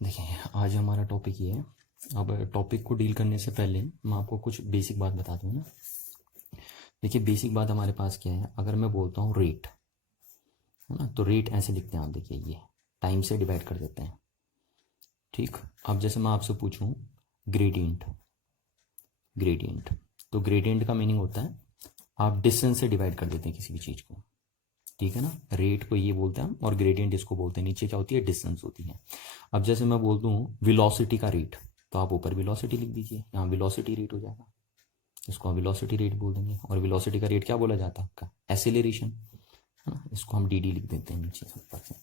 देखिए, आज हमारा टॉपिक ये है। अब टॉपिक को डील करने से पहले मैं आपको कुछ बेसिक बात बता दूँ ना। देखिए, बेसिक बात हमारे पास क्या है। अगर मैं बोलता हूँ रेट, है ना, तो रेट ऐसे लिखते हैं आप। देखिए, ये टाइम से डिवाइड कर देते हैं। ठीक। अब जैसे मैं आपसे पूछूं ग्रेडियंट, ग्रेडियंट तो ग्रेडियंट का मीनिंग होता है आप डिस्टेंस से डिवाइड कर देते हैं किसी भी चीज़ को। ठीक है ना। रेट को ये बोलते हैं हम, और ग्रेडियंट इसको बोलते हैं। नीचे क्या होती है, डिस्टेंस होती है। अब जैसे मैं बोल दूं वेलोसिटी का रेट, तो आप ऊपर वेलोसिटी लिख दीजिए, यहाँ वेलोसिटी रेट हो जाएगा। इसको हम वेलोसिटी रेट बोल देंगे। और वेलोसिटी का रेट क्या बोला जाता है आपका, एसेलेरेशन, है ना। इसको हम डी डी लिख देते हैं नीचे ऊपर से।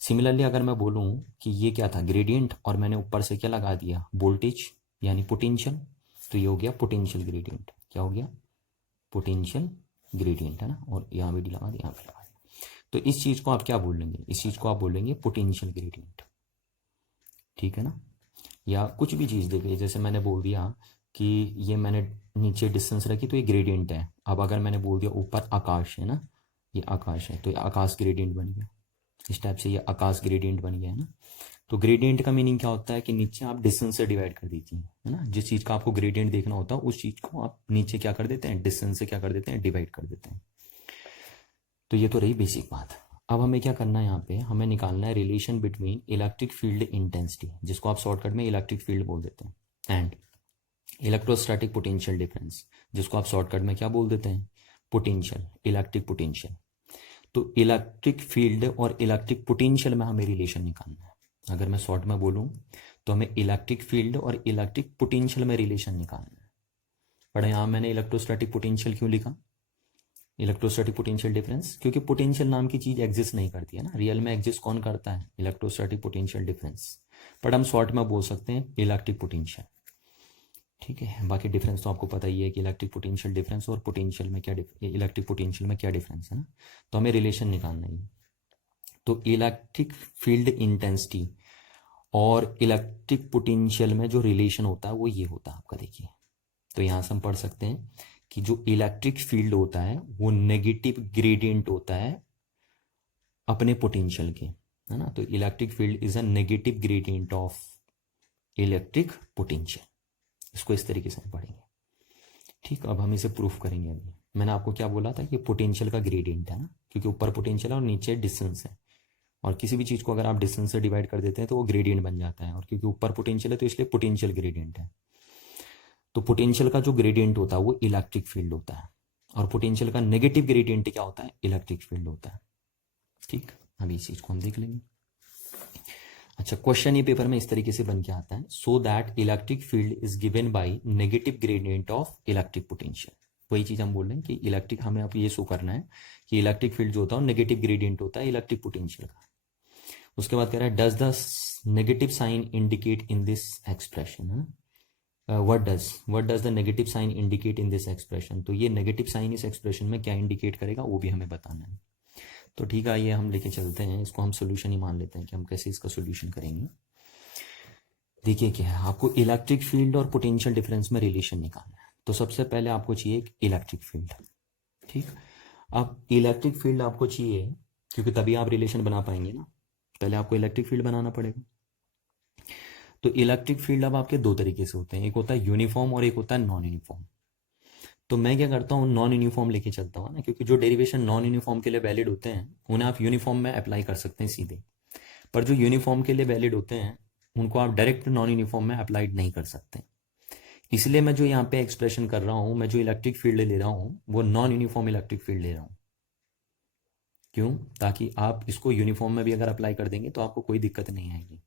सिमिलरली अगर मैं बोलूँ कि ये क्या था, ग्रेडियंट, और मैंने ऊपर से क्या लगा दिया, वोल्टेज यानी पोटेंशियल, तो ये हो गया पोटेंशियल ग्रेडियंट। क्या हो गया, पोटेंशियल ग्रेडियंट, है ना। और यहाँ भी डी लगा दिया, यहाँ पे लगा दिया। तो इस चीज़ को आप क्या बोल लेंगे, इस चीज़ को आप बोल लेंगे पोटेंशियल ग्रेडियंट। ठीक है ना। या कुछ भी चीज़ देखिए, जैसे मैंने बोल दिया कि ये मैंने नीचे डिस्टेंस रखी तो ये ग्रेडियंट है। अब अगर मैंने बोल दिया ऊपर आकाश है ना, ये आकाश है, तो ये आकाश ग्रेडियंट बन गया। इस टाइप से ये आकाश ग्रेडियंट बन गया, है ना। तो ग्रेडियंट का मीनिंग क्या होता है कि नीचे आप डिस्टेंस से डिवाइड कर दीजिए, है ना। जिस चीज़ का आपको ग्रेडियंट देखना होता है उस चीज़ को आप नीचे क्या कर देते हैं, डिस्टेंस से क्या कर देते हैं, डिवाइड कर देते हैं। तो ये तो रही बेसिक बात। अब हमें क्या करना है, यहाँ पे हमें निकालना है relation between electric field intensity, जिसको आप शॉर्टकट में इलेक्ट्रिक फील्ड बोल देते हैं, एंड इलेक्ट्रोस्टैटिक पोटेंशियल डिफरेंस, जिसको आप शॉर्टकट में क्या बोल देते हैं, पोटेंशियल, इलेक्ट्रिक पोटेंशियल। तो इलेक्ट्रिक फील्ड और इलेक्ट्रिक पोटेंशियल में हमें रिलेशन निकालना है। अगर मैं शॉर्ट में बोलूँ तो हमें इलेक्ट्रिक फील्ड और इलेक्ट्रिक पोटेंशियल में रिलेशन निकालना है। पर यहाँ मैंने इलेक्ट्रोस्टैटिक पोटेंशियल क्यों लिखा, इलेक्ट्रोस्टैटिक पोटेंशियल डिफरेंस, क्योंकि पोटेंशियल नाम की चीज एग्जिस्ट नहीं करती है ना। रियल में एग्जिस्ट कौन करता है, इलेक्ट्रोस्टैटिक पोटेंशियल डिफरेंस। बट हम शॉर्ट में बोल सकते हैं इलेक्ट्रिक पोटेंशियल। ठीक है। बाकी डिफरेंस तो आपको पता ही है कि इलेक्ट्रिक पोटेंशियल डिफरेंस और पोटेंशियल में क्या, इलेक्ट्रिक पोटेंशियल में क्या डिफरेंस है ना। तो हमें रिलेशन निकालना है। तो इलेक्ट्रिक फील्ड इंटेंसिटी और इलेक्ट्रिक पोटेंशियल में जो रिलेशन होता है वो ये होता है आपका। देखिए, तो यहां से हम पढ़ सकते हैं कि जो इलेक्ट्रिक फील्ड होता है वो नेगेटिव ग्रेडियंट होता है अपने पोटेंशियल के, है ना। तो electric field is a negative gradient of electric potential. इसको इस तरीके से हम पढ़ेंगे। ठीक। अब हम इसे प्रूफ करेंगे। अभी मैंने आपको क्या बोला था कि पोटेंशियल का ग्रेडियंट है ना, क्योंकि ऊपर पोटेंशियल है और नीचे डिस्टेंस है। और किसी भी चीज को अगर आप डिस्टेंस से डिवाइड कर देते हैं तो वो ग्रेडियंट बन जाता है, और क्योंकि ऊपर पोटेंशियल है तो इसलिए पोटेंशियल ग्रेडियंट है। तो पोटेंशियल का जो ग्रेडियंट होता है वो इलेक्ट्रिक फील्ड होता है, और पोटेंशियल का नेगेटिव ग्रेडियंट क्या होता है, इलेक्ट्रिक फील्ड होता है। ठीक। अभी इस चीज को हम देख लेंगे। अच्छा, क्वेश्चन ये पेपर में इस तरीके से बन के आता है, so that electric field is given by negative gradient of electric potential. वही चीज हम बोल रहे हैं कि इलेक्ट्रिक, हमें अब ये शो करना है कि इलेक्ट्रिक फील्ड जो होता है नेगेटिव ग्रेडियंट होता है इलेक्ट्रिक पोटेंशियल का। उसके बाद कह रहा है does the negative sign indicate in this expression, है ना। What does the negative sign indicate in this expression. तो ये नेगेटिव साइन इस एक्सप्रेशन में क्या इंडिकेट करेगा वो भी हमें बताना है। तो ठीक है, ये हम लेके चलते हैं। इसको हम सोल्यूशन ही मान लेते हैं कि हम कैसे इसका सोल्यूशन करेंगे। देखिए क्या है, आपको इलेक्ट्रिक फील्ड और पोटेंशियल डिफरेंस में रिलेशन निकालना है। तो सबसे पहले आपको चाहिए एक इलेक्ट्रिक फील्ड। ठीक। अब इलेक्ट्रिक फील्ड आपको चाहिए, क्योंकि तभी आप रिलेशन बना पाएंगे ना। पहले आपको इलेक्ट्रिक फील्ड बनाना पड़ेगा। तो इलेक्ट्रिक फील्ड अब आपके दो तरीके से होते हैं, एक होता है यूनिफॉर्म और एक होता है नॉन यूनिफॉर्म। तो मैं क्या करता हूँ, नॉन यूनिफॉर्म लेके चलता हूँ ना, क्योंकि जो डेरिवेशन नॉन यूनिफॉर्म के लिए वैलिड होते हैं उन्हें आप यूनिफॉर्म में अप्लाई कर सकते हैं सीधे। पर जो यूनिफॉर्म के लिए वैलिड होते हैं उनको आप डायरेक्ट नॉन यूनिफॉर्म में अप्लाइड नहीं कर सकते। इसलिए मैं जो यहाँ पे एक्सप्रेशन कर रहा हूँ, मैं जो इलेक्ट्रिक फील्ड ले रहा हूँ वो नॉन यूनिफॉर्म इलेक्ट्रिक फील्ड ले रहा हूँ। क्यों, ताकि आप इसको यूनिफॉर्म में भी अगर अप्लाई कर देंगे तो आपको कोई दिक्कत नहीं आएगी।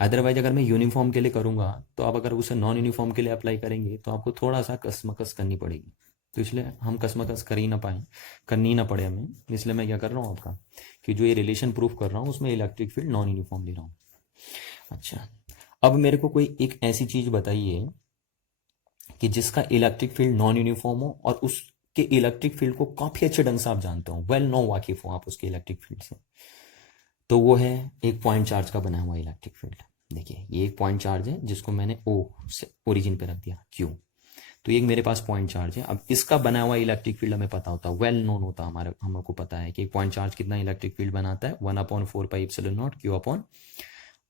अदरवाइज अगर मैं यूनिफॉर्म के लिए करूंगा तो आप अगर उसे नॉन यूनिफॉर्म के लिए अप्लाई करेंगे तो आपको थोड़ा सा कसमकस करनी पड़ेगी। तो इसलिए हम कसमकस कर ही ना पाए, करनी ही ना पड़े हमें। इसलिए मैं क्या कर रहा हूँ आपका, कि जो ये रिलेशन प्रूफ कर रहा हूँ उसमें इलेक्ट्रिक फील्ड नॉन यूनिफॉर्म ले रहा हूँ। अच्छा, अब मेरे को कोई एक ऐसी चीज बताइए कि जिसका इलेक्ट्रिक फील्ड नॉन यूनिफॉर्म हो और उसके इलेक्ट्रिक फील्ड को काफी अच्छे ढंग से आप जानते हो, वेल नो, वाकिफ हो आप उसके इलेक्ट्रिक फील्ड से। तो वो है एक पॉइंट चार्ज का बना हुआ इलेक्ट्रिक फील्ड। देखिए, ये एक पॉइंट चार्ज है जिसको मैंने ओ से ओरिजिन पे रख दिया, क्यू। तो ये मेरे पास पॉइंट चार्ज है। अब इसका बना हुआ इलेक्ट्रिक फील्ड हमें पता होता है, वेल नोन होता है हमारे, हमको पता है कि एक पॉइंट चार्ज कितना इलेक्ट्रिक फील्ड बनाता है, 1/4 pi epsilon naught q upon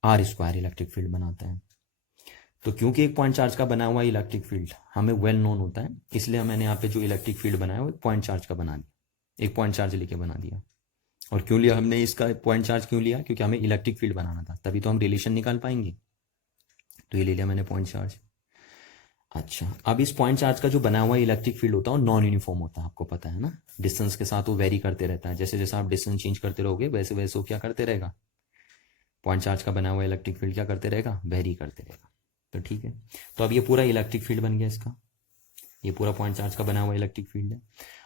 r square electric field बनाता है। तो क्योंकि एक पॉइंट चार्ज का बना हुआ इलेक्ट्रिक फील्ड हमें वेल नोन होता है, इसलिए मैंने यहाँ पे जो इलेक्ट्रिक फील्ड बनाया वो एक पॉइंट चार्ज का बना दिया, एक पॉइंट चार्ज लेके बना दिया। और क्यों लिया हमने इसका पॉइंट चार्ज, क्यों लिया? क्योंकि हमें इलेक्ट्रिक फील्ड बनाना था, तभी तो हम रिलेशन निकाल पाएंगे। तो ये ले लिया मैंने पॉइंट चार्ज। अच्छा, अब इस पॉइंट चार्ज का जो बना हुआ इलेक्ट्रिक फील्ड होता है वो नॉन यूनिफॉर्म होता है, आपको पता है ना। डिस्टेंस के साथ वो वेरी करते रहता है, जैसे जैसे आप डिस्टेंस चेंज करते रहोगे वैसे वैसे वो क्या करते रहेगा, पॉइंट चार्ज का बना हुआ इलेक्ट्रिक फील्ड क्या करते रहेगा, वेरी करते रहेगा। तो ठीक है, तो अब ये पूरा इलेक्ट्रिक फील्ड बन गया इसका, ये पूरा पॉइंट चार्ज का बना हुआ इलेक्ट्रिक फील्ड है।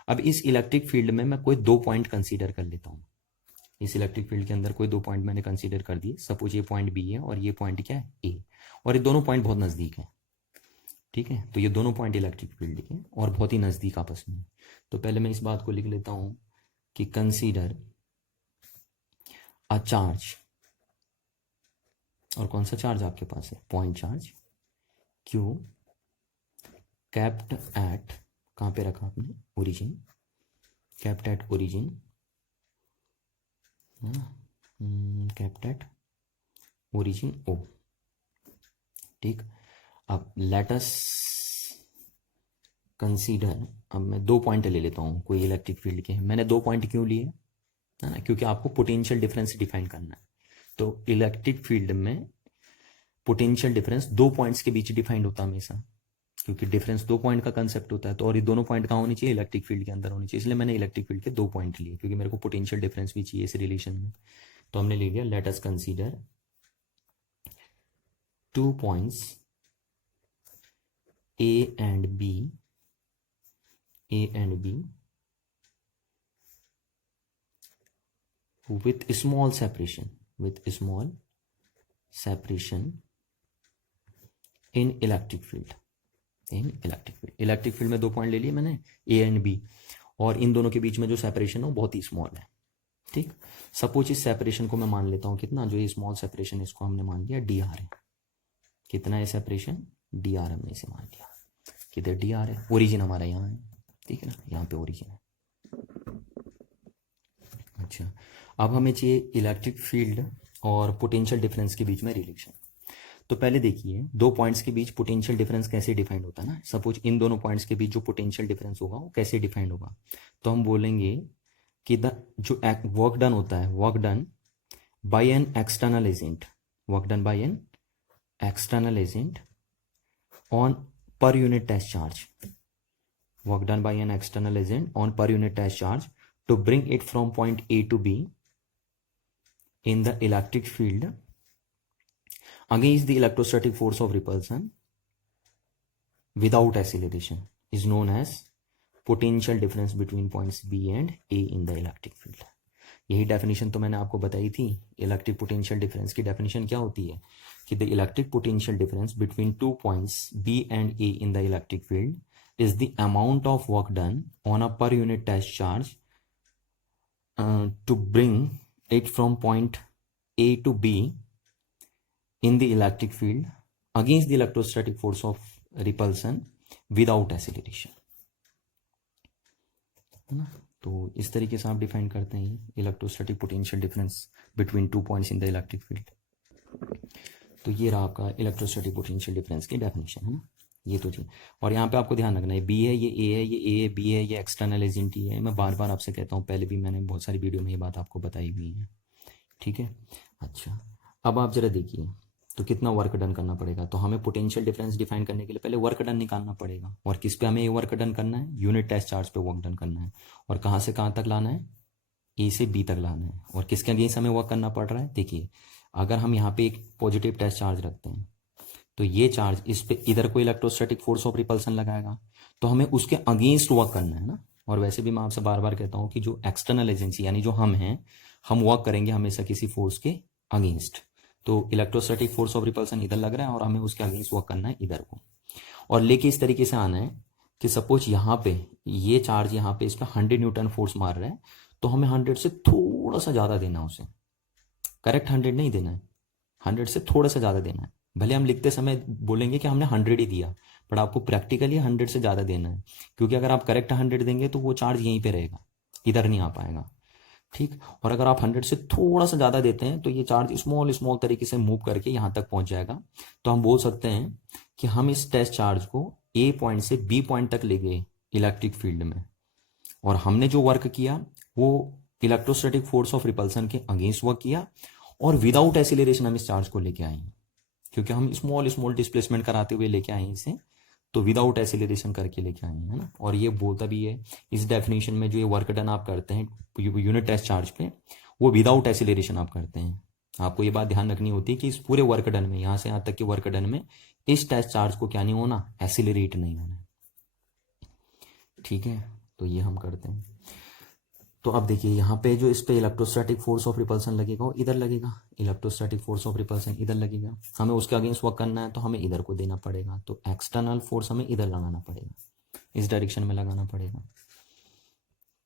अब इस इलेक्ट्रिक फील्ड में मैं कोई 2 पॉइंट कंसीडर कर लेता हूँ। इस इलेक्ट्रिक फील्ड के अंदर कोई 2 पॉइंट मैंने कंसीडर कर दिए। सपोज ये पॉइंट बी है और ये पॉइंट क्या है, ए, और ये दोनों पॉइंट बहुत नज़दीक है। ठीक है, तो ये दोनों पॉइंट इलेक्ट्रिक फील्ड के और बहुत ही नज़दीक आपस में। तो पहले मैं इस बात को लिख लेता हूँ कि कंसीडर अ चार्ज, और कौन सा चार्ज आपके पास है, point charge, q kept at, कहाँ पे रखा आपने, origin, kept at origin, kept at origin O. ठीक, अब लेट अस कंसीडर, अब मैं 2 पॉइंट ले लेता हूँ कोई इलेक्ट्रिक फील्ड के। मैंने 2 पॉइंट क्यों लिए, है ना, क्योंकि आपको पोटेंशियल डिफरेंस डिफाइन करना है। तो इलेक्ट्रिक फील्ड में पोटेंशियल डिफरेंस 2 पॉइंट्स के बीच डिफाइंड होता है हमेशा, क्योंकि डिफरेंस 2 पॉइंट का कंसेप्ट होता है। तो और ये दोनों पॉइंट कहाँ होनी चाहिए, इलेक्ट्रिक फील्ड के अंदर होनी चाहिए, इसलिए मैंने इलेक्ट्रिक फील्ड के 2 पॉइंट लिए, क्योंकि मेरे को पोटेंशियल डिफरेंस भी चाहिए इस रिलेशन में। तो हमने ले लिया, let us consider 2 points A and B, A and B with small separation, with small separation in electric field, in electric field। Electric field में 2 पॉइंट ले लिए मैंने, ए एंड बी, और इन दोनों के बीच में जो सेपरेशन है वो बहुत ही स्मॉल है। ठीक, सपोज इस सेपरेशन को मैं मान लेता हूँ कितना, जो ये स्मॉल सेपरेशन इसको हमने मान लिया डी आर है। कितना है सेपरेशन, डी आर हमने इसे मान लिया। किधर डी आर है, ओरिजिन हमारा यहाँ है, ठीक है ना, यहाँ पे ओरिजिन है। अच्छा, अब हमें चाहिए इलेक्ट्रिक फील्ड और पोटेंशियल डिफरेंस के बीच में रिलेशन। तो पहले देखिए 2 पॉइंट्स के बीच पोटेंशियल डिफरेंस कैसे डिफाइंड होता है ना। सपोज इन दोनों पॉइंट्स के बीच जो पोटेंशियल डिफरेंस होगा वो कैसे डिफाइंड होगा, तो हम बोलेंगे कि जो वर्क डन होता है, work done by an external agent, work done by an external agent on per unit test charge, work done by an external agent on per unit test charge to bring it from point A to B in the electric field against the electrostatic force of repulsion without acceleration is known as potential difference between points B and A in the electric field। यही definition तो मैंने आपको बताई थी। Electric potential difference की definition क्या होती है कि the electric potential difference between 2 points B and A in the electric field is the amount of work done on a per unit test charge to bring it from point A to B in the electric field against the electrostatic force of repulsion without acceleration, है ना। तो इस तरीके से आप define करते हैं electrostatic potential difference between 2 points in the electric field. तो ये रहा आपका इलेक्ट्रोस्टैटिक पोटेंशियल डिफरेंस की डेफिनेशन, है ना, ये तो जी। और यहाँ पे आपको ध्यान रखना है, बी है, ये ए है, ये ए है, बी है, ये एक्सटर्नल एजेंट है। मैं बार बार आपसे कहता हूँ, पहले भी मैंने बहुत सारी वीडियो में ये बात आपको बताई हुई है, ठीक है। अच्छा, अब आप जरा देखिए तो कितना वर्क डन करना पड़ेगा। तो हमें पोटेंशियल डिफरेंस डिफाइन करने के लिए पहले वर्क डन निकालना पड़ेगा, और किस पे हमें ये वर्क डन करना है, यूनिट टेस्ट चार्ज पे वर्क डन करना है। और कहाँ से कहाँ तक लाना है, ए से बी तक लाना है। और किसके अगेंस्ट हमें वर्क करना पड़ रहा है, देखिए अगर हम यहाँ पे एक पॉजिटिव टेस्ट चार्ज रखते हैं तो ये चार्ज इस पे इधर कोई इलेक्ट्रोस्टैटिक फोर्स ऑफ रिपल्सन लगाएगा, तो हमें उसके अगेंस्ट वर्क करना है ना। और वैसे भी मैं आपसे बार बार कहता हूँ कि जो एक्सटर्नल एजेंसी यानी जो हम हैं, हम वर्क करेंगे हमेशा किसी फोर्स के अगेंस्ट। तो इलेक्ट्रोस्टैटिक फोर्स ऑफ रिपल्सन इधर लग रहा है और हमें उसके अगेंस्ट वर्क करना है इधर को। और लेके इस तरीके से आना है कि सपोज यहाँ पे ये चार्ज यहाँ पे इस पर 100 न्यूटन फोर्स मार रहा है, तो हमें 100 से थोड़ा सा ज़्यादा देना है उसे। करेक्ट 100 नहीं देना है, 100 से थोड़ा सा ज़्यादा देना है। भले हम लिखते समय बोलेंगे कि हमने 100 ही दिया, पर आपको प्रैक्टिकली 100 से ज़्यादा देना है, क्योंकि अगर आप करेक्ट 100 देंगे तो वो चार्ज यहीं पे रहेगा, इधर नहीं आ पाएगा, ठीक। और अगर आप 100 से थोड़ा सा ज़्यादा देते हैं तो ये चार्ज स्मॉल स्मॉल तरीके से मूव करके यहाँ तक पहुँच जाएगा। तो हम बोल सकते हैं कि हम इस टेस्ट चार्ज को ए पॉइंट से बी पॉइंट तक ले गए इलेक्ट्रिक फील्ड में, और हमने जो वर्क किया वो इलेक्ट्रोस्टैटिक फोर्स ऑफ रिपल्सन के अगेंस्ट वर्क किया, और विदाउट एक्सीलरेशन हम इस चार्ज को लेके आए हैं, क्योंकि हम स्मॉल स्मॉल डिस्प्लेसमेंट कराते हुए लेके आए हैं इसे, तो विदाउट एक्सीलरेशन करके लेके आए हैं, है ना। और ये बोलता भी है इस डेफिनेशन में, जो ये वर्क डन आप करते हैं यूनिट टेस्ट चार्ज पे, वो विदाउट एक्सीलरेशन आप करते हैं। आपको ये बात ध्यान रखनी होती है कि इस पूरे वर्क डन में, यहाँ से यहाँ तक के वर्क डन में, इस टेस्ट चार्ज को क्या नहीं होना, एक्सीलरेट नहीं होना। ठीक है, तो ये हम करते हैं। तो अब देखिए यहाँ पे जो इस पे इलेक्ट्रोस्टैटिक फोर्स ऑफ रिपल्सन लगेगा वो इधर लगेगा, इलेक्ट्रोस्टैटिक फोर्स ऑफ रिपल्सन इधर लगेगा, हमें उसके अगेंस्ट वर्क करना है तो हमें इधर को देना पड़ेगा, तो एक्सटर्नल फोर्स हमें इधर लगाना पड़ेगा, इस डायरेक्शन में लगाना पड़ेगा।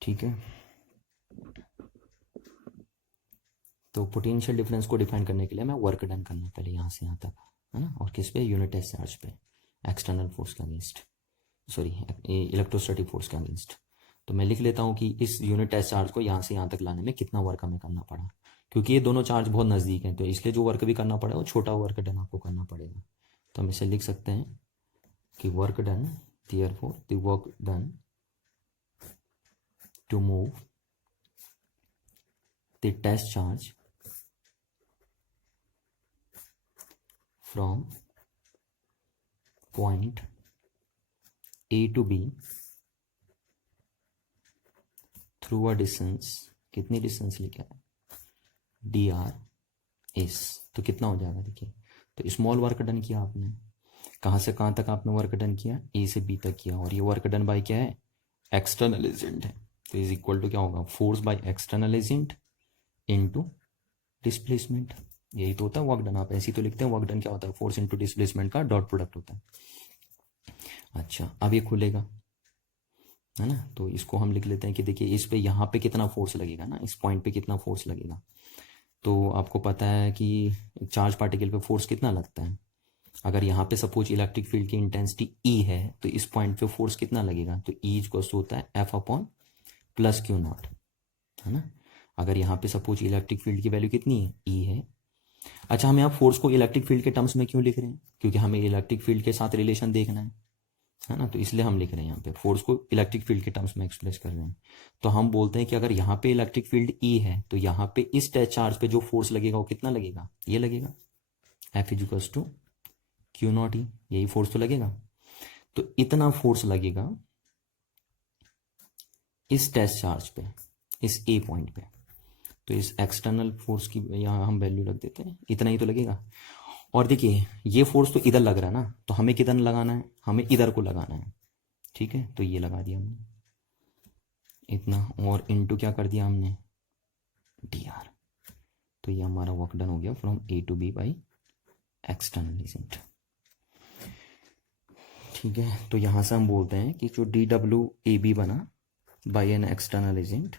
ठीक है, तो पोटेंशियल डिफरेंस को डिफाइन करने के लिए हमें वर्क डन करना है पहले यहाँ से यहाँ तक, है ना, और किस पे, यूनिट टेस्ट चार्ज पे, एक्सटर्नल फोर्स के अगेंस्ट, सॉरी इलेक्ट्रोस्टैटिक फोर्स के अगेंस्ट। तो मैं लिख लेता हूँ कि इस यूनिट टेस्ट चार्ज को यहाँ से यहाँ तक लाने में कितना वर्क हमें करना पड़ा, क्योंकि ये दोनों चार्ज बहुत नज़दीक हैं, तो इसलिए जो वर्क भी करना पड़ेगा वो छोटा वर्क डन आपको करना पड़ेगा। तो हम इसे लिख सकते हैं कि work done, therefore the work done to move the test charge from point A to B through a distance, कितनी डिस्टेंस लेके आए, dr तो कितना हो जाएगा, देखिए, तो स्मॉल वर्क डन किया आपने, कहाँ से कहाँ तक आपने वर्क डन किया, ए से बी तक किया, और ये वर्क डन बाय क्या है, एक्सटर्नल एजेंट है, तो इज इक्वल टू क्या होगा, force by external agent into displacement. यही तो होता है वर्क डन, आप ऐसे ही तो लिखते हैं, वर्क डन क्या होता है, फोर्स इनटू डिस्प्लेसमेंट का डॉट प्रोडक्ट होता है। अच्छा, अब ये खुलेगा, है ना, तो इसको हम लिख लेते हैं कि देखिए इस पे यहाँ पे कितना फोर्स लगेगा ना, इस पॉइंट पे कितना फोर्स लगेगा। तो आपको पता है कि चार्ज पार्टिकल पे फोर्स कितना लगता है, अगर यहाँ पे सपोज इलेक्ट्रिक फील्ड की इंटेंसिटी ई है तो इस पॉइंट पे फोर्स कितना लगेगा, तो ई इक्वल होता है F upon plus Q not, है ना। अगर यहाँ पे सपोज इलेक्ट्रिक फील्ड की वैल्यू कितनी है, ई है। अच्छा, हम यहाँ फोर्स को इलेक्ट्रिक फील्ड के टर्म्स में क्यों लिख रहे हैं, क्योंकि हमें इलेक्ट्रिक फील्ड के साथ रिलेशन देखना है ना, तो इसलिए हम लिख रहे हैं यहाँ पे फोर्स को इलेक्ट्रिक फील्ड के टर्म्स में एक्सप्रेस कर रहे हैं। तो हम बोलते हैं कि अगर यहाँ पे इलेक्ट्रिक फील्ड ई है तो यहाँ पे इस टेस्ट चार्ज पे जो फोर्स लगेगा वो कितना लगेगा, ये लगेगा, F is equals to q not E, यही फोर्स तो लगेगा। तो इतना फोर्स लगेगा इस टेस्ट चार्ज पे, इस ए पॉइंट पे, तो इस एक्सटर्नल फोर्स की यहाँ हम वैल्यू रख देते हैं, इतना ही तो लगेगा। और देखिए ये फोर्स तो इधर लग रहा है ना, तो हमें किधर लगाना है, हमें इधर को लगाना है। ठीक है, तो ये लगा दिया हमने इतना, और इनटू क्या कर दिया हमने, डी आर। तो ये हमारा वर्क डन हो गया from A to B by external agent. ठीक है, तो यहाँ से हम बोलते हैं कि जो डी डब्ल्यू ए बी बना बाई एन एक्सटर्नल एजेंट,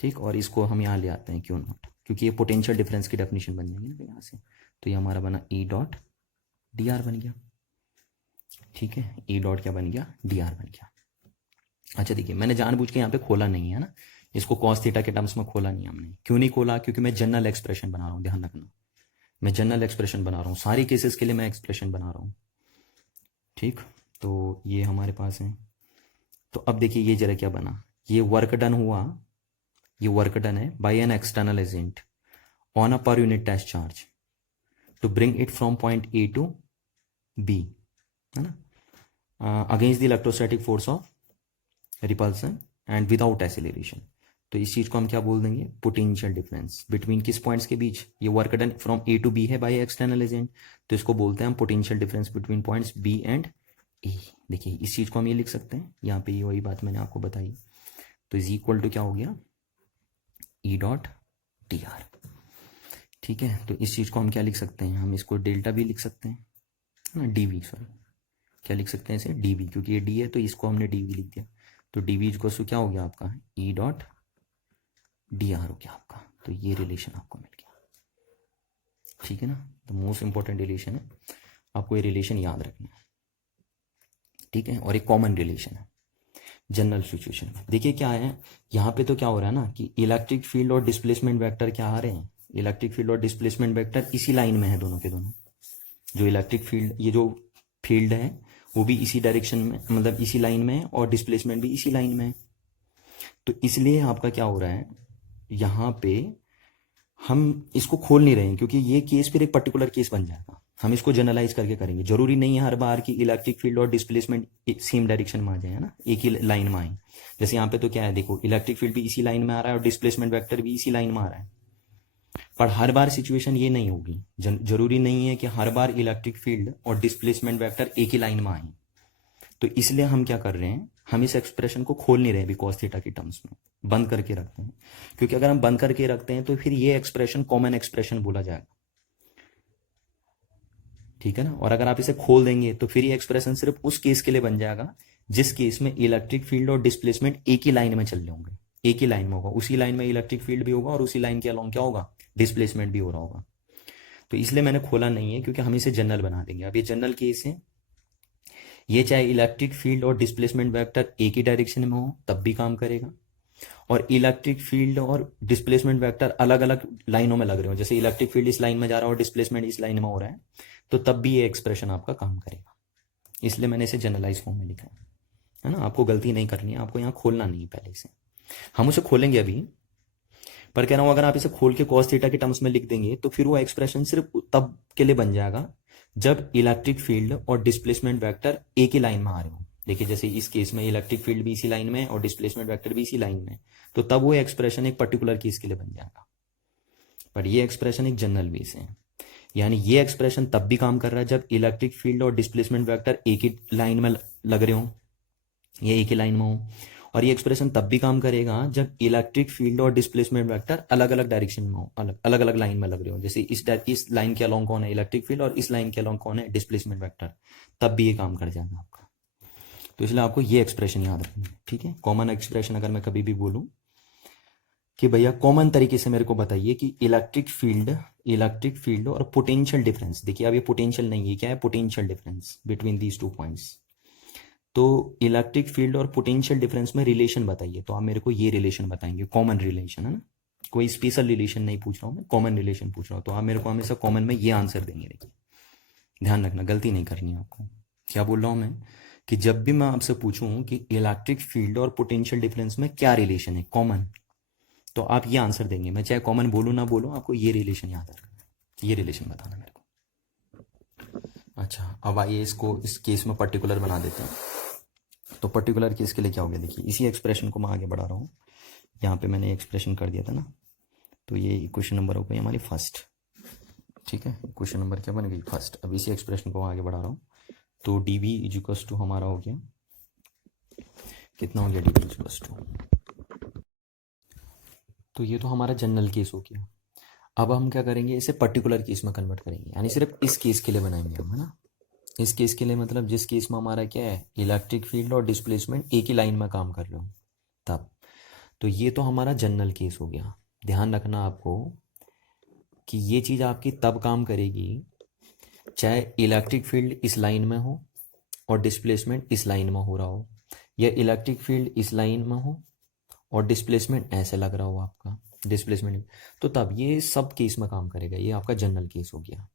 ठीक, और इसको हम यहाँ ले आते हैं क्यू नॉट, क्योंकि ये पोटेंशियल डिफरेंस की डेफिनेशन बन जाएगी ना यहाँ से, तो ये हमारा बना ई डॉट डी आर बन गया। ठीक है, ई डॉट क्या बन गया, डी आर बन गया। अच्छा देखिए, मैंने जानबूझ के यहाँ पे खोला नहीं है ना, इसको कॉस थीटा के टर्म्स में खोला नहीं हमने। क्यों नहीं खोला, क्योंकि मैं जनरल एक्सप्रेशन बना रहा हूँ, ध्यान रखना, मैं जनरल एक्सप्रेशन बना रहा हूँ, सारी केसेस के लिए मैं एक्सप्रेशन बना रहा हूँ। ठीक, तो ये हमारे पास है। तो अब देखिए ये जरा क्या बना, ये वर्क डन हुआ, ये वर्क डन है by an external agent on a per unit test charge to bring it from point A to B, है ना, against the electrostatic force of repulsion and without acceleration. तो इस चीज को हम क्या बोल देंगे, पोटेंशियल डिफरेंस बिटवीन किस पॉइंट्स के बीच, ये work done from A to B है बाय एक्सटर्नल एजेंट, तो इसको बोलते हैं हम potential difference between points B and ए। देखिए इस चीज को हम ये लिख सकते हैं, यहाँ पे ये वही बात मैंने आपको बताई, तो इज इक्वल टू क्या हो गया, ई डॉट डी आर। ठीक है, तो इस चीज को हम क्या लिख सकते हैं, हम इसको डेल्टा भी लिख सकते हैं ना, डी वी, सॉरी क्या लिख सकते हैं इसे, डी वी, क्योंकि ये डी है तो इसको हमने डी वी लिख दिया, तो डी वी इक्वल टू क्या हो गया आपका, ई डॉट डी आर हो गया आपका। तो ये रिलेशन आपको मिल गया। ठीक है ना, द मोस्ट इंपॉर्टेंट रिलेशन है, आपको ये रिलेशन याद रखना है। ठीक है, और एक कॉमन रिलेशन है, जनरल सिचुएशन में देखिए क्या है, यहाँ पे तो क्या हो रहा है ना कि इलेक्ट्रिक फील्ड और डिस्प्लेसमेंट वेक्टर क्या आ रहे हैं, इलेक्ट्रिक फील्ड और डिस्प्लेसमेंट वेक्टर इसी लाइन में है दोनों के दोनों। जो इलेक्ट्रिक फील्ड, ये जो फील्ड है वो भी इसी डायरेक्शन में, मतलब इसी लाइन में है, और डिस्प्लेसमेंट भी इसी लाइन में है। तो इसलिए आपका क्या हो रहा है, यहाँ पे हम इसको खोल नहीं रहे हैं, क्योंकि ये केस फिर एक पर्टिकुलर केस बन जाएगा। हम इसको जनरलाइज करके करेंगे। जरूरी नहीं है हर बार कि इलेक्ट्रिक फील्ड और डिस्प्लेसमेंट सेम डायरेक्शन में आ जाए, है ना, एक ही लाइन में आए। जैसे यहाँ पे तो क्या है, देखो इलेक्ट्रिक फील्ड भी इसी लाइन में आ रहा है और डिस्प्लेसमेंट वेक्टर भी इसी लाइन में आ रहा है। पर हर बार सिचुएशन ये नहीं होगी, जरूरी नहीं है कि हर बार इलेक्ट्रिक फील्ड और डिस्प्लेसमेंट वेक्टर एक ही लाइन में आए। तो इसलिए हम क्या कर रहे हैं, हम इस एक्सप्रेशन को खोल नहीं रहे अभी cos थीटा की टर्म्स में, बंद करके रखते हैं। क्योंकि अगर हम बंद करके रखते हैं तो फिर ये एक्सप्रेशन कॉमन एक्सप्रेशन बोला जाएगा, ठीक है ना। और अगर आप इसे खोल देंगे तो फिर ये एक्सप्रेशन सिर्फ उस केस के लिए बन जाएगा जिस केस में इलेक्ट्रिक फील्ड और डिस्प्लेसमेंट एक ही लाइन में चल रहे होंगे, एक ही लाइन में होगा, उसी लाइन में इलेक्ट्रिक फील्ड भी होगा और उसी लाइन के अलॉन्ग क्या होगा, डिस्प्लेसमेंट भी हो रहा होगा। तो इसलिए मैंने खोला नहीं है, क्योंकि हम इसे जनरल बना देंगे। अब ये जनरल केस है, ये चाहे इलेक्ट्रिक फील्ड और डिस्प्लेसमेंट वेक्टर एक ही डायरेक्शन में हो तब भी काम करेगा, और इलेक्ट्रिक फील्ड और डिस्प्लेसमेंट वेक्टर अलग अलग लाइनों में लग रहे हो, जैसे इलेक्ट्रिक फील्ड इस लाइन में जा रहा है और डिस्प्लेसमेंट इस लाइन में हो रहा है, तो तब भी ये एक्सप्रेशन आपका काम करेगा। इसलिए मैंने इसे जनरलाइज फॉर्म में लिखा है ना। आपको गलती नहीं करनी है, आपको यहाँ खोलना नहीं है पहले से। हम उसे खोलेंगे अभी, पर कह रहा हूँ अगर आप इसे खोल के cos थीटा के टर्म्स में लिख देंगे तो फिर वो एक्सप्रेशन सिर्फ तब के लिए बन जाएगा जब इलेक्ट्रिक फील्ड और डिस्प्लेसमेंट वेक्टर एक ही लाइन में आ रहे हो। देखिए जैसे इस केस में इलेक्ट्रिक फील्ड भी इसी लाइन में और डिस्प्लेसमेंट वेक्टर भी इसी लाइन में, तो तब वो एक्सप्रेशन एक पर्टिकुलर केस के लिए बन जाएगा। पर ये एक्सप्रेशन एक जनरल बेस है, यानी ये एक्सप्रेशन तब भी काम कर रहा है जब इलेक्ट्रिक फील्ड और डिस्प्लेसमेंट वेक्टर एक ही लाइन में लग रहे हो, ये एक ही लाइन में हो। और ये एक्सप्रेशन तब भी काम करेगा जब इलेक्ट्रिक फील्ड और डिस्प्लेसमेंट वेक्टर अलग अलग डायरेक्शन में हो, अलग अलग लाइन में लग रहे हो। जैसे इस लाइन के अलॉन्ग कौन है इलेक्ट्रिक फील्ड और इस लाइन के अलॉन्ग कौन है डिस्प्लेसमेंट वेक्टर, तब भी ये काम कर जाएगा आपका। तो इसलिए आपको ये एक्सप्रेशन याद रखना है, ठीक है। कॉमन एक्सप्रेशन अगर मैं कभी भी बोलूं कि भैया कॉमन तरीके से मेरे को बताइए कि इलेक्ट्रिक फील्ड और पोटेंशियल डिफरेंस, देखिए अब ये पोटेंशियल नहीं है, क्या है, potential difference between these 2 points. तो इलेक्ट्रिक फील्ड और पोटेंशियल डिफरेंस में रिलेशन बताइए, तो आप मेरे को ये रिलेशन बताएंगे, कॉमन रिलेशन, है ना, कोई स्पेशल रिलेशन नहीं पूछ रहा हूँ मैं, कॉमन रिलेशन पूछ रहा हूँ। तो आप मेरे को हमेशा कॉमन में ये आंसर देंगे। देखिए ध्यान रखना, गलती नहीं करनी है आपको। क्या बोल रहा हूँ मैं, कि जब भी मैं आपसे पूछूं कि इलेक्ट्रिक फील्ड और पोटेंशियल डिफरेंस में क्या रिलेशन है कॉमन, तो आप ये आंसर देंगे। मैं चाहे कॉमन बोलूँ ना बोलूँ, आपको ये रिलेशन याद रखना, ये रिलेशन बताना मेरे को। अच्छा अब आइए इसको इस केस में पर्टिकुलर बना देते हैं। तो पर्टिकुलर केस के लिए क्या हो गया, देखिए इसी एक्सप्रेशन को मैं आगे बढ़ा रहा हूँ। यहाँ पे मैंने एक्सप्रेशन कर दिया था ना, तो ये क्वेश्चन नंबर हो गई हमारी फर्स्ट, ठीक है। क्वेश्चन नंबर क्या बन गई, फर्स्ट। अब इसी एक्सप्रेशन को आगे बढ़ा रहा हूँ। तो डी बी इजिकल्स टू हमारा हो गया, कितना हो गया, डी बी इजिकल्स टू। तो ये तो हमारा जनरल केस हो गया। अब हम क्या करेंगे, इसे पर्टिकुलर केस में कन्वर्ट करेंगे, यानी सिर्फ इस केस के लिए बनाएंगे हम, है ना। इस केस के लिए मतलब जिस केस में हमारा क्या है, इलेक्ट्रिक फील्ड और डिस्प्लेसमेंट एक ही लाइन में काम कर रहे हो तब। तो ये तो हमारा जनरल केस हो गया। ध्यान रखना आपको कि ये चीज़ आपकी तब काम करेगी चाहे इलेक्ट्रिक फील्ड इस लाइन में हो और डिस्प्लेसमेंट इस लाइन में हो रहा हो, या इलेक्ट्रिक फील्ड इस लाइन में हो और डिस्प्लेसमेंट ऐसे लग रहा हो आपका डिस्प्लेसमेंट, तो तब ये सब केस में काम करेगा। ये आपका जनरल केस हो गया।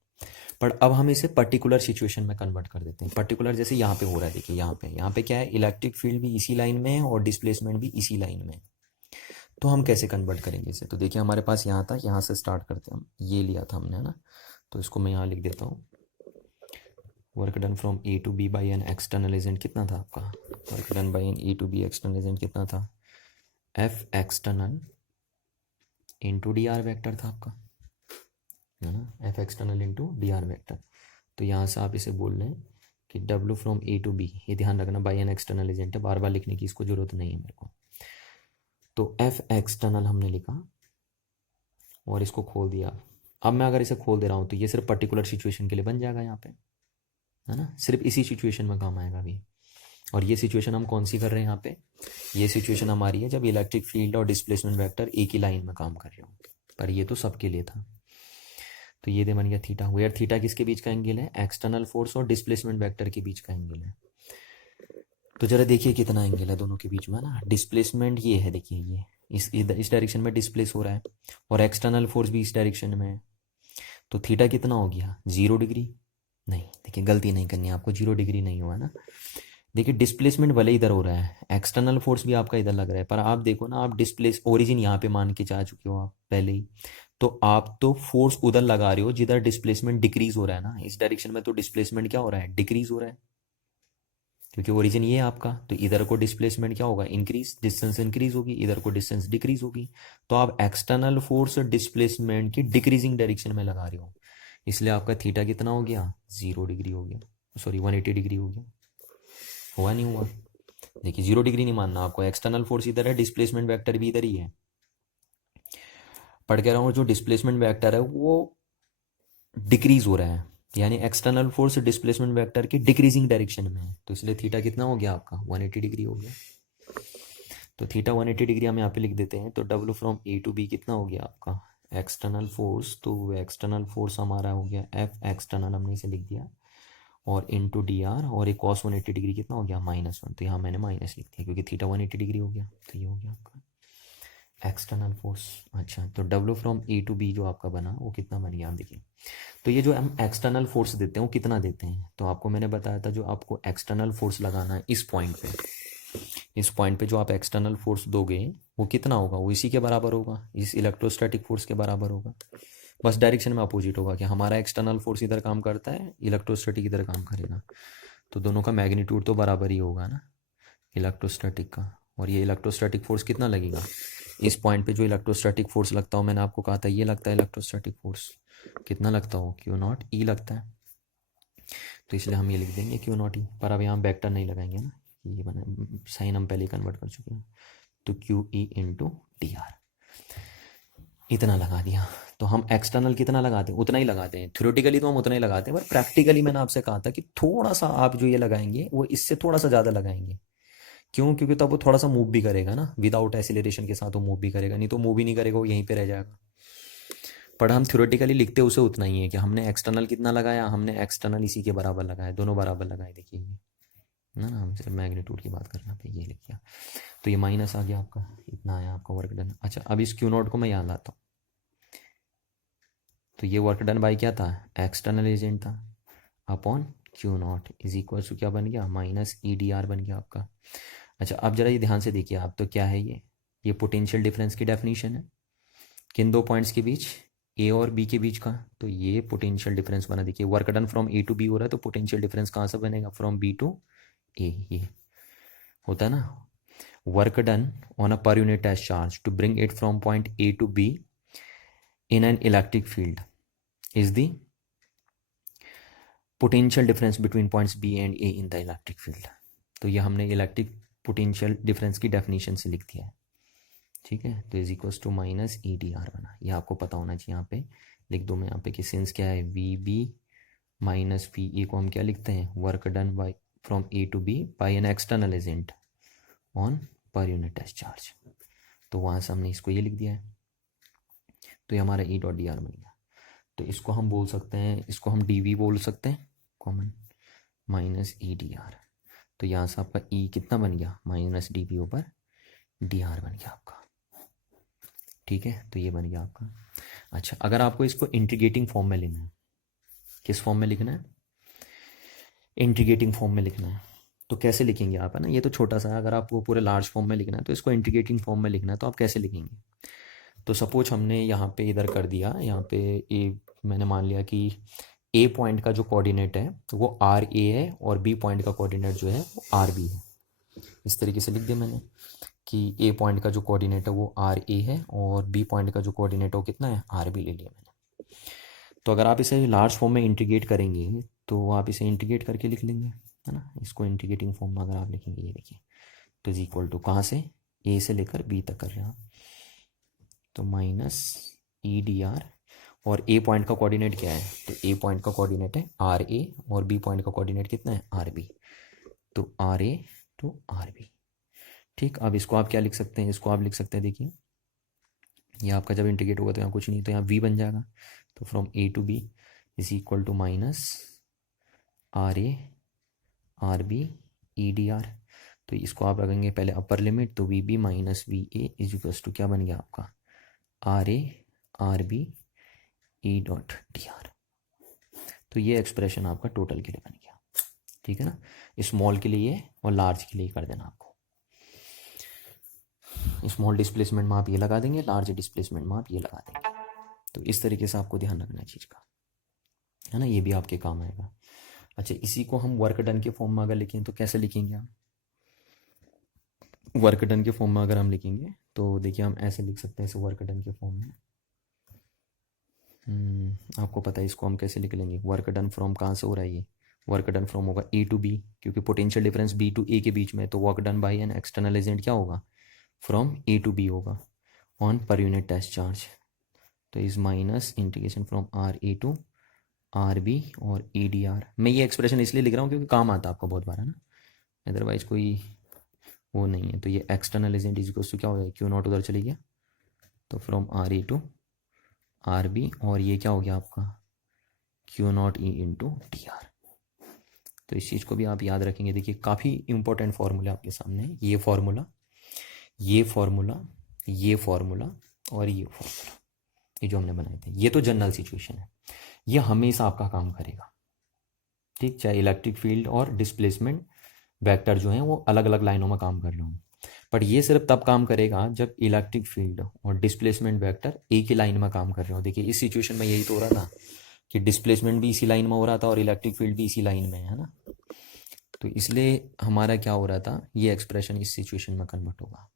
पर अब हम इसे पर्टिकुलर सिचुएशन में कन्वर्ट कर देते हैं। पर्टिकुलर जैसे यहाँ पे हो रहा है, देखिए यहाँ पे क्या है, इलेक्ट्रिक फील्ड भी इसी लाइन में है और डिस्प्लेसमेंट भी इसी लाइन में है। तो हम कैसे कन्वर्ट करेंगे इसे, तो देखिए हमारे पास यहाँ था, यहाँ से स्टार्ट करते हैं हम, ये लिया था हमने, है ना। तो इसको मैं यहाँ लिख देता हूँ, work done from A to B by an external agent कितना था आपका, work done by an A to B external agent कितना था, F external into D R vector था आपका, है ना, F external into D R vector. तो यहाँ से आप इसे बोल लें कि W from A to B, ये ध्यान रखना बाई एन एक्सटर्नल एजेंट है, बार बार लिखने की इसको जरूरत नहीं है मेरे को। तो एफ एक्सटर्नल हमने लिखा और इसको खोल दिया। अब मैं अगर इसे खोल दे रहा हूँ तो ये सिर्फ पर्टिकुलर सिचुएशन के लिए बन जाएगा यहाँ पे, है ना, सिर्फ इसी सिचुएशन में काम आएगा अभी। और ये सिचुएशन हम कौन सी कर रहे हैं यहाँ पे, ये सिचुएशन हमारी है जब इलेक्ट्रिक फील्ड और डिस्प्लेसमेंट वेक्टर एक ही लाइन में काम कर रहे हो, पर ये तो सबके लिए था। तो ये दे बन गया थीटा, वेयर थीटा किसके बीच का एंगल है, एक्सटर्नल फोर्स और डिस्प्लेसमेंट वेक्टर के बीच का एंगल है। तो जरा देखिए कितना एंगल है दोनों के बीच में ना। डिस्प्लेसमेंट ये है, देखिए ये इस डायरेक्शन में डिस्प्लेस हो रहा है और एक्सटर्नल फोर्स भी इस डायरेक्शन में है। तो थीटा कितना हो गया, 0 डिग्री। नहीं, देखिए गलती नहीं करनी है आपको, 0 डिग्री नहीं हुआ ना। देखिए डिस्प्लेसमेंट भले इधर हो रहा है, एक्सटर्नल फोर्स भी आपका इधर लग रहा है, पर आप देखो ना, आप डिस्प्लेस ओरिजिन यहाँ पे मान के जा चुके हो आप पहले ही। तो आप तो फोर्स उधर लगा रहे हो जिधर डिस्प्लेसमेंट डिक्रीज हो रहा है ना। इस डायरेक्शन में तो डिस्प्लेसमेंट क्या हो रहा है, डिक्रीज हो रहा है, क्योंकि ओरिजिन ये है आपका। तो इधर को डिस्प्लेसमेंट क्या होगा, इंक्रीज, डिस्टेंस इंक्रीज होगी, इधर को डिस्टेंस डिक्रीज होगी। तो आप एक्सटर्नल फोर्स डिस्प्लेसमेंट की डिक्रीजिंग डायरेक्शन में लगा रहे हो, इसलिए आपका थीटा कितना हो गया, 0 डिग्री हो गया, सॉरी 180 डिग्री हो गया। हुआ नहीं हुआ? देखिए 0 डिग्री नहीं मानना आपको, एक्सटर्नल फोर्स इधर है, डिस्प्लेसमेंट वेक्टर भी इधर ही है। पढ़ के रहा हूँ, जो डिस्प्लेसमेंट वेक्टर है वो डिक्रीज हो रहा है, यानी एक्सटर्नल फोर्स डिस्प्लेसमेंट वेक्टर की डिक्रीजिंग डायरेक्शन में है, तो इसलिए थीटा कितना हो गया आपका, 180 डिग्री हो गया। तो थीटा 180 डिग्री हम यहाँ पे लिख देते हैं। तो W from A to B कितना हो गया आपका, एक्सटर्नल फोर्स, तो एक्सटर्नल फोर्स हमारा हो गया एफ एक्सटर्नल, हमने इसे लिख दिया, और इंटू डी आर, और एक कॉस 180 डिग्री कितना हो गया, -1। तो यहाँ मैंने माइनस लिख दिया क्योंकि थीटा 180 डिग्री हो गया। तो ये हो गया आपका एक्सटर्नल फोर्स। अच्छा, तो W from A to B जो आपका बना वो कितना बन गया, आप देखिए। तो ये जो हम एक्सटर्नल फोर्स देते हैं वो कितना देते हैं, तो आपको मैंने बताया था, जो आपको एक्सटर्नल फोर्स लगाना है इस पॉइंट पे, इस पॉइंट पे जो आप एक्सटर्नल फोर्स दोगे वो कितना होगा, वो इसी के बराबर होगा, इस इलेक्ट्रोस्टैटिक फोर्स के बराबर होगा। बस डायरेक्शन में अपोजिट होगा कि हमारा एक्सटर्नल फोर्स इधर काम करता है, इलेक्ट्रोस्टैटिक इधर काम करेगा। तो दोनों का मैग्नीट्यूड तो बराबर ही होगा ना, इलेक्ट्रोस्टैटिक का। और ये इलेक्ट्रोस्टैटिक फोर्स कितना लगेगा, इस पॉइंट पे जो इलेक्ट्रोस्टैटिक फोर्स लगता हो, मैंने आपको कहा था ये लगता है इलेक्ट्रोस्टैटिक फोर्स, कितना लगता हो, Q0 E लगता है। तो इसलिए हम ये लिख देंगे Q0 E, पर अब यहाँ वेक्टर नहीं लगाएंगे ना, ये बना साइन हम पहले कन्वर्ट कर चुके हैं। तो QE इंटू DR इतना लगा दिया। तो हम एक्सटर्नल कितना लगाते हैं, उतना ही लगाते हैं, थ्योरेटिकली तो हम उतना ही लगाते हैं, पर प्रैक्टिकली मैंने आपसे कहा था कि थोड़ा सा आप जो ये लगाएंगे वो इससे थोड़ा सा ज़्यादा लगाएंगे। क्यों, क्योंकि तब वो थोड़ा सा मूव भी करेगा ना, विदाउट एसिलेरेशन के साथ वो मूव भी करेगा, नहीं तो मूव ही नहीं करेगा, वो यहीं पे रह जाएगा। पर हम थ्योरेटिकली लिखते उसे उतना ही है कि हमने एक्सटर्नल कितना लगाया, हमने एक्सटर्नल इसी के बराबर लगाया, दोनों बराबर लगाए, देखिए ये ना, हम सिर्फ मैग्नीट्यूड की बात करना पे ये लिख दिया। तो ये माइनस आ गया आपका, इतना आया आपका वर्क डन। अच्छा, अब इस Q0 को मैं यहाँ लाता हूँ, तो ये वर्क डन बाई क्या था, एक्सटर्नल एजेंट था, upon Q0 is equal to क्या बन गया, -EDR बन गया आपका। अच्छा, अब जरा ये ध्यान से देखिए आप, तो क्या है ये पोटेंशियल डिफरेंस की डेफिनेशन है, किन दो पॉइंट्स के बीच, ए और बी के बीच का। तो ये पोटेंशियल डिफरेंस बना, देखिए work done from A to B हो रहा है, तो पोटेंशियल डिफरेंस कहाँ से बनेगा, फ्रॉम बी टू ए, ये होता है ना, work done on a per unit test charge to bring it from point A to B in an electric field is the potential difference between points B and A in the electric field। तो ये हमने electric potential difference की definition से लिख दिया है, ठीक है। तो इज इक्वल्स टू -EDR बना, ये आपको पता होना चाहिए। यहाँ पे लिख दो मैं यहाँ पे कि सिंस क्या है, VB माइनस VE को हम क्या लिखते हैं, work done by from A to B by an external agent on per unit test charge. तो वहाँ से हमने इसको ये लिख दिया है, तो ये हमारा E.DR बन गया। तो इसको हम बोल सकते हैं, इसको हम DV बोल सकते हैं कॉमन, -EDR। तो यहाँ से आपका E कितना बन गया, -DV ऊपर DR बन गया आपका, ठीक है। तो ये बन गया आपका। अच्छा, अगर आपको इसको इंटीग्रेटिंग फॉर्म में लिखना है, किस फॉर्म में लिखना है, इंटीग्रेटिंग फॉर्म में लिखना है, तो कैसे लिखेंगे आप, है ना, ये तो छोटा सा है। अगर आपको पूरे लार्ज फॉर्म में लिखना है तो इसको इंटीग्रेटिंग फॉर्म में लिखना है, तो आप कैसे लिखेंगे। तो सपोज हमने यहाँ पे इधर कर दिया, यहाँ पे ए, मैंने मान लिया कि ए पॉइंट का जो कोऑर्डिनेट है तो वो RA है, और बी पॉइंट का कोऑर्डिनेट जो है वो RB है। इस तरीके से लिख दिया मैंने कि ए पॉइंट का जो कोऑर्डिनेट है वो RA है, और बी पॉइंट का जो कोऑर्डिनेट है वो कितना है, RB ले लिया मैंने। तो अगर आप इसे लार्ज फॉर्म में इंटीग्रेट करेंगे तो आप इसे इंटीग्रेट करके लिख लेंगे, है ना। इसको इंटीग्रेटिंग फॉर्म में अगर आप लिखेंगे, ये देखिए, तो इज इक्वल टू कहाँ से, ए से लेकर बी तक कर रहे हैं, तो -EDR, और ए पॉइंट का कोऑर्डिनेट क्या है, तो ए पॉइंट का कोऑर्डिनेट है RA, और बी पॉइंट का कोऑर्डिनेट कितना है, RB। तो RA टू RB, ठीक। अब इसको आप क्या लिख सकते हैं, इसको आप लिख सकते हैं, देखिए ये आपका जब इंटीग्रेट होगा तो यहाँ कुछ नहीं, तो यहाँ V बन जाएगा। तो from A to B is equal to -RA RB EDR। तो इसको आप रखेंगे पहले अपर लिमिट, तो V B minus V A is equals to क्या बन गया आपका, R A R B E dot D R. तो ये एक्सप्रेशन आपका टोटल के लिए बन गया, ठीक है ना। स्मॉल के लिए और लार्ज के लिए कर देना आपको। स्मॉल डिस्प्लेसमेंट में आप ये लगा देंगे, लार्ज डिस्प्लेसमेंट में आप ये लगा देंगे। तो इस तरीके से आपको ध्यान रखना है चीज़ का, है ना, ये भी आपके काम आएगा। अच्छा, इसी को हम वर्क डन के फॉर्म में अगर लिखें तो कैसे लिखेंगे हम? वर्क डन के फॉर्म में अगर हम लिखेंगे तो देखिए हम ऐसे लिख सकते हैं, इसे वर्क डन के फॉर्म में। आपको पता है इसको हम कैसे लिख लेंगे? वर्क डन फ्रॉम कहाँ से हो रहा है ये? वर्क डन फ्रॉम होगा ए टू बी, क्योंकि potential difference B to A के बीच में, तो work done by an external agent क्या होगा? फ्रॉम ए टू बी होगा on per unit test charge. तो is minus integration from are A to are B और ए डी आर। मैं ये एक्सप्रेशन इसलिए लिख रहा हूँ क्योंकि काम आता है आपको बहुत बार, है ना, अदरवाइज कोई वो नहीं है। तो ये external agent is equals to क्या हो जाएगा, क्यू नॉट उधर चली गया, तो from are A to are B, और ये क्या हो गया आपका, Q not E into D R. तो इस चीज़ को भी आप याद रखेंगे। देखिए काफ़ी इंपॉर्टेंट फार्मूला आपके सामने है, ये फार्मूला, ये फार्मूला, ये फार्मूला और ये फार्मूला, ये जो हमने बनाए थे, ये तो जनरल सिचुएशन है, ये हमेशा आपका काम करेगा, ठीक। चाहे इलेक्ट्रिक फील्ड और डिस्प्लेसमेंट वेक्टर जो हैं वो अलग अलग लाइनों में काम कर रहे हों, बट ये सिर्फ तब काम करेगा जब इलेक्ट्रिक फील्ड और डिस्प्लेसमेंट वेक्टर एक ही लाइन में काम कर रहे हो। देखिए इस सिचुएशन में यही तो हो रहा था कि डिस्प्लेसमेंट भी इसी लाइन में हो रहा था और इलेक्ट्रिक फील्ड भी इसी लाइन में है ना। तो इसलिए हमारा क्या हो रहा था, ये एक्सप्रेशन इस सिचुएशन में कन्वर्ट होगा।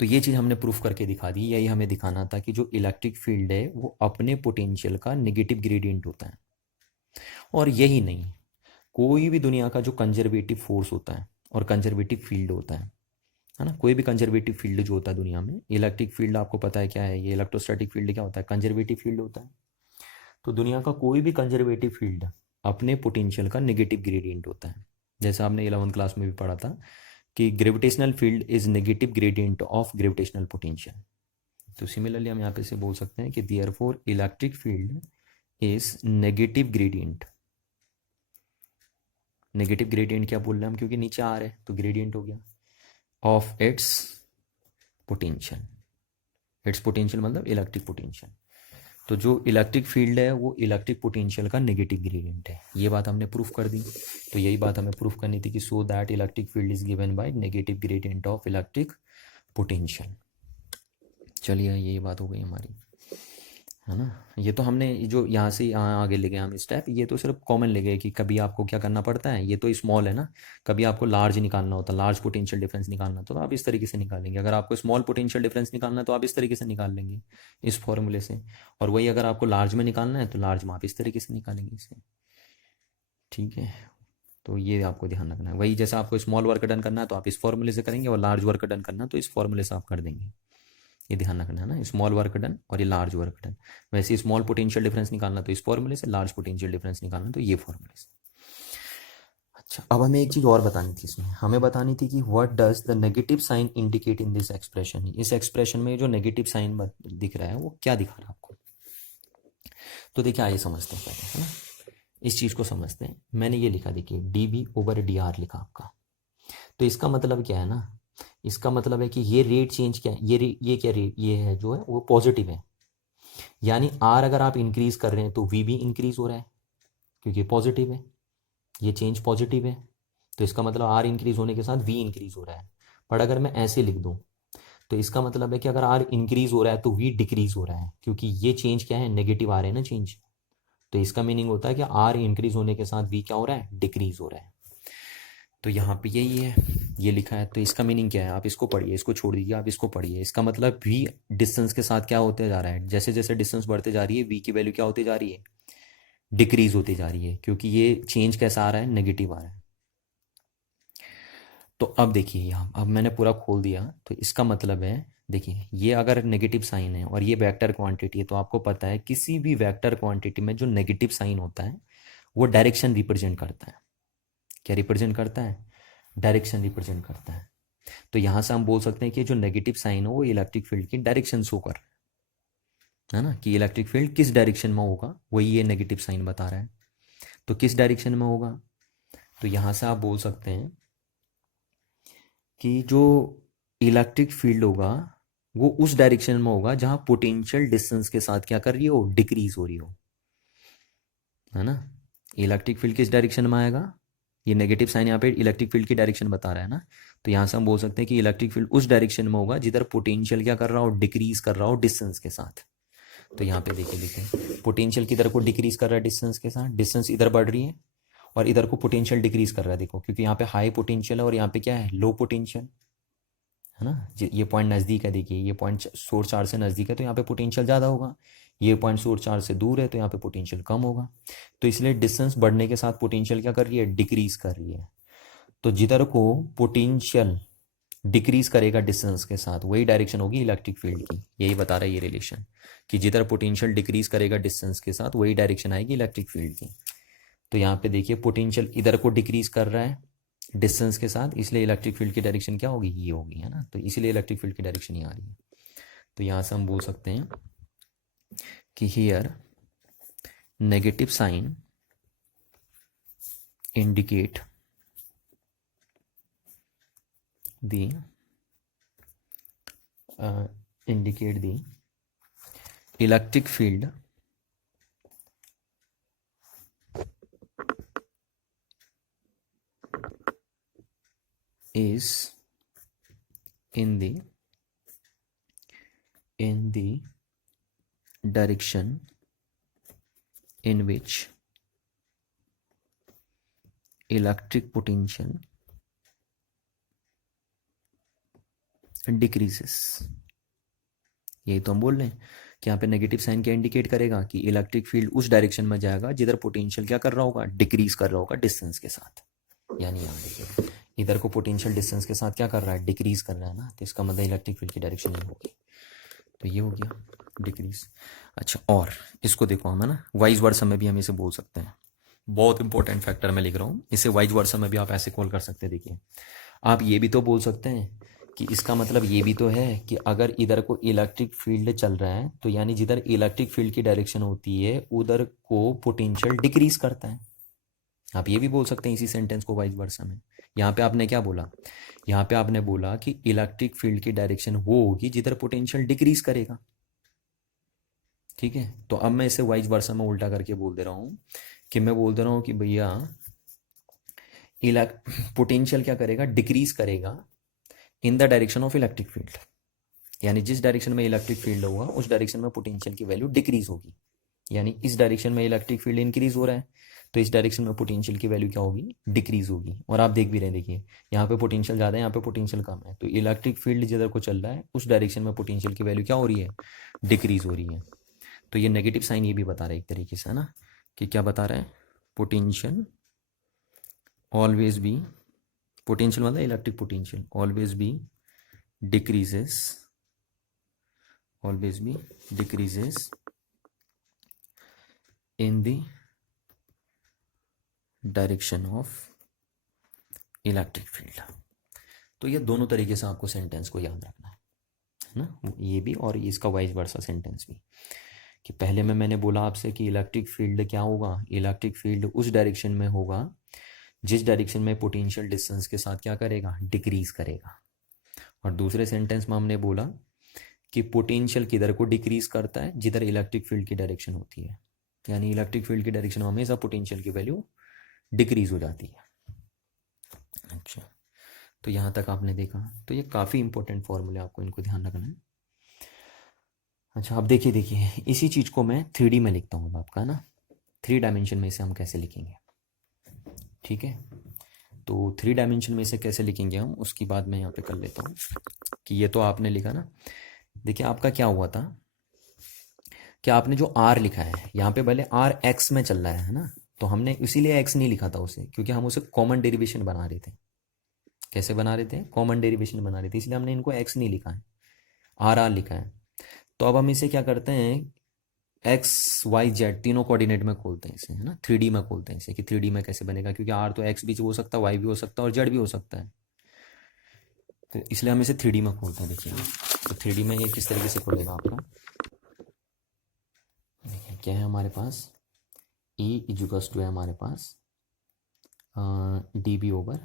तो ये चीज़ हमने प्रूफ करके दिखा दी। यही हमें दिखाना था कि जो इलेक्ट्रिक फील्ड है वो अपने पोटेंशियल का नेगेटिव ग्रेडियंट होता है। और यही नहीं, कोई भी दुनिया का जो कंजर्वेटिव फोर्स होता है और कंजर्वेटिव फील्ड होता है ना, कोई भी कंजर्वेटिव फील्ड जो होता है दुनिया में, इलेक्ट्रिक फील्ड आपको पता है क्या है, ये इलेक्ट्रोस्टैटिक फील्ड क्या होता है, कंजर्वेटिव फील्ड होता है। तो दुनिया का कोई भी कंजर्वेटिव फील्ड अपने पोटेंशियल का नेगेटिव ग्रेडियंट होता है। जैसे आपने 11th क्लास में भी पढ़ा था कि gravitational field is negative gradient of gravitational potential. तो सिमिलरली हम यहाँ पे से बोल सकते हैं कि therefore electric field is negative gradient. Negative gradient क्या बोल रहे हैं हम, क्योंकि नीचे आ रहे हैं तो ग्रेडियंट हो गया, of its potential. It's potential मतलब इलेक्ट्रिक पोटेंशियल। तो जो इलेक्ट्रिक फील्ड है वो इलेक्ट्रिक पोटेंशियल का नेगेटिव ग्रेडियंट है। ये बात हमने प्रूफ कर दी। तो यही बात हमें प्रूफ करनी थी कि so that electric field is given by negative gradient of electric potential. चलिए यही बात हो गई हमारी, है ना। ये तो हमने जो यहाँ से यहाँ आगे ले गए हम स्टेप, ये तो सिर्फ कॉमन ले गए कि कभी आपको क्या करना पड़ता है, ये तो स्मॉल है ना, कभी आपको लार्ज निकालना होता है, लार्ज पोटेंशियल डिफरेंस निकालना, तो आप इस तरीके से निकालेंगे। अगर आपको स्मॉल पोटेंशियल डिफरेंस निकालना है तो आप इस तरीके से निकाल लेंगे इस फॉर्मूले से, और वही अगर आपको लार्ज में निकालना है तो लार्ज में आप इस तरीके से निकालेंगे इसे, ठीक है। तो ये आपको ध्यान रखना है। वही जैसा आपको स्मॉल वर्क डन करना है तो आप इस फॉर्मूले से करेंगे, और लार्ज वर्क डन करना है तो इस फॉर्मूले से आप कर देंगे। ये ध्यान रखना है ना, स्मॉल वर्क डन और ये लार्ज वर्क डन। वैसे स्मॉल पोटेंशियल डिफरेंस निकालना तो इस फॉर्मूले से, लार्ज पोटेंशियल डिफरेंस निकालना तो ये फॉर्मूले से। अच्छा, अब हमें एक चीज़ और बतानी थी इसमें, हमें बतानी थी कि what does the negative sign indicate in this expression. इस एक्सप्रेशन में जो नेगेटिव साइन दिख रहा है वो क्या दिखा रहा है आपको। तो देखिए आइए समझते हैं पहले, है ना, इस चीज़ को समझते हैं। मैंने ये लिखा, देखिए D B over D R लिखा आपका। तो इसका मतलब क्या है ना, इसका मतलब है कि ये रेट चेंज क्या है, ये क्या रेट, ये है जो है वो पॉजिटिव है। यानी आर अगर आप इंक्रीज कर रहे हैं तो वी भी इंक्रीज हो रहा है, क्योंकि पॉजिटिव है, ये चेंज पॉजिटिव है। तो इसका मतलब आर इंक्रीज होने के साथ वी इंक्रीज हो रहा है। पर अगर मैं ऐसे लिख दूं तो इसका मतलब है कि अगर आर इंक्रीज हो रहा है तो वी डिक्रीज हो रहा है, क्योंकि ये चेंज क्या है, नेगेटिव आ रहे हैं ना चेंज। तो इसका मीनिंग होता है कि आर इंक्रीज होने के साथ वी क्या हो रहा है, डिक्रीज हो रहा है। तो यहाँ पे यही है, ये लिखा है। तो इसका मीनिंग क्या है, आप इसको पढ़िए, इसको छोड़ दीजिए, आप इसको पढ़िए। इसका मतलब वी डिस्टेंस के साथ क्या होते जा रहा है, जैसे जैसे डिस्टेंस बढ़ते जा रही है वी की वैल्यू क्या होती जा रही है, डिक्रीज होती जा रही है, क्योंकि ये चेंज कैसा आ रहा है, नेगेटिव आ रहा है। तो अब देखिए यहाँ, अब मैंने पूरा खोल दिया। तो इसका मतलब है, देखिए ये अगर नेगेटिव साइन है और ये वेक्टर क्वांटिटी है, तो आपको पता है किसी भी वेक्टर क्वांटिटी में जो नेगेटिव साइन होता है वो डायरेक्शन रिप्रेजेंट करता है। क्या रिप्रेजेंट करता है, डायरेक्शन रिप्रेजेंट करता है। तो यहाँ से हम बोल सकते हैं कि जो नेगेटिव साइन हो वो इलेक्ट्रिक फील्ड की डायरेक्शन शो कर, है ना, कि इलेक्ट्रिक फील्ड किस डायरेक्शन में होगा वही ये नेगेटिव साइन बता रहा है। तो किस डायरेक्शन में होगा, तो यहाँ से आप बोल सकते हैं कि जो इलेक्ट्रिक फील्ड होगा वो उस डायरेक्शन में होगा जहां पोटेंशियल डिस्टेंस के साथ क्या कर रही हो, डिक्रीज हो रही हो, है ना। इलेक्ट्रिक फील्ड किस डायरेक्शन में आएगा, ये नेगेटिव साइन यहाँ पे इलेक्ट्रिक फील्ड की डायरेक्शन बता रहा है ना, तो यहाँ से हम बोल सकते हैं कि इलेक्ट्रिक फील्ड उस डायरेक्शन में होगा जिधर पोटेंशियल क्या कर रहा हो, डिक्रीज कर रहा हो डिस्टेंस के साथ। तो यहाँ पे देखिए देखिए पोटेंशियल किधर को डिक्रीज कर रहा है, डिस्टेंस के साथ, डिस्टेंस इधर बढ़ रही है और इधर को पोटेंशियल डिक्रीज कर रहा है, देखो क्योंकि यहाँ पे हाई पोटेंशियल है और यहाँ पे क्या है, लो पोटेंशियल, है ना। ये पॉइंट नज़दीक है, देखिए ये पॉइंट सोर्स चार्ज से नज़दीक है तो यहाँ पे पोटेंशियल ज़्यादा होगा, ये पॉइंट सोर्स चार्ज से दूर है तो यहाँ पे पोटेंशियल कम होगा। तो इसलिए डिस्टेंस बढ़ने के साथ पोटेंशियल क्या कर रही है, डिक्रीज कर रही है। तो जिधर को पोटेंशियल डिक्रीज करेगा डिस्टेंस के साथ वही डायरेक्शन होगी इलेक्ट्रिक फील्ड की, यही बता रहा है ये रिलेशन, कि जिधर पोटेंशियल डिक्रीज करेगा डिस्टेंस के साथ वही डायरेक्शन आएगी इलेक्ट्रिक फील्ड की। तो यहाँ पे देखिए पोटेंशियल इधर को डिक्रीज कर रहा है डिस्टेंस के साथ, इसलिए इलेक्ट्रिक फील्ड की डायरेक्शन क्या होगी, ये होगी, है ना। तो इसलिए इलेक्ट्रिक फील्ड की डायरेक्शन ये आ रही है। तो यहाँ से हम बोल सकते हैं कि here negative sign indicate the electric field is in the direction in which electric potential decreases. यही तो हम बोल रहे हैं कि यहाँ पे नेगेटिव साइन क्या इंडिकेट करेगा कि इलेक्ट्रिक फील्ड उस डायरेक्शन में जाएगा जिधर पोटेंशियल क्या कर रहा होगा, डिक्रीज कर रहा होगा डिस्टेंस के साथ। यानी यहाँ देखिए इधर को पोटेंशियल डिस्टेंस के साथ क्या कर रहा है, डिक्रीज कर रहा है ना, तो इसका मतलब इलेक्ट्रिक फील्ड की डायरेक्शन ये होगी। तो ये हो गया डिक्रीज। अच्छा और इसको देखो हम, है ना, वाइज वर्सा में भी हम इसे बोल सकते हैं, बहुत इंपॉर्टेंट फैक्टर मैं लिख रहा हूँ, इसे वाइज वर्सा में भी आप ऐसे कॉल कर सकते हैं। देखिए आप ये भी तो बोल सकते हैं कि इसका मतलब ये भी तो है कि अगर इधर को इलेक्ट्रिक फील्ड चल रहा है तो यानी जिधर इलेक्ट्रिक फील्ड की डायरेक्शन होती है उधर को पोटेंशियल डिक्रीज करता है। आप ये भी बोल सकते हैं इसी सेंटेंस को वाइज वर्सा में। यहाँ पे आपने क्या बोला, यहाँ पे आपने बोला कि इलेक्ट्रिक फील्ड की डायरेक्शन वो होगी जिधर पोटेंशियल डिक्रीज करेगा, ठीक है। तो अब मैं इसे वाइज वर्सा में उल्टा करके बोल दे रहा हूँ कि मैं बोल दे रहा हूँ कि भैया पोटेंशियल क्या करेगा, डिक्रीज करेगा in the direction of electric field, यानी जिस डायरेक्शन में इलेक्ट्रिक फील्ड होगा उस डायरेक्शन में पोटेंशियल की वैल्यू डिक्रीज होगी। यानी इस डायरेक्शन में इलेक्ट्रिक फील्ड इंक्रीज हो रहा है तो इस डायरेक्शन में पोटेंशियल की वैल्यू क्या होगी, डिक्रीज होगी। और आप देख भी रहे हैं, देखिए यहाँ पे पोटेंशियल ज़्यादा है, यहाँ पे पोटेंशियल कम है, तो इलेक्ट्रिक फील्ड जिधर को चल रहा है उस डायरेक्शन में पोटेंशियल की वैल्यू क्या हो रही है, डिक्रीज हो रही है। तो ये नेगेटिव साइन ये भी बता रहा है एक तरीके से, है ना, कि क्या बता रहा है, पोटेंशियल ऑलवेज बी, पोटेंशियल मतलब electric potential always be decreases, always be decreases in the direction of electric field। तो ये दोनों तरीके से आपको सेंटेंस को याद रखना है ना, ये भी और इसका वाइस वर्सा सेंटेंस भी। कि पहले में मैंने बोला आपसे कि इलेक्ट्रिक फील्ड क्या होगा, इलेक्ट्रिक फील्ड उस डायरेक्शन में होगा जिस डायरेक्शन में पोटेंशियल डिस्टेंस के साथ क्या करेगा, डिक्रीज करेगा। और दूसरे सेंटेंस में हमने बोला कि पोटेंशियल किधर को डिक्रीज करता है, जिधर इलेक्ट्रिक फील्ड की डायरेक्शन होती है, यानी इलेक्ट्रिक फील्ड की डायरेक्शन में हमेशा पोटेंशियल की वैल्यू डिक्रीज हो जाती है। अच्छा तो यहाँ तक आपने देखा, तो ये काफ़ी इंपॉर्टेंट फॉर्मूले, आपको इनको ध्यान रखना है। अच्छा अब देखिए देखिए इसी चीज़ को मैं 3D में लिखता हूँ आपका, ना 3 डायमेंशन में इसे हम कैसे लिखेंगे, ठीक है। तो 3 डायमेंशन में इसे कैसे लिखेंगे हम, उसकी बात मैं यहाँ पे कर लेता हूँ। कि ये तो आपने लिखा ना, देखिए आपका क्या हुआ था कि आपने जो r लिखा है यहाँ पे भले r x में चल रहा है ना, तो हमने इसीलिए x नहीं लिखा था उसे, क्योंकि हम उसे कॉमन डेरिवेशन बना रहे थे। कैसे बना रहे थे, कॉमन डेरिवेशन बना रहे थे, इसलिए हमने इनको x नहीं लिखा है, r लिखा है। तो अब हम इसे क्या करते हैं, x y z तीनों कोऑर्डिनेट में खोलते हैं इसे, है ना, 3D में खोलते हैं इसे, कि 3D में कैसे बनेगा, क्योंकि r तो x भी हो सकता है, y भी हो सकता है और z भी हो सकता है, तो इसलिए हम इसे 3D में खोलते हैं। देखिए तो 3D में ये किस तरीके से खुलेगा आपका, देखिए क्या है हमारे पास, E इजुकस टू है हमारे पास D B over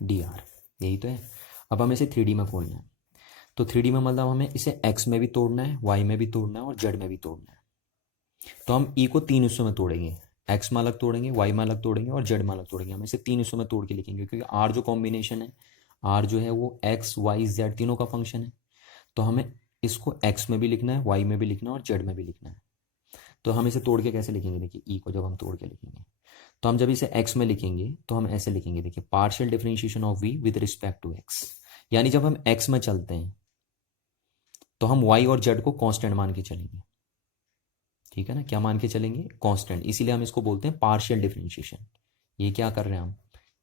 D R, यही तो है। अब हमें इसे 3D में खोलना है। तो 3D में मतलब हमें इसे x में भी तोड़ना है, y में भी तोड़ना है और z में भी तोड़ना है। तो हम ई को 3 हिस्सों में तोड़ेंगे, x में अलग तोड़ेंगे, y में अलग तोड़ेंगे और z में अलग तोड़ेंगे। हम इसे 3 हिस्सों में तोड़ के लिखेंगे क्योंकि r जो कॉम्बिनेशन है, r जो है वो x y z तीनों का फंक्शन है। तो हमें इसको x में भी लिखना है, y में भी लिखना है और z में भी लिखना है। तो हम इसे तोड़ के कैसे लिखेंगे, देखिए ई को जब हम तोड़ के लिखेंगे तो हम जब इसे x में लिखेंगे तो हम ऐसे लिखेंगे, देखिए partial differentiation of v with respect to x। यानी जब हम x में चलते हैं तो हम y और z को कांस्टेंट मान के चलेंगे। ठीक है ना, क्या मान के चलेंगे, कांस्टेंट। इसीलिए हम इसको बोलते हैं पार्शियल डिफरेंशिएशन। ये क्या कर रहे हैं हम,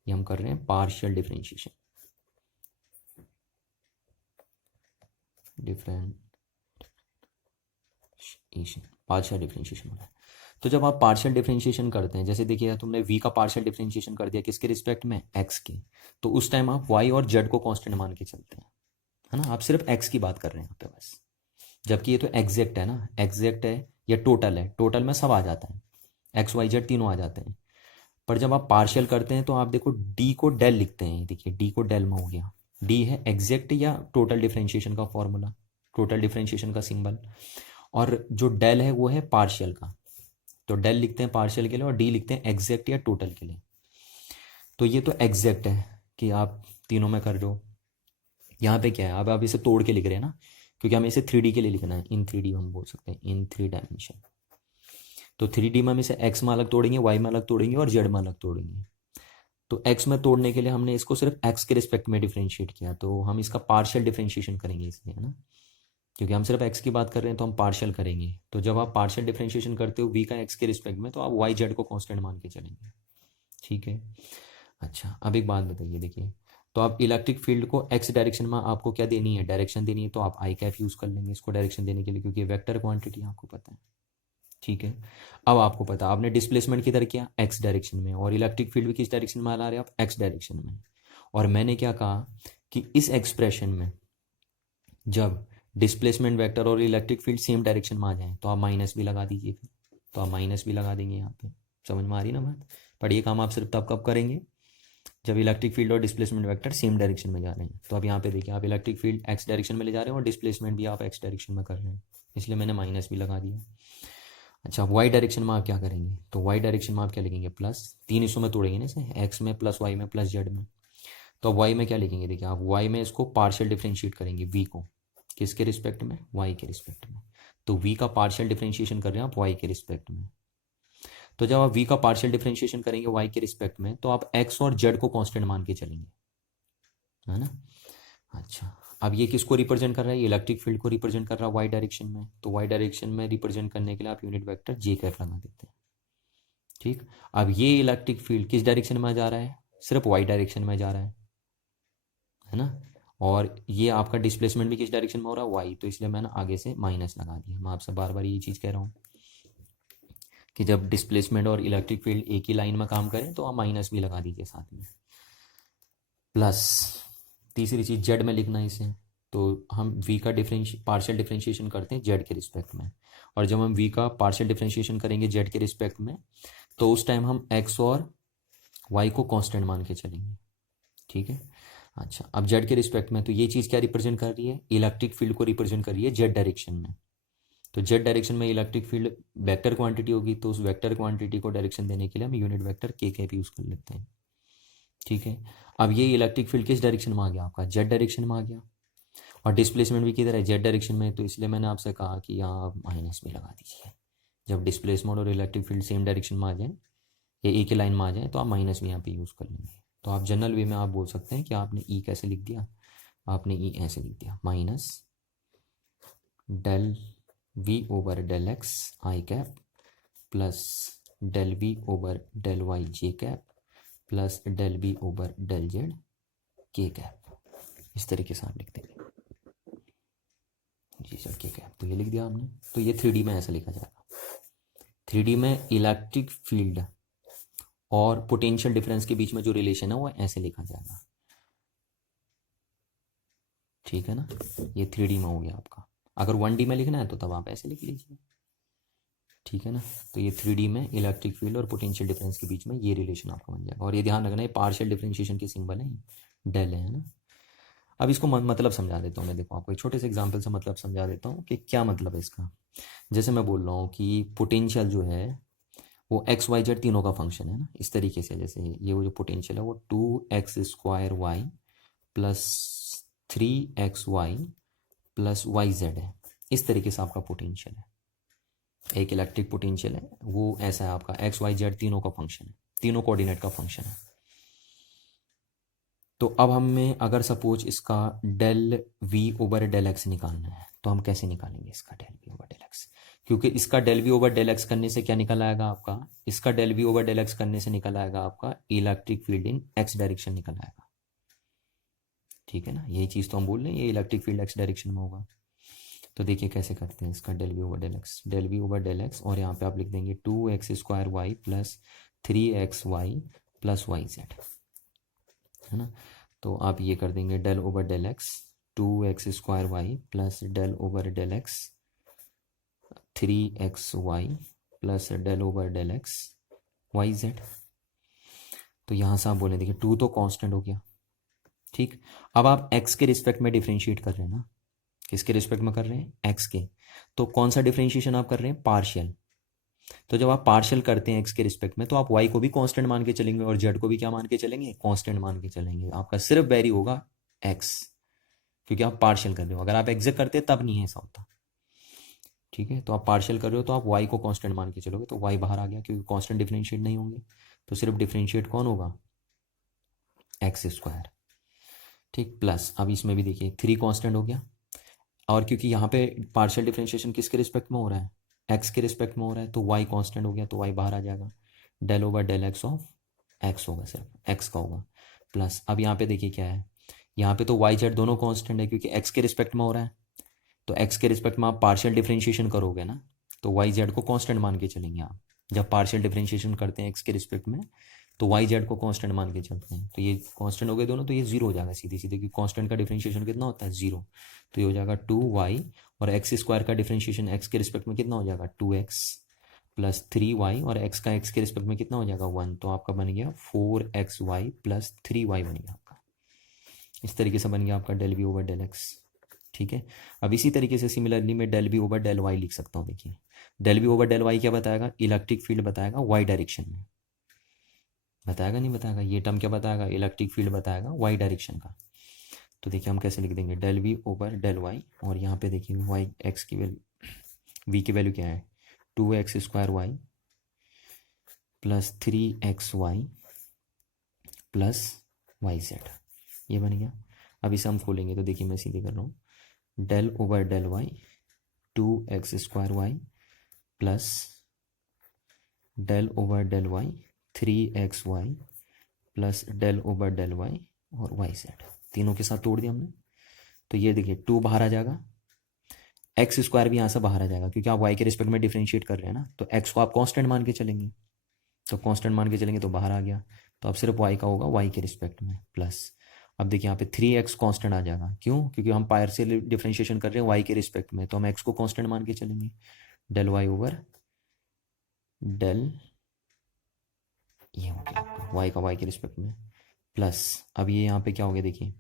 ये हम कर रहे हैं पार्शियल डिफरेंशिएशन। पार्शियल डिफरेंशिएशन हो रहा है। तो जब आप पार्शियल डिफरेंशिएशन करते हैं, जैसे देखिए तुमने v का पार्शियल डिफरेंशिएशन कर दिया किसके रिस्पेक्ट में, x के, तो उस टाइम आप y और z को कांस्टेंट मान के चलते हैं, है ना। आप सिर्फ x की बात कर रहे हैं यहाँ पे बस, जबकि ये तो एग्जैक्ट है ना, एग्जैक्ट है या टोटल है, टोटल में सब आ जाता है, एक्स वाई जेड तीनों आ जाते हैं। पर जब आप पार्शियल करते हैं तो आप देखो डी को डेल लिखते हैं, देखिए डी को डेल में हो गया, डी है एग्जैक्ट या टोटल डिफरेंशिएशन का फॉर्मूला, टोटल डिफरेंशिएशन का सिंबल, और जो डेल है वो है पार्शियल का, तो डेल लिखते हैं पार्शियल के लिए और डी लिखते हैं एग्जैक्ट या टोटल के लिए। तो ये तो एग्जैक्ट है कि आप तीनों में कर रहे हो। यहाँ पे क्या है, अब आप इसे तोड़ के लिख रहे हैं ना, क्योंकि हमें इसे 3D के लिए लिखना है, इन 3D हम बोल सकते हैं, इन 3 डायमेंशन। तो 3D में हम इसे x में अलग तोड़ेंगे, y में अलग तोड़ेंगे और z में अलग तोड़ेंगे। तो x में तोड़ने के लिए हमने इसको सिर्फ x के रिस्पेक्ट में डिफरेंशिएट किया, तो हम इसका पार्शियल डिफरेंशिएशन करेंगे इसलिए, है ना, क्योंकि हम सिर्फ x की बात कर रहे हैं तो हम पार्शियल करेंगे। तो जब आप पार्शियल डिफरेंशिएशन करते हो v का x के रिस्पेक्ट में, तो आप y z को कांस्टेंट मान के चलेंगे। ठीक है। अच्छा, अब एक बात बताइए, देखिए तो आप इलेक्ट्रिक फील्ड को x डायरेक्शन में आपको क्या देनी है, डायरेक्शन देनी है, तो आप आई कैप यूज़ कर लेंगे इसको डायरेक्शन देने के लिए, क्योंकि वेक्टर क्वांटिटी आपको पता है। ठीक है। अब आपको पता, आपने डिस्प्लेसमेंट किधर किया, x डायरेक्शन में, और इलेक्ट्रिक फील्ड भी किस डायरेक्शन में ला रहे हैं आप, x डायरेक्शन में। और मैंने क्या कहा कि इस एक्सप्रेशन में जब डिस्प्लेसमेंट वेक्टर और इलेक्ट्रिक फील्ड सेम डायरेक्शन में आ जाए तो आप माइनस भी लगा दीजिए, फिर तो आप माइनस भी लगा देंगे यहाँ पे। समझ में आ रही ना बात। पर ये काम आप सिर्फ तब कब करेंगे जब इलेक्ट्रिक फील्ड और डिस्प्लेसमेंट वेक्टर सेम डायरेक्शन में जा रहे हैं। तो अब यहाँ पे देखिए आप इलेक्ट्रिक फील्ड एक्स डायरेक्शन में ले जा रहे हैं और डिस्प्लेसमेंट भी आप एक्स डायरेक्शन में कर रहे हैं, इसलिए मैंने माइनस भी लगा दिया। अच्छा, वाई डायरेक्शन में आप क्या करेंगे, तो वाई डायरेक्शन में आप क्या लिखेंगे, प्लस, 3 हिस्सों में तोड़ेंगे ना इसे, एक्स में प्लस वाई में प्लस जेड में। तो अब वाई में क्या लिखेंगे, देखिए आप वाई में इसको पार्शियल डिफरेंशिएट करेंगे वी को, किसके रिस्पेक्ट में, वाई के रिस्पेक्ट में। तो वी का पार्शियल डिफरेंशिएशन कर रहे हैं आप वाई के रिस्पेक्ट में। तो जब आप v का पार्शियल डिफरेंशिएशन करेंगे y के रिस्पेक्ट में, तो आप x और z को कांस्टेंट मान के चलेंगे, है ना। अच्छा, अब ये किसको रिप्रेजेंट कर रहा है, ये इलेक्ट्रिक फील्ड को रिप्रेजेंट कर रहा है y डायरेक्शन में। तो y डायरेक्शन में रिप्रेजेंट करने के लिए आप यूनिट वेक्टर j कैप लगा देते हैं। ठीक, अब ये इलेक्ट्रिक फील्ड किस डायरेक्शन में जा रहा है, सिर्फ y डायरेक्शन में जा रहा है ना। और ये आपका डिस्प्लेसमेंट भी किस डायरेक्शन में हो रहा है, y, तो इसलिए मैंने आगे से माइनस लगा दिया। मैं आपसे बार बार ये चीज़ कह रहा हूँ कि जब डिस्प्लेसमेंट और इलेक्ट्रिक फील्ड एक ही लाइन में काम करें तो आप माइनस भी लगा दीजिए साथ में, प्लस तीसरी चीज़ जेड में लिखना है इसे। तो हम v का पार्शियल डिफरेंशिएशन करते हैं जेड के रिस्पेक्ट में, और जब हम v का पार्शियल डिफरेंशिएशन करेंगे जेड के रिस्पेक्ट में, तो उस टाइम हम x और y को कांस्टेंट मान के चलेंगे। ठीक है। अच्छा, अब जेड के रिस्पेक्ट में, तो ये चीज़ क्या रिप्रेजेंट कर रही है, इलेक्ट्रिक फील्ड को रिप्रेजेंट कर रही है जेड डायरेक्शन में। तो जेड डायरेक्शन में इलेक्ट्रिक फील्ड वेक्टर क्वांटिटी होगी, तो उस वेक्टर क्वांटिटी को डायरेक्शन देने के लिए हम यूनिट वेक्टर के कैप यूज़ कर लेते हैं। ठीक है। अब ये इलेक्ट्रिक फील्ड किस डायरेक्शन में आ गया, आपका जेड डायरेक्शन में आ गया, और डिस्प्लेसमेंट भी किधर है, जेड डायरेक्शन में। तो इसलिए मैंने आपसे कहा कि यहाँ आप माइनस भी लगा दीजिए, जब डिस्प्लेसमेंट और इलेक्ट्रिक फील्ड सेम डायरेक्शन में आ जाए या एक ही लाइन में आ जाए तो आप माइनस भी यहाँ पे यूज़ कर लेंगे। तो आप जनरल वे में आप बोल सकते हैं कि आपने ई कैसे लिख दिया, आपने ई ऐसे लिख दिया, minus del v over del X I cap plus del v over del Y J cap plus del v over del Z K cap. इस तरीके से आप लिख देंगे जी सर, के कैप। तो ये लिख दिया आपने। तो ये 3D में ऐसा लिखा जाएगा, 3D में इलेक्ट्रिक फील्ड और पोटेंशियल डिफरेंस के बीच में जो रिलेशन है वो ऐसे लिखा जाएगा। ठीक है ना, ये 3D में हो गया आपका। अगर 1D में लिखना है तो तब आप ऐसे लिख लीजिए। ठीक है ना, तो ये 3D में इलेक्ट्रिक फील्ड और पोटेंशियल डिफरेंस के बीच में ये रिलेशन आपका बन जाएगा। और ये ध्यान रखना है पार्शियल डिफरेंशिएशन के सिंबल है डेल है ना। अब इसको मतलब समझा देता हूँ मैं, देखो आपको एक छोटे से एग्जांपल से मतलब समझा देता हूँ कि क्या मतलब है इसका। जैसे मैं बोल रहा हूँ कि पोटेंशियल जो है वो एक्स वाई जेड तीनों का फंक्शन है ना, इस तरीके से। जैसे ये वो जो पोटेंशियल है वो 2x² plus 3xy plus Y Z है, इस तरीके से आपका पोटेंशियल है। एक इलेक्ट्रिक पोटेंशियल है वो ऐसा है आपका, एक्स वाई जेड तीनों का फंक्शन है, तीनों कोऑर्डिनेट का फंक्शन है। तो अब हमें अगर सपोज इसका del V over del X निकालना है तो हम कैसे निकालेंगे इसका del V over del X? क्योंकि इसका del V over del X करने से क्या निकल आएगा आपका, इसका del V over del X करने से निकल आएगा आपका electric field in X direction निकल आएगा। ठीक है ना, यही चीज़ तो हम बोल रहे हैं, ये इलेक्ट्रिक फील्ड एक्स डायरेक्शन में होगा। तो देखिए कैसे करते हैं इसका del V over del X. Del V over del X और यहाँ पे आप लिख देंगे 2x² plus 3xy plus Y Z, है ना। तो आप ये कर देंगे del over del X 2x² plus del over del X 3xy plus del over del X Y Z. तो यहाँ से आप बोले देखिए 2 तो कांस्टेंट हो गया, ठीक। अब आप x के रिस्पेक्ट में डिफ्रेंशिएट कर रहे हैं ना, किसके रिस्पेक्ट में कर रहे हैं, x के। तो कौन सा डिफ्रेंशिएशन आप कर रहे हैं, पार्शियल। तो जब आप पार्शियल करते हैं x के रिस्पेक्ट में तो आप y को भी कांस्टेंट मान के चलेंगे और z को भी क्या मान के चलेंगे, कांस्टेंट मान के चलेंगे। आपका सिर्फ वेरी होगा x, क्योंकि आप पार्शियल कर रहे हो। अगर आप एग्जैक्ट करते तब नहीं ऐसा होता, ठीक है। तो आप पार्शियल कर रहे हो तो आप y को कांस्टेंट मान के चलोगे, तो y बाहर आ गया क्योंकि कांस्टेंट डिफरेंशिएट नहीं होंगे। तो सिर्फ डिफरेंशिएट कौन होगा, x², ठीक। प्लस अब इसमें भी देखिए 3 कांस्टेंट हो गया, और क्योंकि यहाँ पे पार्शियल डिफरेंशिएशन किसके रिस्पेक्ट में हो रहा है, x के रिस्पेक्ट में हो रहा है, तो y कांस्टेंट हो गया तो y बाहर आ जाएगा। Del over del X of x होगा, सिर्फ x का होगा। प्लस अब यहाँ पे देखिए क्या है, यहाँ पे तो y z दोनों कांस्टेंट है क्योंकि x के रिस्पेक्ट में हो रहा है। तो x के रिस्पेक्ट में आप पार्शियल डिफरेंशिएशन करोगे ना, तो वाई जेड को कांस्टेंट मान के चलेंगे आप। जब पार्शियल डिफरेंशिएशन करते हैं x के रिस्पेक्ट में तो वाई जेड को कांस्टेंट मान के चलते हैं। तो ये कांस्टेंट हो गए दोनों, तो ये जीरो हो जाएगा सीधे सीधे, क्योंकि कांस्टेंट का डिफरेंशिएशन कितना होता है, जीरो। तो ये हो जाएगा 2y, और x² का डिफरेंशिएशन x के रिस्पेक्ट में कितना हो जाएगा, 2x प्लस 3y, और x का x के रिस्पेक्ट में कितना हो जाएगा, 1। तो आपका बन गया 4xy प्लस 3y बन गया आपका। इस तरीके से बन गया आपका del V over del X, ठीक है। अब इसी तरीके से सिमिलरली मैं del V over del Y लिख सकता हूँ। देखिए del V over del Y क्या बताएगा, इलेक्ट्रिक फील्ड बताएगा वाई डायरेक्शन में, बताएगा नहीं बताएगा, ये टर्म क्या बताएगा, इलेक्ट्रिक फील्ड बताएगा वाई डायरेक्शन का। तो देखिए हम कैसे लिख देंगे, del V over del Y, और यहाँ पे देखिए वाई एक्स की वैल्यू, वी की वैल्यू क्या है, 2x² plus 3xy plus Y Z, ये बन गया। अब इसे हम खोलेंगे तो देखिए मैं सीधे कर रहा हूँ, del over del Y 2x² plus del over del Y 3xy plus del over del Y और वाई जेड, तीनों के साथ तोड़ दिया हमने। तो ये देखिए 2 बाहर आ जाएगा, x² भी यहाँ से बाहर आ जाएगा क्योंकि आप y के रिस्पेक्ट में डिफरेंशिएट कर रहे हैं ना। तो x को आप कांस्टेंट मान के चलेंगे, तो कांस्टेंट मान के चलेंगे तो बाहर आ गया। तो अब सिर्फ y का होगा y के रिस्पेक्ट में, प्लस अब देखिए यहाँ पे 3x कांस्टेंट आ जाएगा, क्यों, क्योंकि हम पार्शियल डिफरेंशिएशन कर रहे हैं y के रिस्पेक्ट में, तो हम x को कांस्टेंट मान के चलेंगे। डेल y ओवर डेल, ये हो गया आपका y का y के रिस्पेक्ट में, प्लस अब ये यहाँ पे क्या हो गया देखिए,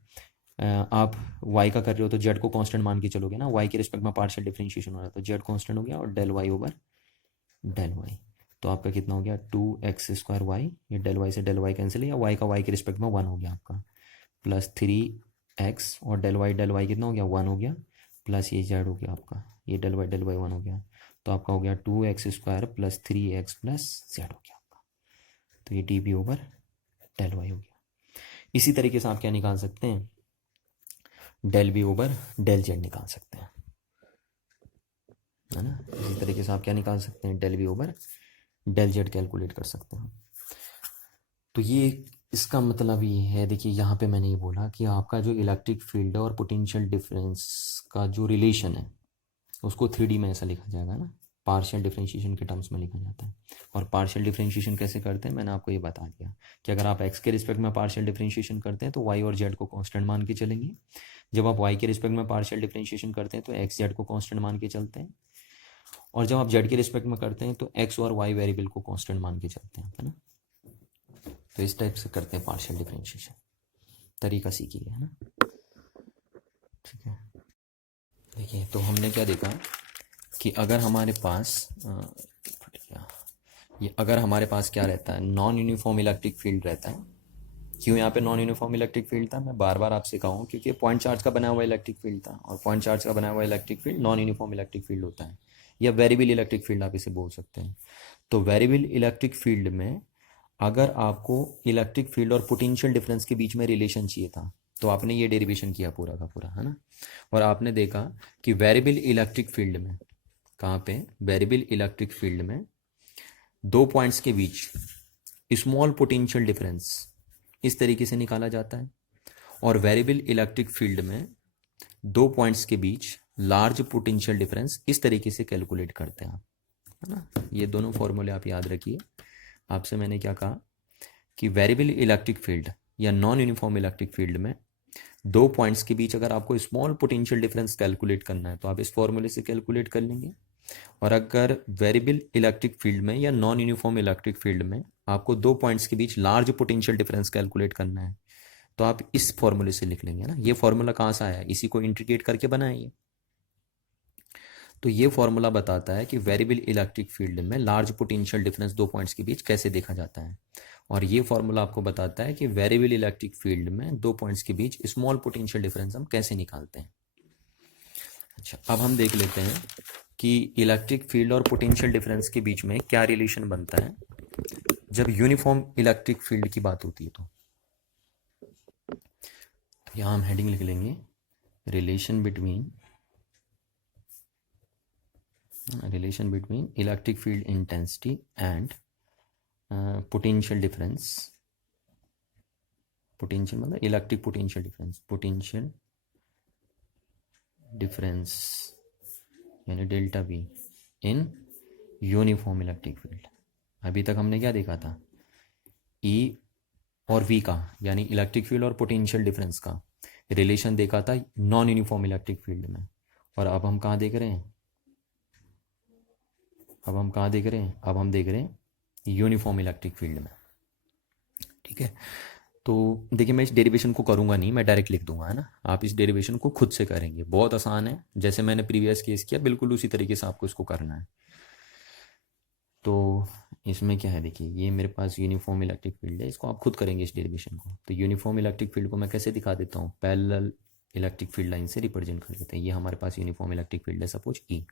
आप y का कर रहे हो तो z को कांस्टेंट मान के चलोगे ना, y के रिस्पेक्ट में पार्शियल डिफरेंशिएशन हो रहा है तो z कांस्टेंट हो गया, और del y over del y। तो आपका कितना हो गया, 2x²y, ये डेल y से डेल y कैंसिल है, y का y के रिस्पेक्ट में 1 हो गया आपका, प्लस 3x, और डेल y कितना हो गया, 1 हो गया, प्लस ये z हो गया आपका, ये डेल y 1 हो गया। तो आपका हो गया 2x² plus 3x plus z हो गया आपका। तो ये D B over del Y हो गया। इसी तरीके से आप क्या निकाल सकते हैं, del B over del Z निकाल सकते हैं, है ना। इसी तरीके से आप क्या निकाल सकते हैं, del B over del Z calculate कर सकते हैं। तो ये इसका मतलब ये है, देखिए यहाँ पे मैंने ये बोला कि आपका जो इलेक्ट्रिक फील्ड है और पोटेंशियल डिफरेंस का जो रिलेशन है उसको 3D में ऐसा लिखा जाएगा ना, पार्शियल डिफरेंशिएशन के टर्म्स में लिखा जाता है। और पार्शियल डिफरेंशिएशन कैसे करते हैं मैंने आपको ये बता दिया कि अगर आप x के रिस्पेक्ट में पार्शियल डिफरेंशिएशन करते हैं तो y और z को कांस्टेंट मान के चलेंगे। जब आप y के रिस्पेक्ट में पार्शियल डिफरेंशिएशन करते हैं तो x z को कांस्टेंट मान के चलते हैं, और जब आप z के रिस्पेक्ट में करते हैं तो x और y वेरिएबल को कांस्टेंट मान के चलते हैं, है ना। तो इस टाइप से करते हैं पार्शियल डिफरेंशिएशन, तरीका सीखिए, है ना। ठीक है, देखिए तो हमने क्या देखा कि अगर हमारे पास ये अगर हमारे पास क्या रहता है, नॉन यूनिफॉर्म इलेक्ट्रिक फील्ड रहता है। क्यों यहाँ पे नॉन यूनिफॉर्म इलेक्ट्रिक फील्ड था, मैं बार बार आपसे कहूँ, क्योंकि पॉइंट चार्ज का बना हुआ इलेक्ट्रिक फील्ड था, और पॉइंट चार्ज का बना हुआ electric field non uniform electric field होता है, या वेरिएबल इलेक्ट्रिक फील्ड आप इसे बोल सकते हैं। तो वेरिएबल इलेक्ट्रिक फील्ड में अगर आपको इलेक्ट्रिक फील्ड और पोटेंशियल डिफरेंस के बीच में रिलेशन चाहिए था, तो आपने ये डेरिवेशन किया पूरा का पूरा, है ना। और आपने देखा कि वेरिएबल इलेक्ट्रिक फील्ड में, कहाँ पे, वेरिएबल इलेक्ट्रिक फील्ड में दो पॉइंट्स के बीच स्मॉल पोटेंशियल डिफरेंस इस तरीके से निकाला जाता है, और वेरिएबल इलेक्ट्रिक फील्ड में दो पॉइंट्स के बीच लार्ज पोटेंशियल डिफरेंस इस तरीके से कैलकुलेट करते हैं आप, है ना। ये दोनों फॉर्मूले आप याद रखिए। आपसे मैंने क्या कहा कि वेरिएबल इलेक्ट्रिक फील्ड या नॉन यूनिफॉर्म इलेक्ट्रिक फील्ड में दो पॉइंट्स के बीच अगर आपको स्मॉल पोटेंशियल डिफरेंस कैलकुलेट करना है तो आप इस फॉर्मूले से कैलकुलेट कर लेंगे। और अगर वेरिएबल इलेक्ट्रिक फील्ड में या नॉन यूनिफॉर्म इलेक्ट्रिक फील्ड में आपको दो पॉइंट्स के बीच लार्ज पोटेंशियल डिफरेंस कैलकुलेट करना है तो आप इस फॉर्मूले से लिख लेंगे ना। ये फॉर्मूला कहाँ से आया, इसी को इंटीग्रेट करके बनाया ये। तो ये फॉर्मूला बताता है कि वेरिएबल इलेक्ट्रिक फील्ड में लार्ज पोटेंशियल डिफरेंस दो पॉइंट्स के बीच कैसे देखा जाता है, और ये फॉर्मूला आपको बताता है कि वेरिएबल इलेक्ट्रिक फील्ड में दो पॉइंट्स के बीच स्मॉल पोटेंशियल डिफरेंस हम कैसे निकालते हैं। अच्छा, अब हम देख लेते हैं कि इलेक्ट्रिक फील्ड और पोटेंशियल डिफरेंस के बीच में क्या रिलेशन बनता है जब यूनिफॉर्म इलेक्ट्रिक फील्ड की बात होती है। तो यहाँ हम हेडिंग लिख लेंगे, relation between electric field intensity and potential difference. Potential मतलब इलेक्ट्रिक पोटेंशियल डिफरेंस यानी delta we in uniform electric field. अभी तक हमने क्या देखा था, ई और वी का यानी इलेक्ट्रिक फील्ड और पोटेंशियल डिफरेंस का रिलेशन देखा था नॉन यूनिफॉर्म इलेक्ट्रिक फील्ड में। और अब हम कहाँ देख रहे हैं, अब हम देख रहे हैं यूनिफॉर्म इलेक्ट्रिक फील्ड में। ठीक है, तो देखिए मैं इस डेरिवेशन को करूँगा नहीं, मैं डायरेक्ट लिख दूंगा, है ना। आप इस डेरिवेशन को खुद से करेंगे, बहुत आसान है, जैसे मैंने प्रीवियस केस किया बिल्कुल उसी तरीके से आपको इसको करना है। तो इसमें क्या है, देखिए ये मेरे पास यूनिफॉर्म इलेक्ट्रिक फील्ड है, इसको आप खुद करेंगे इस डेरिवेशन को। तो यूनिफॉर्म इलेक्ट्रिक फील्ड को मैं कैसे दिखा देता हूँ, पैरेलल इलेक्ट्रिक फील्ड लाइन से रिप्रेजेंट कर देते हैं। ये हमारे पास यूनिफॉर्म इलेक्ट्रिक फील्ड है, सपोज ई।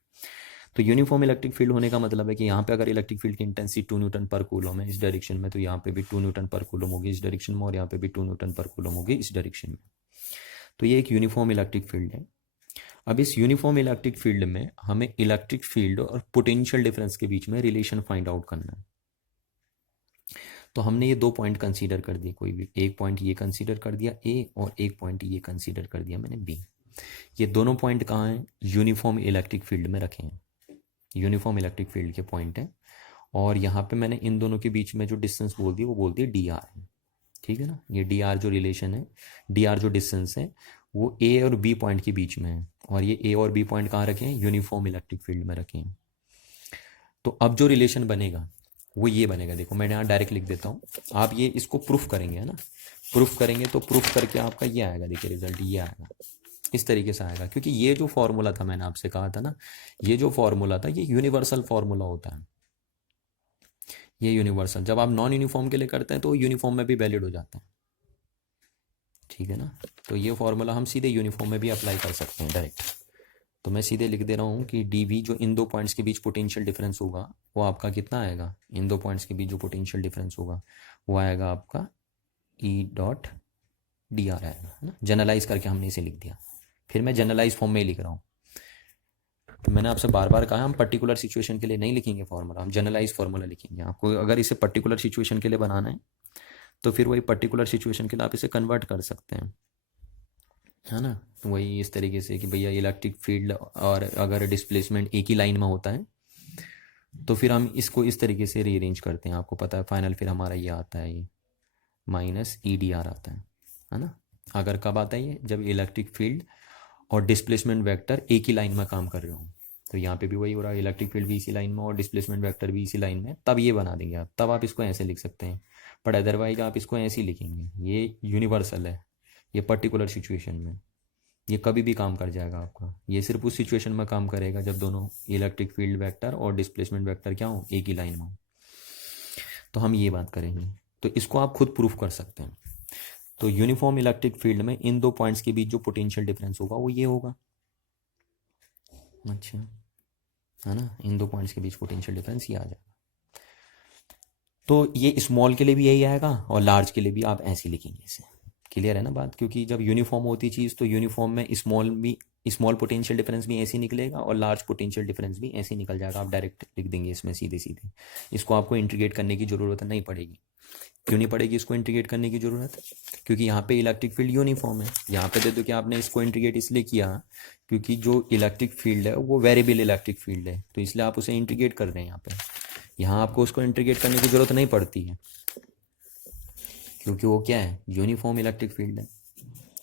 तो यूनिफॉर्म इलेक्ट्रिक फील्ड होने का मतलब है कि यहाँ पे अगर इलेक्ट्रिक फील्ड की इंटेंसिटी 2 न्यूटन पर कूलम है इस डायरेक्शन में, तो यहाँ पे भी 2 न्यूटन पर कूलम होगी इस डायरेक्शन में, और यहाँ पे भी 2 न्यूटन पर कूलम होगी इस डायरेक्शन में। तो ये एक यूनिफॉर्म इलेक्ट्रिक फील्ड है। अब इस यूनिफॉर्म इलेक्ट्रिक फील्ड में हमें इलेक्ट्रिक फील्ड और पोटेंशियल डिफरेंस के बीच में रिलेशन फाइंड आउट करना है। तो हमने ये दो पॉइंट कंसीडर कर दिए, कोई भी एक पॉइंट ये कंसीडर कर दिया ए, और एक पॉइंट ये कंसीडर कर दिया मैंने बी। ये दोनों पॉइंट कहाँ हैं, यूनिफॉर्म इलेक्ट्रिक फील्ड में रखे हैं, यूनिफॉर्म इलेक्ट्रिक फील्ड के पॉइंट हैं। और यहाँ पे मैंने इन दोनों के बीच में जो डिस्टेंस बोल दी वो बोल दी डी आर है। ठीक है ना, ये डी आर जो रिलेशन है, डी आर जो डिस्टेंस है वो ए और बी पॉइंट के बीच में है, और ये ए और बी पॉइंट कहाँ रखे हैं, यूनिफॉर्म इलेक्ट्रिक फील्ड में रखे हैं। तो अब जो रिलेशन बनेगा वो ये बनेगा, देखो मैंने यहाँ डायरेक्ट लिख देता हूँ, आप ये इसको प्रूफ करेंगे, है ना। प्रूफ करेंगे तो प्रूफ करके आपका ये आएगा, देखिए रिजल्ट ये आएगा, इस तरीके से आएगा। क्योंकि ये जो फॉर्मूला था, मैंने आपसे कहा था ना, ये जो फॉर्मूला था ये यूनिवर्सल फॉर्मूला होता है। ये यूनिवर्सल जब आप नॉन यूनिफॉर्म के लिए करते हैं तो यूनिफॉर्म में भी वैलिड हो जाता है। ठीक है ना, तो ये फॉर्मूला हम सीधे यूनिफॉर्म में भी अप्लाई कर सकते हैं डायरेक्ट। तो मैं सीधे लिख दे रहा हूँ कि डी वी जो इन दो पॉइंट्स के बीच पोटेंशियल डिफरेंस होगा वो आपका कितना आएगा, इन दो पॉइंट्स के बीच जो पोटेंशियल डिफरेंस होगा वो आएगा आपका ई डॉट डी आर आएगा, है ना। जनरलाइज करके हमने इसे लिख दिया, फिर मैं जनरलाइज फॉर्म में ही लिख रहा हूँ। तो मैंने आपसे बार बार कहा हम पर्टिकुलर सिचुएशन के लिए नहीं लिखेंगे फॉर्मूला, हम जनरलाइज फॉर्मूला लिखेंगे। आपको अगर इसे पर्टिकुलर सिचुएशन के लिए बनाना है तो फिर वही पर्टिकुलर सिचुएशन के लिए आप इसे कन्वर्ट कर सकते हैं, है ना। वही इस तरीके से कि भैया इलेक्ट्रिक फील्ड और अगर डिस्प्लेसमेंट एक ही लाइन में होता है तो फिर हम इसको इस तरीके से रीअरेंज करते हैं। आपको पता है फाइनल फिर हमारा ये आता है, ये माइनस ई डी आर आता है ना। अगर कब आता है ये, जब इलेक्ट्रिक फील्ड और डिस्प्लेसमेंट वेक्टर एक ही लाइन में काम कर रहे हो। तो यहाँ पे भी वही हो रहा है, इलेक्ट्रिक फील्ड भी इसी लाइन में और डिस्प्लेसमेंट वेक्टर भी इसी लाइन में, तब ये बना देंगे आप, तब आप इसको ऐसे लिख सकते हैं। बट अदरवाइज आप इसको ऐसे ही लिखेंगे, ये यूनिवर्सल है, ये पर्टिकुलर सिचुएशन में, ये कभी भी काम कर जाएगा आपका। ये सिर्फ उस सिचुएशन में काम करेगा जब दोनों इलेक्ट्रिक फील्ड वेक्टर और डिस्प्लेसमेंट वेक्टर क्या हो, एक ही लाइन में हो। तो हम ये बात करेंगे, तो इसको आप खुद प्रूफ कर सकते हैं। तो यूनिफॉर्म इलेक्ट्रिक फील्ड में इन दो पॉइंट्स के बीच जो पोटेंशियल डिफरेंस होगा वो ये होगा। अच्छा, है ना, इन दो पॉइंट्स के बीच पोटेंशियल डिफरेंस ये आ जाएगा। तो ये स्मॉल के लिए भी यही आएगा और लार्ज के लिए भी आप ऐसे ही लिखेंगे इसे। क्लियर है ना बात? क्योंकि जब यूनिफॉर्म होती चीज़ तो यूनिफॉर्म में स्मॉल पोटेंशियल डिफरेंस भी ऐसे ही निकलेगा और लार्ज पोटेंशियल डिफरेंस भी ऐसे ही निकल जाएगा। आप डायरेक्ट लिख देंगे इसमें सीधे सीधे। इसको आपको इंटीग्रेट करने की ज़रूरत नहीं पड़ेगी। क्यों नहीं पड़ेगी इसको इंटीग्रेट करने की ज़रूरत? क्योंकि यहाँ पे इलेक्ट्रिक फील्ड यूनिफॉर्म है। यहाँ पे दे दो कि आपने इसको इंटीग्रेट इसलिए किया क्योंकि जो इलेक्ट्रिक फील्ड है वो वेरिएबल इलेक्ट्रिक फील्ड है, तो इसलिए आप उसे इंटीग्रेट कर रहे हैं यहाँ पे। यहाँ आपको उसको इंटीग्रेट करने की ज़रूरत नहीं पड़ती है क्योंकि वो क्या है, यूनिफॉर्म इलेक्ट्रिक फील्ड है।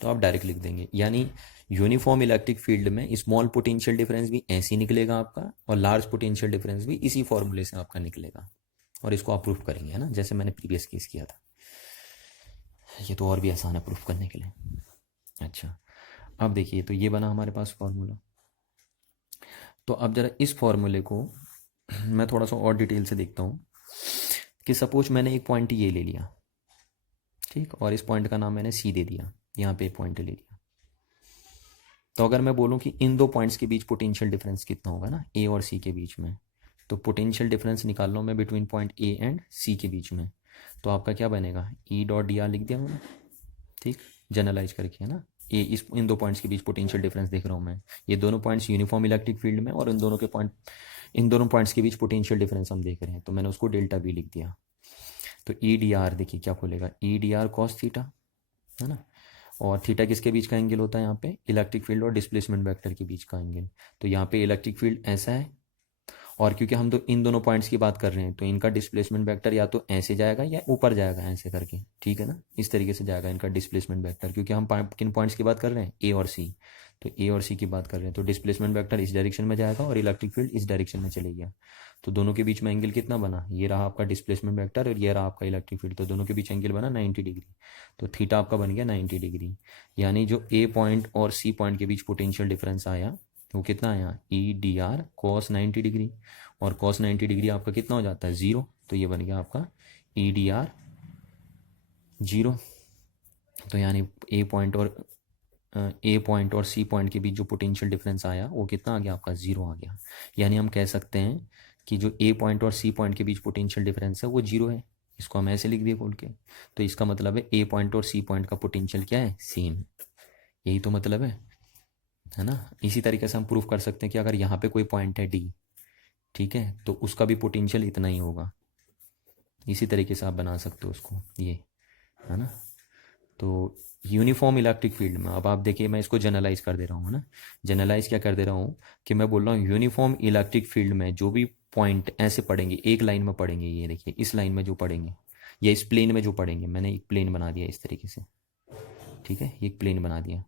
तो आप डायरेक्ट लिख देंगे, यानी यूनिफॉर्म इलेक्ट्रिक फील्ड में स्मॉल पोटेंशियल डिफरेंस भी ऐसे ही निकलेगा आपका और लार्ज पोटेंशियल डिफरेंस भी इसी फॉर्मूले से आपका निकलेगा। और इसको आप प्रूफ करेंगे, है ना, जैसे मैंने प्रीवियस केस किया था। ये तो और भी आसान है प्रूफ करने के लिए। अच्छा, अब देखिए, तो ये बना हमारे पास फॉर्मूला। तो अब जरा इस फॉर्मूले को मैं थोड़ा सा और डिटेल से देखता हूँ कि सपोज मैंने एक पॉइंट ये ले लिया, ठीक, और इस पॉइंट का नाम मैंने सी दे दिया, यहाँ पे एक पॉइंट ले लिया। तो अगर मैं बोलूँ कि इन दो पॉइंट्स के बीच पोटेंशियल डिफरेंस कितना होगा ना, ए और सी के बीच में, तो पोटेंशियल डिफरेंस निकाल लो मैं बिटवीन पॉइंट ए एंड सी के बीच में, तो आपका क्या बनेगा, ई डॉट डी आर लिख दिया मैंने, ठीक, जनरलाइज करके, है ना। इन दो पॉइंट्स के बीच पोटेंशियल डिफरेंस देख रहा हूँ मैं, ये दोनों पॉइंट्स यूनिफॉर्म इलेक्ट्रिक फील्ड में और इन दोनों पॉइंट्स के बीच पोटेंशियल डिफरेंस हम देख रहे हैं, तो मैंने उसको डेल्टा बी लिख दिया। तो ई डी आर देखिए क्या खुलेगा, ई डी आर कॉस थीटा, है ना, और थीटा किसके बीच का एंगल होता है यहाँ पे, इलेक्ट्रिक फील्ड और डिस्प्लेसमेंट वेक्टर के बीच का एंगल। तो यहाँ पे इलेक्ट्रिक फील्ड ऐसा है, और क्योंकि हम तो इन दोनों पॉइंट्स की बात कर रहे हैं तो इनका डिस्प्लेसमेंट वेक्टर या तो ऐसे जाएगा या ऊपर जाएगा ऐसे करके, ठीक है ना, इस तरीके से जाएगा इनका डिस्प्लेसमेंट वेक्टर, क्योंकि हम किन पॉइंट्स की बात कर रहे हैं, ए और सी। तो ए और सी की बात कर रहे हैं तो डिस्प्लेसमेंट वेक्टर इस डायरेक्शन में जाएगा और इलेक्ट्रिक फील्ड इस डायरेक्शन में चले गया। तो दोनों के बीच में एंगल कितना बना, ये रहा आपका डिस्प्लेसमेंट वेक्टर और ये रहा आपका इलेक्ट्रिक फील्ड, तो दोनों के बीच एंगल बना 90 डिग्री। तो थीटा आपका बन गया 90 डिग्री, यानी जो ए पॉइंट और सी पॉइंट के बीच पोटेंशियल डिफरेंस आया वो कितना आया, ई डी आर कॉस 90 डिग्री, और कॉस 90 डिग्री आपका कितना हो जाता है, जीरो। तो ये बन गया आपका ई डी आर जीरो। तो यानी ए पॉइंट और सी पॉइंट के बीच जो पोटेंशियल डिफरेंस आया वो कितना आ गया आपका, जीरो आ गया। यानी हम कह सकते हैं कि जो ए पॉइंट और सी पॉइंट के बीच पोटेंशियल डिफरेंस है वो जीरो है। इसको हम ऐसे लिख दिए खोल के, तो इसका मतलब है ए पॉइंट और सी पॉइंट का पोटेंशियल क्या है, सेम। यही तो मतलब है ना। इसी तरीके से हम प्रूफ कर सकते हैं कि अगर यहाँ पे कोई पॉइंट है डी, ठीक है, तो उसका भी पोटेंशियल इतना ही होगा। इसी तरीके से आप बना सकते हो उसको, ये, है ना। तो यूनिफॉर्म इलेक्ट्रिक फील्ड में अब आप देखिए मैं इसको जनरलाइज कर दे रहा हूँ ना, जनरलाइज क्या कर दे रहा हूँ कि मैं बोल रहा हूँ यूनिफॉर्म इलेक्ट्रिक फील्ड में जो भी पॉइंट ऐसे पड़ेंगे एक लाइन में पड़ेंगे, ये देखिए इस लाइन में जो पड़ेंगे या इस प्लेन में जो पड़ेंगे, मैंने एक प्लेन बना दिया इस तरीके से, ठीक है, एक प्लेन बना दिया।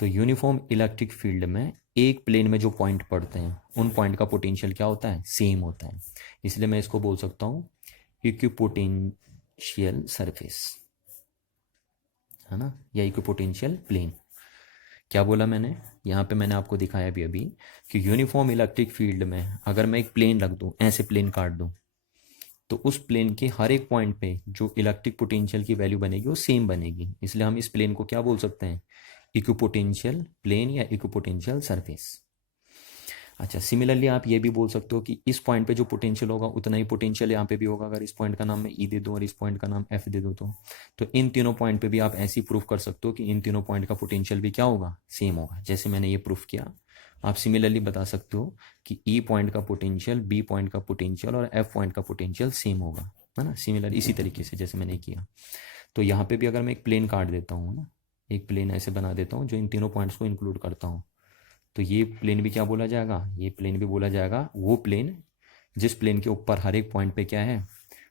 तो यूनिफॉर्म इलेक्ट्रिक फील्ड में एक प्लेन में जो पॉइंट पड़ते हैं उन पॉइंट का पोटेंशियल क्या होता है, सेम होता है। इसलिए मैं इसको बोल सकता हूँ इक्विपोटेंशियल सरफेस, है ना, या इक्विपोटेंशियल प्लेन। क्या बोला मैंने, यहाँ पे मैंने आपको दिखाया भी अभी कि यूनिफॉर्म इलेक्ट्रिक फील्ड में अगर मैं एक प्लेन रख दूँ, ऐसे प्लेन काट दूँ, तो उस प्लेन के हर एक पॉइंट पे जो इलेक्ट्रिक पोटेंशियल की वैल्यू बनेगी वो सेम बनेगी। इसलिए हम इस प्लेन को क्या बोल सकते हैं, इक्विपोटेंशियल प्लेन या इक्विपोटेंशियल सरफेस। अच्छा, सिमिलरली आप ये भी बोल सकते हो कि इस पॉइंट पे जो पोटेंशियल होगा उतना ही पोटेंशियल यहाँ पे भी होगा। अगर इस पॉइंट का नाम मैं ई दे दूँ और इस पॉइंट का नाम एफ दे दूँ तो इन तीनों पॉइंट पे भी आप ऐसे ही प्रूफ कर सकते हो कि इन तीनों पॉइंट का पोटेंशियल भी क्या होगा, सेम होगा। जैसे मैंने ये प्रूफ किया, आप सिमिलरली बता सकते हो कि ई पॉइंट का पोटेंशियल, बी पॉइंट का पोटेंशियल और एफ पॉइंट का पोटेंशियल सेम होगा, है ना, सिमिलर इसी तरीके से जैसे मैंने किया। तो यहाँ पे भी अगर मैं एक प्लेन काट देता हूँ ना, एक प्लेन ऐसे बना देता हूँ जो इन तीनों पॉइंट्स को इंक्लूड करता हूँ, तो ये प्लेन भी क्या बोला जाएगा, ये प्लेन भी बोला जाएगा वो प्लेन जिस प्लेन के ऊपर हर एक पॉइंट पे क्या है,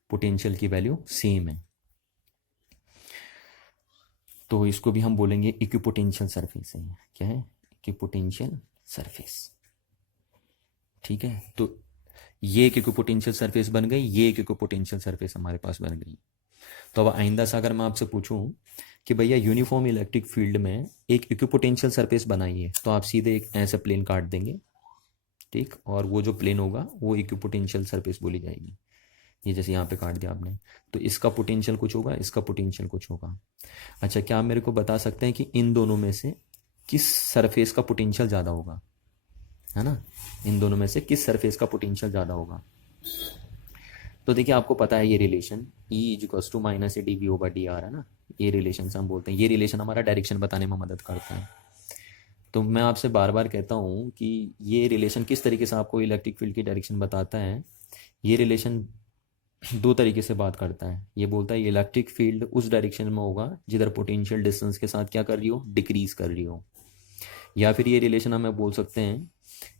पोटेंशियल की वैल्यू सेम है। तो इसको भी हम बोलेंगे इक्विपोटेंशियल सरफेस है। क्या है, इक्विपोटेंशियल सरफेस, ठीक है। तो ये एक इक्विपोटेंशियल सरफेस बन गई, ये एक इक्विपोटेंशियल सरफेस हमारे पास बन गई। तो अब आइंदा से अगर मैं आपसे पूछूं कि भैया यूनिफॉर्म इलेक्ट्रिक फील्ड में एक इक्विपोटेंशियल सरफेस बनाइए, तो आप सीधे एक ऐसे प्लेन काट देंगे, ठीक, और वो जो प्लेन होगा वो इक्विपोटेंशियल सरफेस बोली जाएगी। ये जैसे यहाँ पे काट दिया आपने, तो इसका पोटेंशियल कुछ होगा, इसका पोटेंशियल कुछ होगा। अच्छा, क्या आप मेरे को बता सकते हैं कि इन दोनों में से किस सरफेस का पोटेंशियल ज़्यादा होगा, है ना, इन दोनों में से किस सरफेस का पोटेंशियल ज़्यादा होगा? तो देखिए आपको पता है ये relation E equals to minus A D V over D R है ना, ये रिलेशन से हम बोलते हैं, ये रिलेशन हमारा डायरेक्शन बताने में मदद करता है। तो मैं आपसे बार बार कहता हूँ कि ये रिलेशन किस तरीके से आपको इलेक्ट्रिक फील्ड की डायरेक्शन बताता है। ये रिलेशन दो तरीके से बात करता है। ये बोलता है इलेक्ट्रिक फील्ड उस डायरेक्शन में होगा जिधर पोटेंशियल डिस्टेंस के साथ क्या कर रही हो, डिक्रीज कर रही हो। या फिर ये रिलेशन हमें बोल सकते हैं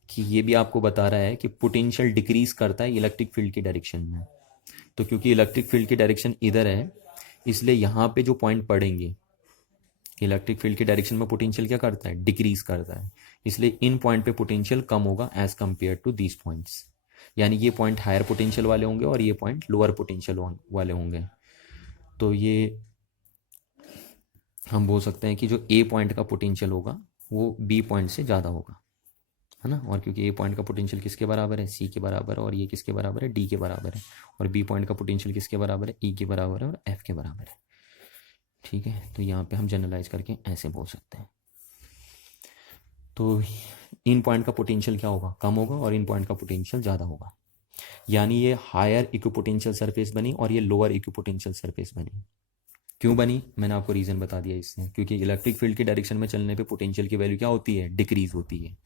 कि ये भी आपको बता रहा है कि पोटेंशियल डिक्रीज करता है इलेक्ट्रिक फील्ड की डायरेक्शन में। तो क्योंकि इलेक्ट्रिक फील्ड की डायरेक्शन इधर है, इसलिए यहाँ पे जो पॉइंट पड़ेंगे, इलेक्ट्रिक फील्ड की डायरेक्शन में पोटेंशियल क्या करता है, डिक्रीज करता है, इसलिए इन पॉइंट पे पोटेंशियल कम होगा as compare to these points. यानी ये पॉइंट हायर पोटेंशियल वाले होंगे और ये पॉइंट लोअर पोटेंशियल वाले होंगे। तो ये हम बोल सकते हैं कि जो ए पॉइंट का पोटेंशियल होगा वो बी पॉइंट से ज़्यादा होगा, है ना। और क्योंकि ए पॉइंट का पोटेंशियल किसके बराबर है, सी के बराबर है, और ये किसके बराबर है, डी के बराबर है, और बी पॉइंट का पोटेंशियल किसके बराबर है, ई के बराबर है और एफ के बराबर है, ठीक है। तो यहाँ पे हम जनरलाइज करके ऐसे बोल सकते हैं। तो इन पॉइंट का पोटेंशियल क्या होगा, कम होगा, और इन पॉइंट का पोटेंशियल ज़्यादा होगा। यानी ये हायर इक्विपोटेंशियल सरफेस बनी और ये लोअर इक्विपोटेंशियल सरफेस बनी। क्यों बनी, मैंने आपको रीज़न बता दिया इससे, क्योंकि इलेक्ट्रिक फील्ड की डायरेक्शन में चलने पे पोटेंशियल की वैल्यू क्या होती है, डिक्रीज होती है।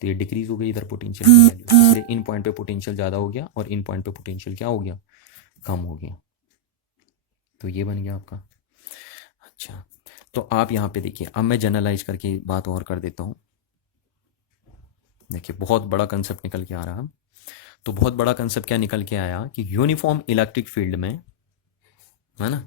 तो ये डिक्रीज हो गई इधर पोटेंशियल की वैल्यू, इसलिए इन पॉइंट पे पोटेंशियल ज़्यादा हो गया और इन पॉइंट पे पोटेंशियल क्या हो गया, कम हो गया। तो ये बन गया आपका। अच्छा, तो आप यहाँ पे देखिए, अब मैं जनरलाइज करके बात और कर देता हूँ। देखिए बहुत बड़ा कंसेप्ट निकल के आ रहा है। तो बहुत बड़ा कंसेप्ट क्या निकल के आया कि यूनिफॉर्म इलेक्ट्रिक फील्ड में, है ना,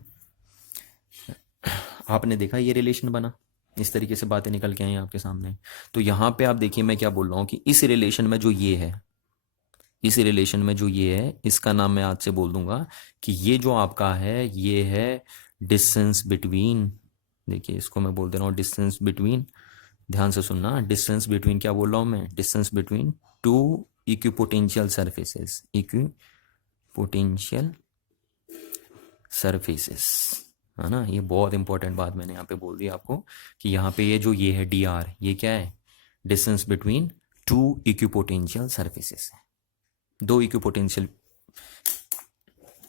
आपने देखा ये रिलेशन बना, इस तरीके से बातें निकल के आई आपके सामने। तो यहाँ पे आप देखिए मैं क्या बोल रहा हूँ कि इस रिलेशन में जो ये है, इस रिलेशन में जो ये है, इसका नाम मैं आज से बोल दूंगा कि ये जो आपका है ये है डिस्टेंस बिटवीन, देखिए इसको मैं बोल दे रहा हूँ डिस्टेंस बिटवीन, ध्यान से सुनना, डिस्टेंस बिटवीन क्या बोल रहा हूँ मैं, distance between two equipotential surfaces, equipotential surfaces, है ना। ये बहुत इंपॉर्टेंट बात मैंने यहाँ पे बोल दी आपको कि यहाँ पे ये जो ये है डी आर, ये क्या है, distance between two equipotential surfaces है। दो इक्विपोटेंशियल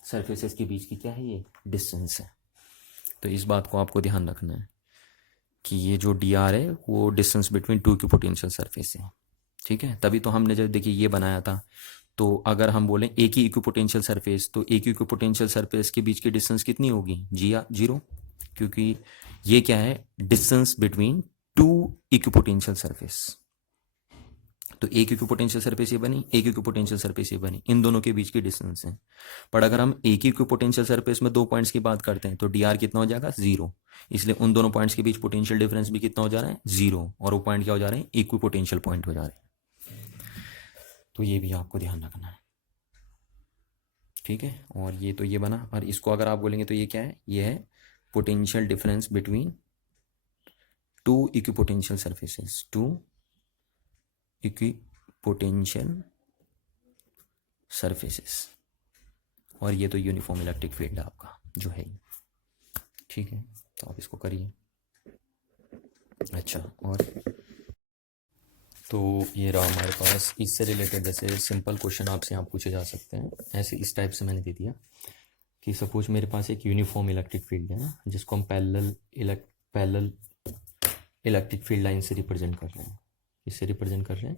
सरफेसेस के बीच की क्या है, ये डिस्टेंस है। तो इस बात को आपको ध्यान रखना है कि ये जो डी आर है वो distance between two equipotential surface है, ठीक है। तभी तो हमने जब देखिए ये बनाया था, तो अगर हम बोलें एक ही इक्विपोटेंशियल सरफेस, तो एक ही इक्विपोटेंशियल सरफेस के बीच की डिस्टेंस कितनी होगी, जीरो, क्योंकि ये क्या है, distance between two equipotential surface. तो एक इक्विपोटेंशियल सरफेस ये बनी, एक इक्विपोटेंशियल सरफेस ये बनी, इन दोनों के बीच की डिस्टेंस है। पर अगर हम एक ही इक्विपोटेंशियल सरफेस में दो पॉइंट्स की बात करते हैं तो डी आर कितना हो जाएगा, जीरो। इसलिए उन दोनों पॉइंट्स के बीच पोटेंशियल डिफरेंस भी कितना हो जा रहा है, जीरो, और वो पॉइंट क्या हो जा रहे हैं, इक्विपोटेंशियल पॉइंट हो जा रहे हैं। तो ये भी आपको ध्यान रखना है, ठीक है। और ये तो ये बना, और इसको अगर आप बोलेंगे तो ये क्या है, ये है potential difference between two equipotential surfaces, two equipotential surfaces. और ये तो यूनिफॉर्म इलेक्ट्रिक फील्ड है आपका जो है, ठीक है। तो आप इसको करिए। अच्छा, और तो ये रहा हमारे पास इससे रिलेटेड जैसे सिंपल क्वेश्चन आपसे यहाँ पूछे जा सकते हैं, ऐसे इस टाइप से मैंने दे दिया कि सपोज मेरे पास एक यूनिफॉर्म इलेक्ट्रिक फील्ड है ना, जिसको हम पैरेलल इलेक्ट्रिक फील्ड लाइन से रिप्रेजेंट कर रहे हैं। इससे रिप्रेजेंट कर रहे हैं,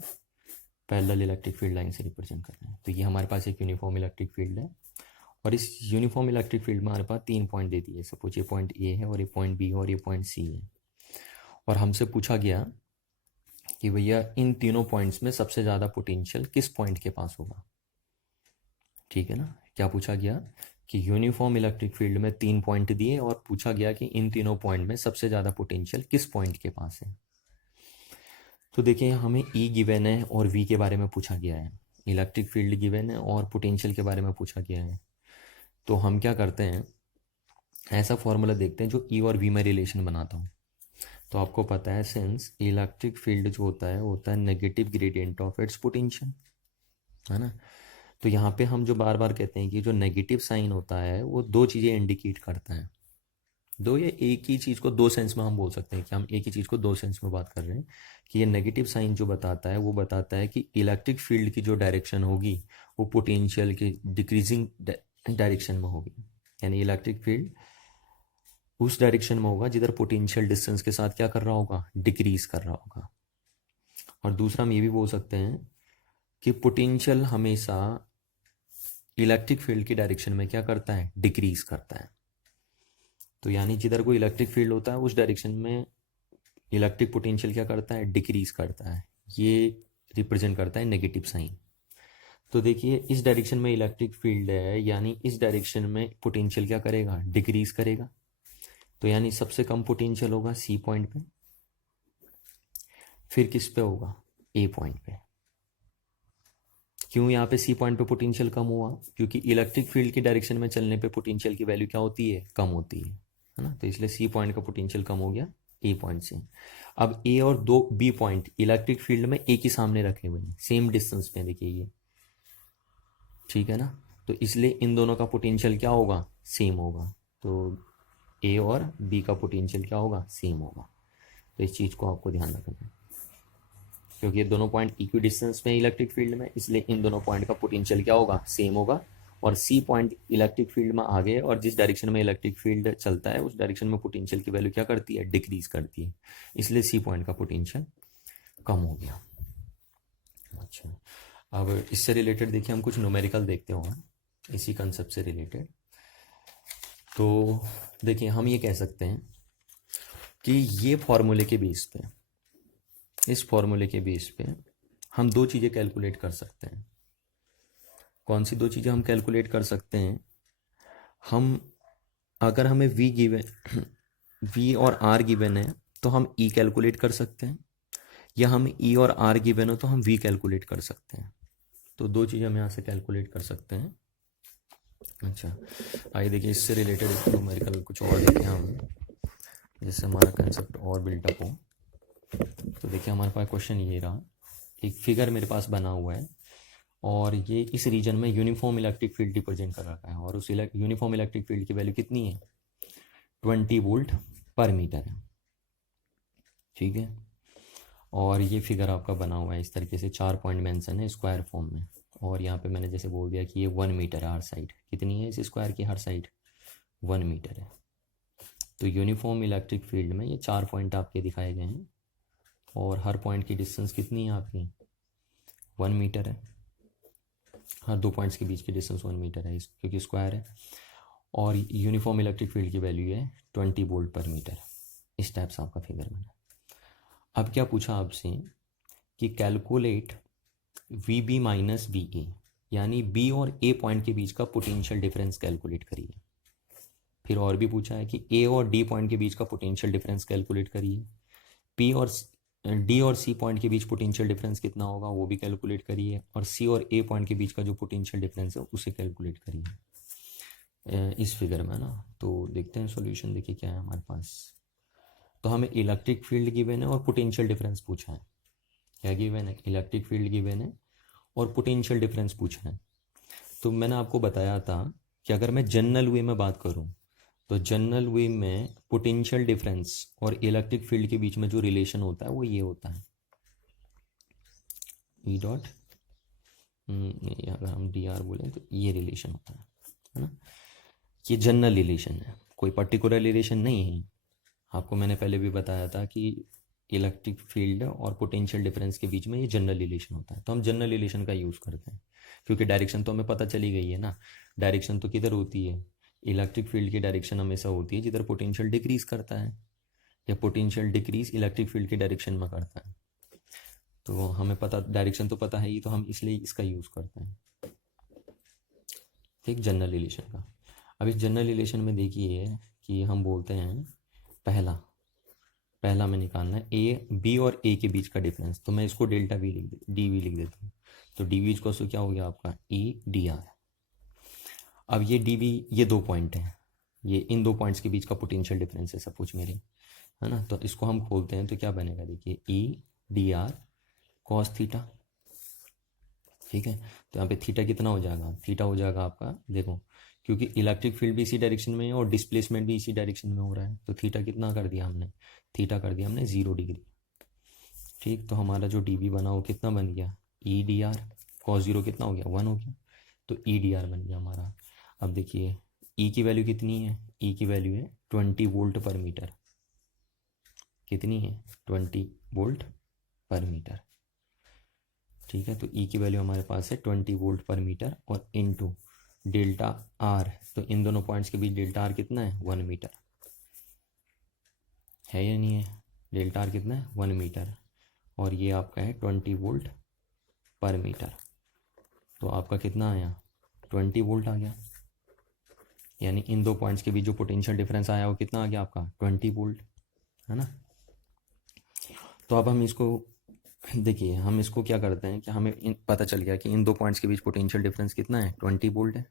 पैरेलल इलेक्ट्रिक फील्ड लाइन से रिप्रेजेंट कर रहे हैं। तो ये हमारे पास एक यूनिफॉर्म इलेक्ट्रिक फील्ड है, और इस यूनिफॉर्म इलेक्ट्रिक फील्ड में हमारे पास 3 पॉइंट दे दिए। सपोज ये पॉइंट ए है, और ये पॉइंट बी है, और ये पॉइंट सी है। और हमसे पूछा गया कि भैया इन तीनों पॉइंट्स में सबसे ज़्यादा पोटेंशियल किस पॉइंट के पास होगा, ठीक है ना। क्या पूछा गया कि यूनिफॉर्म इलेक्ट्रिक फील्ड में 3 पॉइंट दिए, और पूछा गया कि इन तीनों पॉइंट में सबसे ज़्यादा पोटेंशियल किस पॉइंट के पास है। तो देखिए हमें ई गिवन है और वी के बारे में पूछा गया है, इलेक्ट्रिक फील्ड गिवन है और पोटेंशियल के बारे में पूछा गया है। तो हम क्या करते हैं, ऐसा फॉर्मूला देखते हैं जो ई और वी में रिलेशन बनाता हूँ। तो आपको पता है सिंस इलेक्ट्रिक फील्ड जो होता है वो होता है negative gradient of its potential, है ना। तो यहाँ पे हम जो बार बार कहते हैं कि जो नेगेटिव साइन होता है वो दो चीज़ें इंडिकेट करता है, दो या एक ही चीज़ को दो सेंस में हम बोल सकते हैं कि हम एक ही चीज़ को दो सेंस में बात कर रहे हैं। कि ये नेगेटिव साइन जो बताता है वो बताता है कि इलेक्ट्रिक फील्ड की जो डायरेक्शन होगी वो पोटेंशियल की डिक्रीजिंग डायरेक्शन में होगी, यानी इलेक्ट्रिक फील्ड उस डायरेक्शन में होगा जिधर पोटेंशियल डिस्टेंस के साथ क्या कर रहा होगा, डिक्रीज कर रहा होगा। और दूसरा हम ये भी बोल सकते हैं कि पोटेंशियल हमेशा इलेक्ट्रिक फील्ड की डायरेक्शन में क्या करता है, डिक्रीज करता है। तो यानी जिधर कोई इलेक्ट्रिक फील्ड होता है उस डायरेक्शन में इलेक्ट्रिक पोटेंशियल क्या करता है, डिक्रीज करता है। ये रिप्रेजेंट करता है नेगेटिव साइन। तो देखिए इस डायरेक्शन में इलेक्ट्रिक फील्ड है, यानी इस डायरेक्शन में पोटेंशियल क्या करेगा, डिक्रीज करेगा। तो यानी सबसे कम पोटेंशियल होगा सी पॉइंट पे, फिर किस पे होगा, ए पॉइंट पे। क्यों यहाँ पे सी पॉइंट पे पोटेंशियल कम हुआ, क्योंकि इलेक्ट्रिक फील्ड की डायरेक्शन में चलने पे पोटेंशियल की वैल्यू क्या होती है, कम होती है ना। तो इसलिए सी पॉइंट का पोटेंशियल कम हो गया ए पॉइंट से। अब ए और दो बी पॉइंट इलेक्ट्रिक फील्ड में एक ही सामने रखे हुए हैं, सेम डिस्टेंस पे, देखिए ये, ठीक है ना। तो इसलिए इन दोनों का पोटेंशियल क्या होगा, सेम होगा। तो ए और बी का पोटेंशियल क्या होगा, सेम होगा। तो इस चीज़ को आपको ध्यान रखना है, क्योंकि ये दोनों पॉइंट इक्वी डिस्टेंस में इलेक्ट्रिक फील्ड में, इसलिए इन दोनों पॉइंट का पोटेंशियल क्या होगा, सेम होगा। और सी पॉइंट इलेक्ट्रिक फील्ड में आ गए और जिस डायरेक्शन में इलेक्ट्रिक फील्ड चलता है उस डायरेक्शन में पोटेंशियल की वैल्यू क्या करती है, डिक्रीज करती है। इसलिए सी पॉइंट का पोटेंशियल कम हो गया। अच्छा, अब इससे रिलेटेड देखिए हम कुछ न्यूमेरिकल देखते हो इसी कंसेप्ट से रिलेटेड। तो देखिए हम ये कह सकते हैं कि ये फॉर्मूले के बेस पे, इस फॉर्मूले के बेस पे हम दो चीज़ें कैलकुलेट कर सकते हैं। कौन सी दो चीज़ें हम कैलकुलेट कर सकते हैं, हम अगर हमें वी गिवन वी और आर गिवन है तो हम ई कैलकुलेट कर सकते हैं, या हम ई और आर गिवन हो तो हम वी कैलकुलेट कर सकते हैं। तो दो चीज़ें हम यहाँ से कैलकुलेट कर सकते हैं। अच्छा, आइए देखिए इससे रिलेटेड न्यूमेरिकल कुछ और देखते हैं हम, जिससे हमारा कंसेप्ट और बिल्डअप हो। तो देखिए हमारे पास क्वेश्चन ये रहा, एक फिगर मेरे पास बना हुआ है और ये इस रीजन में यूनिफॉर्म इलेक्ट्रिक फील्ड रिप्रेजेंट कर रखा है, और उस यूनिफॉर्म इलेक्ट्रिक फील्ड की वैल्यू कितनी है, 20 वोल्ट पर मीटर है, ठीक है। और ये फिगर आपका बना हुआ है इस तरीके से, 4 पॉइंट मेंशन है स्क्वायर फॉर्म में, और यहाँ पे मैंने जैसे बोल दिया कि ये 1 मीटर है हर साइड। कितनी है इस स्क्वायर की हर साइड, 1 मीटर है। तो यूनिफॉर्म इलेक्ट्रिक फील्ड में ये 4 पॉइंट आपके दिखाए गए हैं, और हर पॉइंट की डिस्टेंस कितनी है आपकी, 1 मीटर है। हर दो पॉइंट्स के बीच की डिस्टेंस 1 मीटर है क्योंकि स्क्वायर है। और यूनिफॉर्म इलेक्ट्रिक फील्ड की वैल्यू है 20 वोल्ट पर मीटर। इस टाइप से आपका फिगर बना। अब क्या पूछा आपसे कि calculate V B minus B A, यानी बी और ए पॉइंट के बीच का पोटेंशियल डिफरेंस कैलकुलेट करिए। फिर और भी पूछा है कि ए और डी पॉइंट के बीच का पोटेंशियल डिफरेंस कैलकुलेट करिए। पी और डी और सी पॉइंट के बीच पोटेंशियल डिफरेंस कितना होगा वो भी कैलकुलेट करिए, और सी और ए पॉइंट के बीच का जो पोटेंशियल डिफरेंस है उसे कैलकुलेट करिए इस फिगर में ना। तो देखते हैं सॉल्यूशन, देखिए क्या है हमारे पास। तो हमें इलेक्ट्रिक फील्ड गिवन है और पोटेंशियल डिफरेंस पूछा है। क्या गिवन है, इलेक्ट्रिक फील्ड गिवन है और पोटेंशियल डिफरेंस पूछा है। तो मैंने आपको बताया था कि अगर मैं जनरल वे में बात करूं तो जनरल वे में पोटेंशियल डिफरेंस और इलेक्ट्रिक फील्ड के बीच में जो रिलेशन होता है वो ये होता है, ई डॉट, अगर हम डी आर बोलें तो ये रिलेशन होता है ना। ये जनरल रिलेशन है, कोई पर्टिकुलर रिलेशन नहीं है। आपको मैंने पहले भी बताया था कि इलेक्ट्रिक फील्ड और पोटेंशियल डिफरेंस के बीच में ये जनरल रिलेशन होता है। तो हम जनरल रिलेशन का यूज़ करते हैं, क्योंकि डायरेक्शन तो हमें पता चली गई है ना। डायरेक्शन तो किधर होती है, इलेक्ट्रिक फील्ड की डायरेक्शन हमेशा होती है जिधर पोटेंशियल डिक्रीज करता है, या पोटेंशियल डिक्रीज इलेक्ट्रिक फील्ड की डायरेक्शन में करता है। तो हमें पता, डायरेक्शन तो पता है ही, तो हम इसलिए इसका यूज़ करते हैं, ठीक, जनरल रिलेशन का। अब इस जनरल रिलेशन में देखिए कि हम बोलते हैं पहला में निकालना है ए बी और ए के बीच का डिफरेंस। तो मैं इसको डेल्टा वी डी वी लिख देता हूँ। तो डी वी क्या हो गया आपका, ई डी आर। अब ये डी वी, ये 2 पॉइंट हैं, ये इन दो पॉइंट्स के बीच का पोटेंशियल डिफरेंस है सपोज मेरे, है ना। तो इसको हम खोलते हैं तो क्या बनेगा, देखिए ई डी आर कॉस थीटा, ठीक है। तो यहाँ पे थीटा कितना हो जाएगा, थीटा हो जाएगा आपका, देखो क्योंकि इलेक्ट्रिक फील्ड भी इसी डायरेक्शन में है और डिस्प्लेसमेंट भी इसी डायरेक्शन में हो रहा है, तो थीटा कितना कर दिया हमने, थीटा कर दिया हमने 0 डिग्री, ठीक। तो हमारा जो डी बी बना वो कितना बन गया, ई डी आर कॉस जीरो कितना हो गया, 1 हो गया, तो ई डी आर बन गया हमारा। अब देखिए ई की वैल्यू कितनी है, ई की वैल्यू है 20 वोल्ट पर मीटर, कितनी है 20 वोल्ट पर मीटर, ठीक है। तो ई की वैल्यू हमारे पास है 20 वोल्ट पर मीटर और इनटू डेल्टा आर, तो इन दोनों पॉइंट्स के बीच डेल्टा आर कितना है 1 मीटर, है या नहीं है, डेल्टा आर कितना है 1 मीटर और ये आपका है 20 वोल्ट पर मीटर, तो आपका कितना आया 20 वोल्ट आ गया, यानी इन दो पॉइंट्स के बीच जो पोटेंशियल डिफरेंस आया वो कितना आ गया आपका 20 वोल्ट, है ना। तो अब हम इसको देखिए, हम इसको क्या करते हैं कि हमें पता चल गया कि इन दो पॉइंट्स के बीच पोटेंशियल डिफरेंस कितना है 20 वोल्ट है।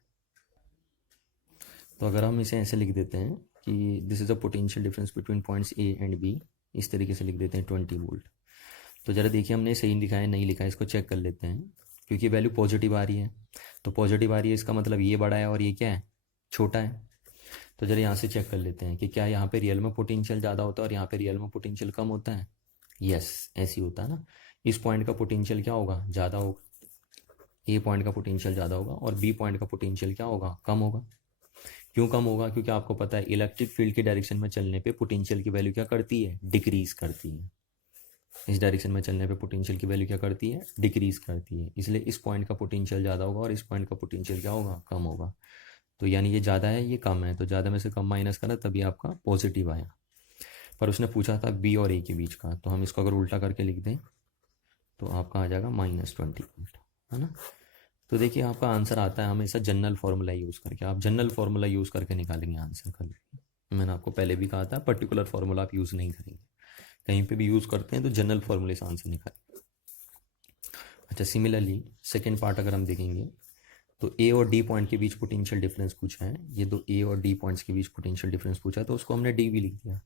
तो अगर हम इसे ऐसे लिख देते हैं कि this is a potential difference between points A and B, इस तरीके से लिख देते हैं 20 वोल्ट। तो ज़रा देखिए हमने सही लिखा है नहीं लिखा है, इसको चेक कर लेते हैं, क्योंकि वैल्यू पॉजिटिव आ रही है, तो पॉजिटिव आ रही है इसका मतलब ये बड़ा है और ये क्या है छोटा है। तो जरा यहाँ से चेक कर लेते हैं कि क्या यहाँ पे रियल में पोटेंशियल ज़्यादा होता है और यहाँ पे रियल में पोटेंशियल कम होता है, यस ऐसी होता है ना। इस पॉइंट का पोटेंशियल क्या होगा, ज़्यादा होगा, ए पॉइंट का पोटेंशियल ज़्यादा होगा और बी पॉइंट का पोटेंशियल क्या होगा, कम होगा। क्यों कम होगा, क्योंकि आपको पता है इलेक्ट्रिक फील्ड के डायरेक्शन में चलने पे पोटेंशियल की वैल्यू क्या करती है, डिक्रीज करती है। इस डायरेक्शन में चलने पे पोटेंशियल की वैल्यू क्या करती है, डिक्रीज करती है, इसलिए इस पॉइंट का पोटेंशियल ज़्यादा होगा और इस पॉइंट का पोटेंशियल क्या होगा, कम होगा। तो यानी ये ज़्यादा है ये कम है, तो ज़्यादा में से कम माइनस करा तभी आपका पॉजिटिव आया। पर उसने पूछा था बी और ए के बीच का, तो हम इसको अगर उल्टा करके लिख दें तो आपका आ जाएगा -20 वोल्ट, है ना। तो देखिए आपका आंसर आता है हमेशा जनरल फार्मूला यूज़ करके, आप जनरल फार्मूला यूज़ करके निकालेंगे आंसर कल। मैंने आपको पहले भी कहा था पर्टिकुलर फार्मूला आप यूज़ नहीं करेंगे, कहीं पे भी यूज़ करते हैं तो जनरल फार्मूले से आंसर निकालेंगे। अच्छा सिमिलरली सेकेंड पार्ट अगर हम देखेंगे तो ए और डी पॉइंट के बीच पोटेंशियल डिफरेंस पूछा है, ये दो ए और डी पॉइंट्स के बीच पोटेंशियल डिफरेंस पूछा है, तो उसको हमने डी भी लिख दिया।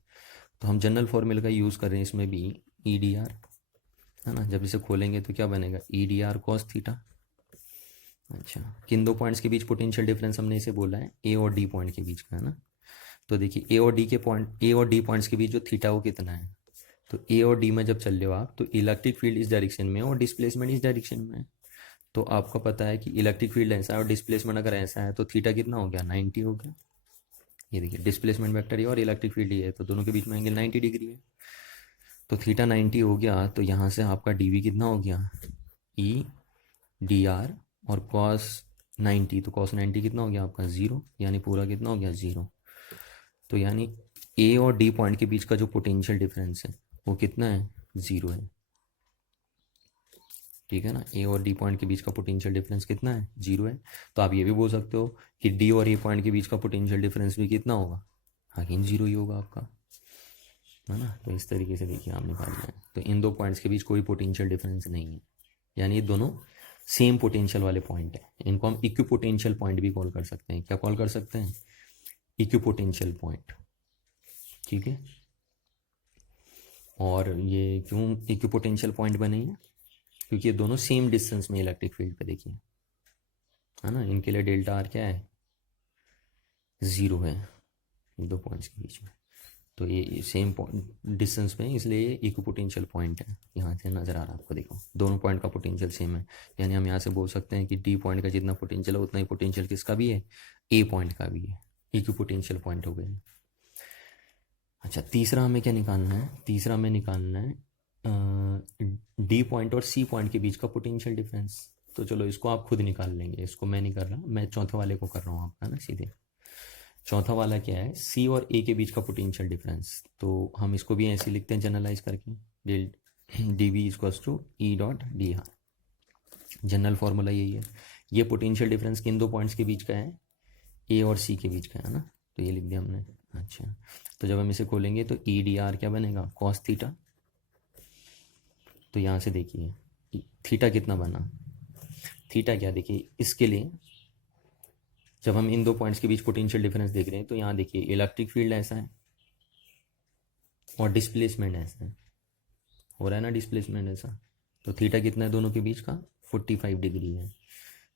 तो हम जनरल फार्मूला का यूज़ कर रहे हैं इसमें भी, ई डी आर, है ना। जब इसे खोलेंगे तो क्या बनेगा, ई डी आर कॉस थीटा। अच्छा किन दो पॉइंट्स के बीच पोटेंशियल डिफरेंस हमने इसे बोला है, ए और डी पॉइंट के बीच का, है ना। तो देखिए ए और डी के पॉइंट, ए और डी पॉइंट्स के बीच जो थीटा वो कितना है, तो ए और डी में जब चल रहे हो आप तो इलेक्ट्रिक फील्ड इस डायरेक्शन में और डिस्प्लेसमेंट इस डायरेक्शन में है। तो आपको पता है कि इलेक्ट्रिक फील्ड ऐसा है और डिस्प्लेसमेंट अगर ऐसा है तो थीटा कितना हो गया 90 हो गया। ये देखिए डिस्प्लेसमेंट वेक्टर ये और इलेक्ट्रिक फील्ड ये है, तो दोनों के बीच में एंगल 90 डिग्री है। तो थीटा 90 हो गया, तो यहाँ से आपका डी वी कितना हो गया, ई डी आर और कॉस 90, तो कॉस 90 कितना हो गया आपका 0, यानी पूरा कितना हो गया 0। तो यानी ए और डी पॉइंट के बीच का जो पोटेंशियल डिफरेंस है वो कितना है 0 है, ठीक है ना। ए और डी पॉइंट के बीच का पोटेंशियल डिफरेंस कितना है 0 है। तो आप ये भी बोल सकते हो कि डी और ए पॉइंट के बीच का पोटेंशियल डिफरेंस भी कितना होगा, अगेन 0 ही होगा आपका, है ना। तो इस तरीके से देखिए आप निकालना है, तो इन दो पॉइंट्स के बीच कोई पोटेंशियल डिफरेंस नहीं है, यानी ये दोनों सेम पोटेंशियल वाले पॉइंट है। इनको हम इक्विपोटेंशियल पॉइंट भी कॉल कर सकते हैं, क्या कॉल कर सकते हैं, इक्विपोटेंशियल पॉइंट, ठीक है। और ये क्यों इक्विपोटेंशियल पॉइंट बने हैं, क्योंकि ये दोनों सेम डिस्टेंस में इलेक्ट्रिक फील्ड पे देखिए, है ना। इनके लिए डेल्टा आर क्या है 0 है, इन दो पॉइंट्स के बीच में, तो ये सेम डिस्टेंस में, इसलिए ये इक्विपोटेंशियल पॉइंट है। यहाँ से नज़र आ रहा है आपको, देखो दोनों पॉइंट का पोटेंशियल सेम है, यानी हम यहाँ से बोल सकते हैं कि डी पॉइंट का जितना पोटेंशियल है उतना ही पोटेंशियल किसका भी है, ए पॉइंट का भी है, इक्विपोटेंशियल पॉइंट हो गए। अच्छा तीसरा हमें क्या निकालना है, तीसरा हमें निकालना है डी पॉइंट और सी पॉइंट के बीच का पोटेंशियल डिफरेंस। तो चलो इसको आप खुद निकाल लेंगे, इसको मैं नहीं कर रहा, मैं चौथे वाले को कर रहा हूँ आपका ना सीधे। चौथा वाला क्या है, सी और ए के बीच का पोटेंशियल डिफरेंस, तो हम इसको भी ऐसे लिखते हैं जनरलाइज करके, del D V equals to E dot D R, general formula यही है। ये पोटेंशियल डिफरेंस किन दो पॉइंट्स के बीच का है, ए और सी के बीच का है ना, तो ये लिख दिया हमने। अच्छा तो जब हम इसे खोलेंगे तो ई डी आर क्या बनेगा कॉस थीटा, तो यहाँ से देखिए थीटा कितना बना, थीटा क्या देखिए इसके लिए जब हम इन दो पॉइंट्स के बीच पोटेंशियल डिफरेंस देख रहे हैं तो यहाँ देखिए इलेक्ट्रिक फील्ड ऐसा है और डिस्प्लेसमेंट ऐसा है, हो रहा है ना डिस्प्लेसमेंट ऐसा। तो थीटा कितना है दोनों के बीच का, 45 डिग्री है।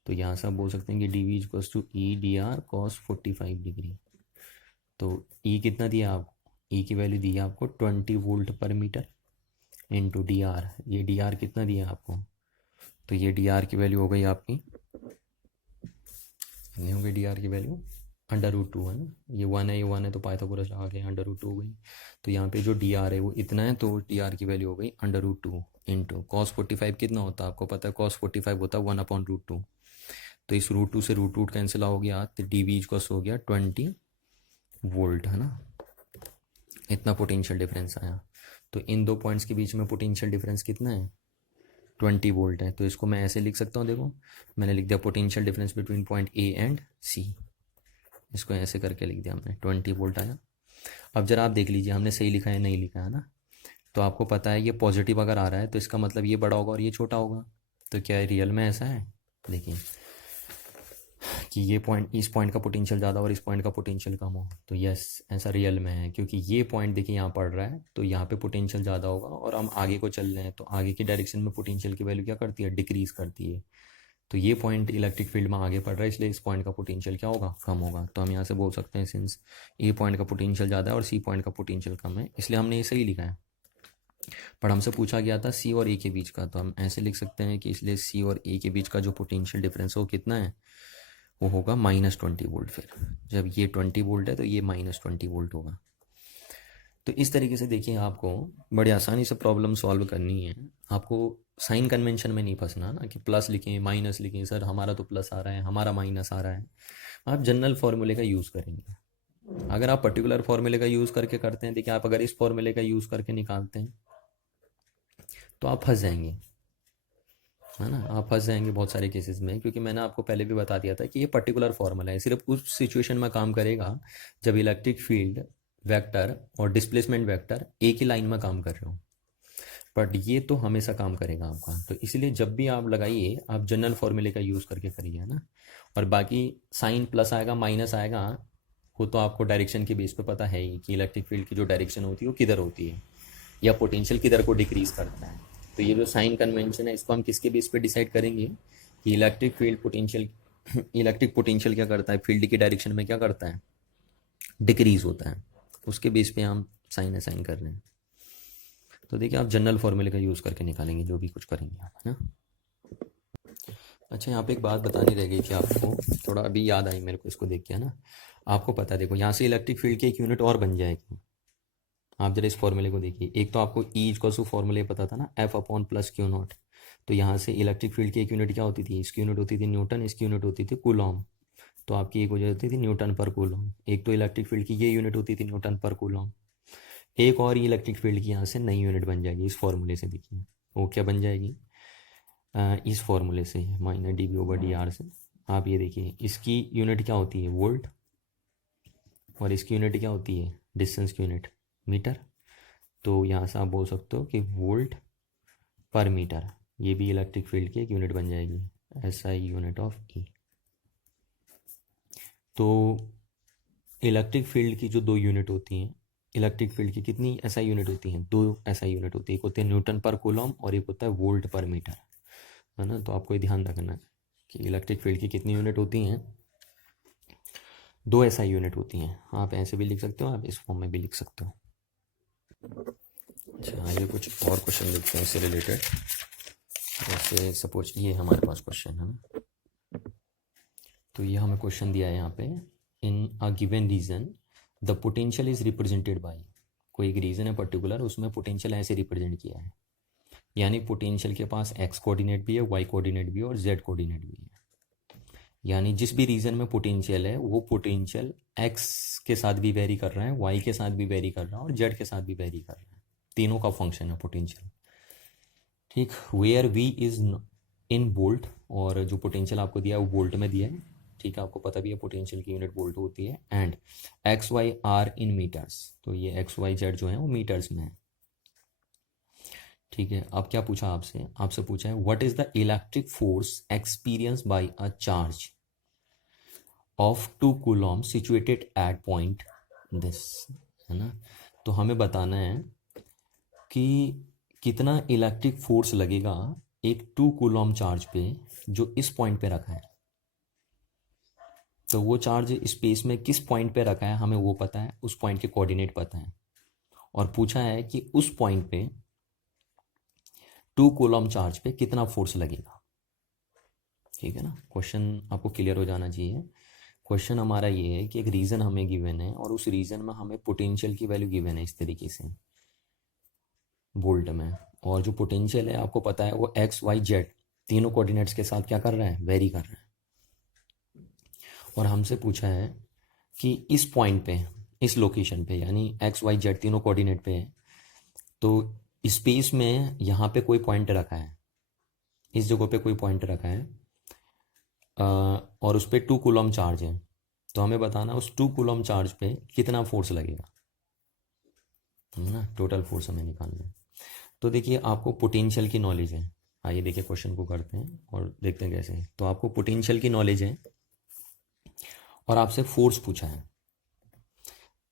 तो यहाँ से आप बोल सकते हैं कि D V equals to E D R cos 45 degree. तो ई कितना दिया आपको, ई की वैल्यू दी है आपको 20 वोल्ट पर मीटर इंटू डी आर। ये डी आर कितना दिया आपको, तो ये डी आर की वैल्यू हो गई आपकी, कितनी हो गई डी आर की वैल्यू, √2 है ना, ये 1 है, ये 1 है तो पाइथागोरस लगा के √2 हो गई। तो यहाँ पे जो डी आर है वो इतना है, तो डी आर की वैल्यू हो गई √2 इंटू कॉस 45 कितना होता है आपको पता है, कॉस 45 होता है 1/√2। तो इस √2 से √2 कैंसिल हो गया, तो डी वी इक्वल्स हो गया 20 वोल्ट, है ना। इतना पोटेंशियल डिफरेंस आया। तो इन दो पॉइंट्स के बीच में पोटेंशियल डिफरेंस कितना है, 20 वोल्ट है। तो इसको मैं ऐसे लिख सकता हूँ, देखो मैंने लिख दिया potential difference between point A and C, इसको ऐसे करके लिख दिया हमने, 20 वोल्ट आया। अब जरा आप देख लीजिए हमने सही लिखा है नहीं लिखा है ना। तो आपको पता है ये पॉजिटिव अगर आ रहा है तो इसका मतलब ये बड़ा होगा और ये छोटा होगा। तो क्या रियल में ऐसा है, देखिए कि ये पॉइंट, इस पॉइंट का पोटेंशियल ज़्यादा और इस पॉइंट का पोटेंशियल कम हो, तो यस ऐसा रियल में है, क्योंकि ये पॉइंट देखिए यहाँ पड़ रहा है तो यहाँ पे पोटेंशियल ज़्यादा होगा और हम आगे को चल रहे हैं तो आगे की डायरेक्शन में पोटेंशियल की वैल्यू क्या करती है, डिक्रीज करती है। तो ये पॉइंट इलेक्ट्रिक फील्ड में आगे बढ़ रहा है, इसलिए इस पॉइंट का पोटेंशियल क्या होगा, कम होगा। तो हम यहाँ से बोल सकते हैं सिंस ए पॉइंट का पोटेंशियल ज़्यादा है और सी पॉइंट का पोटेंशियल कम है, इसलिए हमने ये सही लिखा है। पर हमसे पूछा गया था सी और ए के बीच का, तो हम ऐसे लिख सकते हैं कि इसलिए सी और ए के बीच का जो पोटेंशियल डिफरेंस है वो कितना है, वो होगा -20 वोल्ट। फिर जब ये 20 वोल्ट है तो ये -20 वोल्ट होगा। तो इस तरीके से देखिए आपको बड़ी आसानी से प्रॉब्लम सॉल्व करनी है। आपको साइन कन्वेंशन में नहीं फंसना ना कि प्लस लिखें माइनस लिखें, सर हमारा तो प्लस आ रहा है हमारा माइनस आ रहा है। आप जनरल फॉर्मूले का यूज़ करेंगे। अगर आप पर्टिकुलर फॉर्मूले का यूज़ करके करते हैं, देखिए आप अगर इस फॉर्मूले का यूज़ करके निकालते हैं तो आप फंस जाएंगे, है ना, आप फंस जाएंगे बहुत सारे केसेस में, क्योंकि मैंने आपको पहले भी बता दिया था कि ये पर्टिकुलर फॉर्मूला है, सिर्फ उस सिचुएशन में काम करेगा जब इलेक्ट्रिक फील्ड वेक्टर और डिस्प्लेसमेंट वेक्टर एक ही लाइन में काम कर रहे हो, बट ये तो हमेशा काम करेगा आपका। तो इसलिए जब भी आप लगाइए आप जनरल फॉर्मूले का यूज़ करके करिए, है ना। और बाकी साइन प्लस आएगा माइनस आएगा वो तो आपको डायरेक्शन के बेस पे पता है ही कि इलेक्ट्रिक फील्ड की जो डायरेक्शन होती है वो किधर होती है या पोटेंशियल किधर को डिक्रीज करता है। तो ये जो साइन कन्वेंशन है इसको हम किसके बेस पे डिसाइड करेंगे कि electric field potential electric potential क्या करता है, फील्ड की डायरेक्शन में क्या करता है, डिक्रीज होता है, उसके बेस पे हम साइन असाइन कर रहे हैं। तो देखिए आप जनरल फॉर्मूले का यूज़ करके निकालेंगे जो भी कुछ करेंगे आप, है ना। अच्छा यहाँ पे एक बात बतानी रह गई थी आपको, थोड़ा अभी याद आई मेरे को इसको देख के, है ना। आपको पता है देखो यहाँ से इलेक्ट्रिक फील्ड की एक यूनिट और बन जाएगी। आप जरा इस फॉर्मूले को देखिए, एक तो आपको ई इक्वल टू फॉर्मूले पता था ना, F/+Q0। तो यहाँ से इलेक्ट्रिक फील्ड की एक यूनिट क्या होती थी, इसकी यूनिट होती थी न्यूटन, इसकी यूनिट होती थी कूलॉम। तो आपकी एक वजह होती थी न्यूटन पर कूलॉम। एक तो इलेक्ट्रिक फील्ड की ये यूनिट होती थी न्यूटन पर कूलॉम। एक और इलेक्ट्रिक फील्ड की यहाँ से नई यूनिट बन जाएगी इस फॉर्मूले से, देखिए वो क्या बन जाएगी, इस फॉर्मूले से -dV/dr से। आप ये देखिए इसकी यूनिट क्या होती है, वोल्ट, और इसकी यूनिट क्या होती है, डिस्टेंस की यूनिट मीटर। तो यहाँ से आप बोल सकते हो कि वोल्ट पर मीटर, ये भी इलेक्ट्रिक फील्ड की एक यूनिट बन जाएगी, SI यूनिट ऑफ E। तो इलेक्ट्रिक फील्ड की जो दो यूनिट होती हैं, इलेक्ट्रिक फील्ड की कितनी SI यूनिट होती हैं, दो SI यूनिट होती है, एक होती है न्यूटन पर कूलॉम और एक होता है वोल्ट पर मीटर, है ना। तो आपको ये ध्यान रखना है कि इलेक्ट्रिक फील्ड की कितनी यूनिट होती हैं, दो SI यूनिट होती हैं। आप ऐसे भी लिख सकते हो, आप इस फॉर्म में भी लिख सकते हो। अच्छा आइए कुछ और क्वेश्चन देखते हैं इससे रिलेटेड। जैसे सपोज ये हमारे पास क्वेश्चन है ना, तो ये हमें क्वेश्चन दिया है यहाँ पे, in a given region the potential is represented by, कोई एक रीजन है पर्टिकुलर, उसमें पोटेंशियल ऐसे रिप्रेजेंट किया है, यानी पोटेंशियल के पास x कोऑर्डिनेट भी है, y कोऑर्डिनेट भी है और z कोऑर्डिनेट भी है। यानी जिस भी रीजन में पोटेंशियल है वो पोटेंशियल x के साथ भी वेरी कर रहा है, y के साथ भी वेरी कर रहा है और z के साथ भी वेरी कर रहा है, तीनों का फंक्शन है पोटेंशियल, ठीक। Where v is in volt, और जो पोटेंशियल आपको दिया है वो वोल्ट में दिया है, ठीक है, आपको पता भी है पोटेंशियल की यूनिट वोल्ट होती है। And X Y are in metres, तो ये एक्स वाई जेड जो है वो मीटर्स में है, ठीक है। अब क्या पूछा आपसे, आपसे पूछा है what is the electric force experience by a charge of 2 Coulomb situated at point this, है ना। तो हमें बताना है कि कितना इलेक्ट्रिक फोर्स लगेगा एक 2 कूलॉम चार्ज पे जो इस पॉइंट पे रखा है। तो वो चार्ज स्पेस में किस पॉइंट पे रखा है हमें वो पता है, उस पॉइंट के कोऑर्डिनेट पता है, और पूछा है कि उस पॉइंट पे 2 कूलॉम चार्ज पे कितना फोर्स लगेगा। ठीक है ना, क्वेश्चन आपको क्लियर हो जाना चाहिए। क्वेश्चन हमारा ये है कि एक रीजन हमें गिवन है और उस रीजन में हमें पोटेंशियल की वैल्यू गिवन है इस तरीके से वोल्ट में, और जो पोटेंशियल है आपको पता है वो एक्स वाई जेड तीनों कोऑर्डिनेट्स के साथ क्या कर रहा है, वेरी कर रहा है। और हमसे पूछा है कि इस पॉइंट पे, इस लोकेशन पे, यानी एक्स वाई जेड तीनों कोऑर्डिनेट पे है, तो स्पेस में यहाँ पे कोई पॉइंट रखा है, इस जगह पे कोई पॉइंट रखा है, और उस पर 2 कूलॉम चार्ज है। तो हमें बताना उस 2 कूलॉम चार्ज पे कितना फोर्स लगेगा, है ना, टोटल फोर्स हमें निकालना है। तो देखिए आपको पोटेंशियल की नॉलेज है, आइए देखिए क्वेश्चन को करते हैं और देखते हैं कैसे। तो आपको पोटेंशियल की नॉलेज है और आपसे फोर्स पूछा है,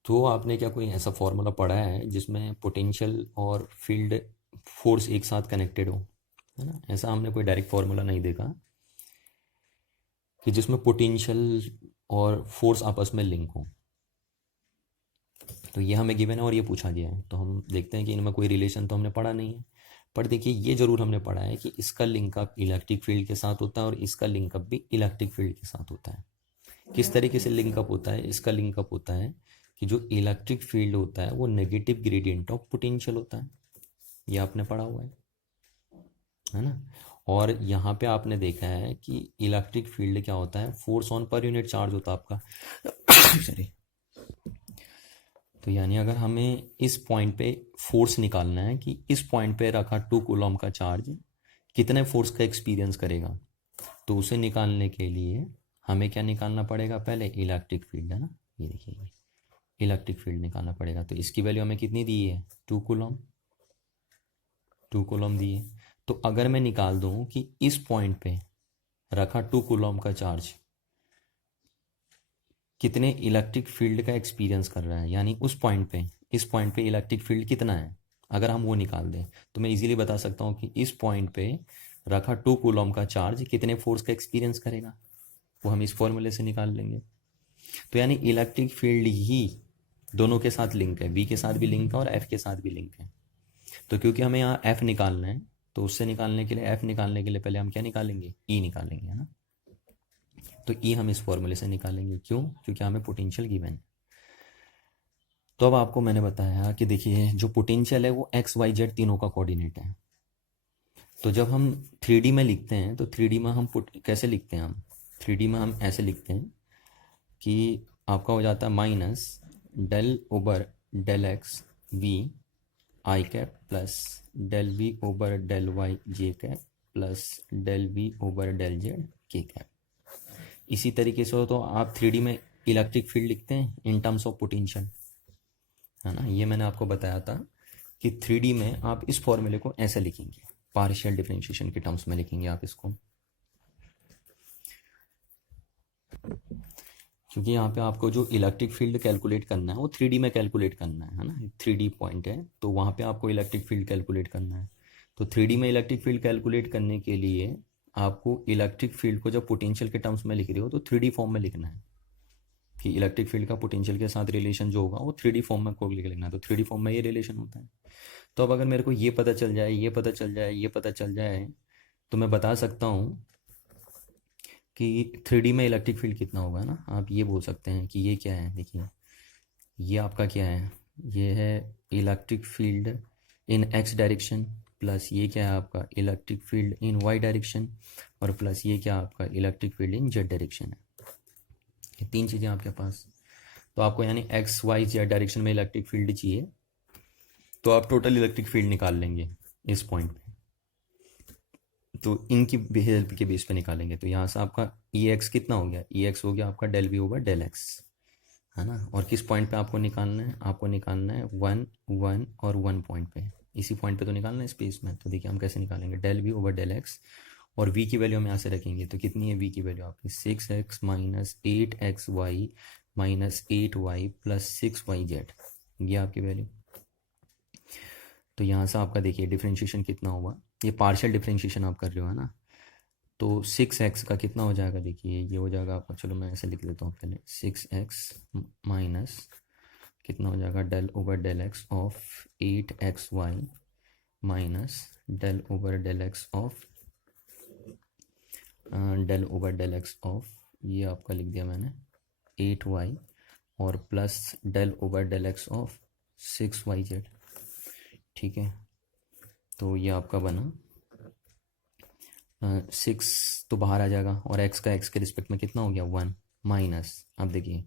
तो आपने क्या कोई ऐसा फॉर्मूला पढ़ा है जिसमें पोटेंशियल और फील्ड फोर्स एक साथ कनेक्टेड हो, है ना। ऐसा हमने कोई डायरेक्ट फॉर्मूला नहीं देखा कि जिसमें पोटेंशियल और फोर्स आपस में लिंक हो। तो ये हमें गिवन है और ये पूछा गया है, तो हम देखते हैं कि इनमें कोई रिलेशन तो हमने पढ़ा नहीं है, पर देखिए ये जरूर हमने पढ़ा है कि इसका लिंकअप इलेक्ट्रिक फील्ड के साथ होता है और इसका लिंकअप भी इलेक्ट्रिक फील्ड के साथ होता है। किस तरीके से लिंकअप होता है, इसका लिंकअप होता है कि जो इलेक्ट्रिक फील्ड होता है वो नेगेटिव ग्रेडियंट ऑफ पोटेंशियल होता है, ये आपने पढ़ा हुआ है ना। और यहाँ पे आपने देखा है कि इलेक्ट्रिक फील्ड क्या होता है, force on per unit charge होता है आपका सॉरी। तो यानी अगर हमें इस पॉइंट पे फोर्स निकालना है कि इस पॉइंट पे रखा 2 कूलॉम का चार्ज कितने फोर्स का एक्सपीरियंस करेगा, तो उसे निकालने के लिए हमें क्या निकालना पड़ेगा, पहले इलेक्ट्रिक फील्ड, है ना। ये देखिए इलेक्ट्रिक फील्ड निकालना पड़ेगा, तो इसकी वैल्यू हमें कितनी दी है, 2 कूलॉम, 2 कूलॉम दी है। तो अगर मैं निकाल दूं कि इस पॉइंट पे रखा 2 कूलॉम का चार्ज कितने इलेक्ट्रिक फील्ड का एक्सपीरियंस कर रहा है, यानी उस पॉइंट पे, इस पॉइंट पे इलेक्ट्रिक फील्ड कितना है, अगर हम वो निकाल दें तो मैं इजीली बता सकता हूँ कि इस पॉइंट पे रखा 2 कूलॉम का चार्ज कितने फोर्स का एक्सपीरियंस करेगा, वो हम इस फॉर्मूले से निकाल लेंगे। तो यानी इलेक्ट्रिक फील्ड ही दोनों के साथ लिंक है, बी के साथ भी लिंक है और एफ के साथ भी लिंक है। तो क्योंकि हमें यहाँ एफ निकालना है, तो उससे निकालने के लिए, एफ निकालने के लिए पहले हम क्या निकालेंगे, ई निकालेंगे, है ना। तो ई हम इस फॉर्मूले से निकालेंगे, क्यों, क्योंकि हमें पोटेंशियल गिवन है। तो अब आपको मैंने बताया कि देखिए जो पोटेंशियल है वो एक्स वाई जेड तीनों का कोऑर्डिनेट है। तो जब हम 3D में लिखते हैं तो 3D में हम कैसे लिखते हैं, हम 3D में हम ऐसे लिखते हैं कि आपका हो जाता है minus del over del X V I cap plus del V over del Y J cap plus del V over del Z K cap. इसी तरीके से हो तो आप 3D में इलेक्ट्रिक फील्ड लिखते हैं इन टर्म्स ऑफ पोटेंशियल, है ना। ये मैंने आपको बताया था कि 3D में आप इस फॉर्मूले को ऐसे लिखेंगे, पार्शियल डिफरेंशिएशन के टर्म्स में लिखेंगे आप इसको, क्योंकि यहाँ पे आपको जो इलेक्ट्रिक फील्ड कैलकुलेट करना है वो 3D में कैलकुलेट करना है ना। 3D पॉइंट है तो वहाँ पे आपको इलेक्ट्रिक फील्ड कैलकुलेट करना है। तो 3D में इलेक्ट्रिक फील्ड कैलकुलेट करने के लिए आपको इलेक्ट्रिक फील्ड को जब पोटेंशियल के टर्म्स में लिख रहे हो तो 3D फॉर्म में लिखना है कि इलेक्ट्रिक फील्ड का पोटेंशियल के साथ रिलेशन जो होगा वो 3D फॉर्म में को लिखना है। तो 3D फॉर्म में ये रिलेशन होता है। तो अब अगर मेरे को ये पता चल जाए, ये पता चल जाए, ये पता चल जाए, तो मैं बता सकता हूँ कि 3D में इलेक्ट्रिक फील्ड कितना होगा ना। आप ये बोल सकते हैं कि ये क्या है, देखिए ये आपका क्या है, ये है electric field in X direction, plus ये क्या है आपका electric field in Y direction, और प्लस ये क्या आपका electric field in Z direction है। ये 3 चीज़ें आपके पास। तो आपको यानी एक्स वाई जेड डायरेक्शन में इलेक्ट्रिक फील्ड चाहिए, तो आप टोटल इलेक्ट्रिक फील्ड निकाल लेंगे इस पॉइंट पे, तो इनकी हेल्प के बेस पे निकालेंगे। तो यहाँ से आपका ई एक्स कितना हो गया, ई एक्स हो गया आपका del V over del X, है ना। और किस पॉइंट पे आपको निकालना है, आपको निकालना है 1 1 और 1 पॉइंट पे, इसी पॉइंट पे तो निकालना है स्पेस में। तो देखिए हम कैसे निकालेंगे, del V over del X और v की वैल्यू हम यहाँ से रखेंगे तो कितनी है v की वैल्यू आपकी 6x minus 8xy minus 8y plus 6yz, ये आपकी वैल्यू। तो यहाँ से आपका देखिए डिफ्रेंशिएशन कितना हुआ, ये पार्शियल डिफ्रेंशिएशन आप कर रहे हो है ना, तो 6x का कितना हो जाएगा, देखिए ये हो जाएगा आपका, चलो मैं ऐसे लिख देता हूँ पहले, 6x माइनस कितना हो जाएगा del over del X of 8xy minus del over del X of ये आपका लिख दिया मैंने 8y और plus del over del X of 6yz। ठीक है, तो ये आपका बना 6 तो बाहर आ जाएगा और x का x के रिस्पेक्ट में कितना हो गया 1 माइनस, अब देखिए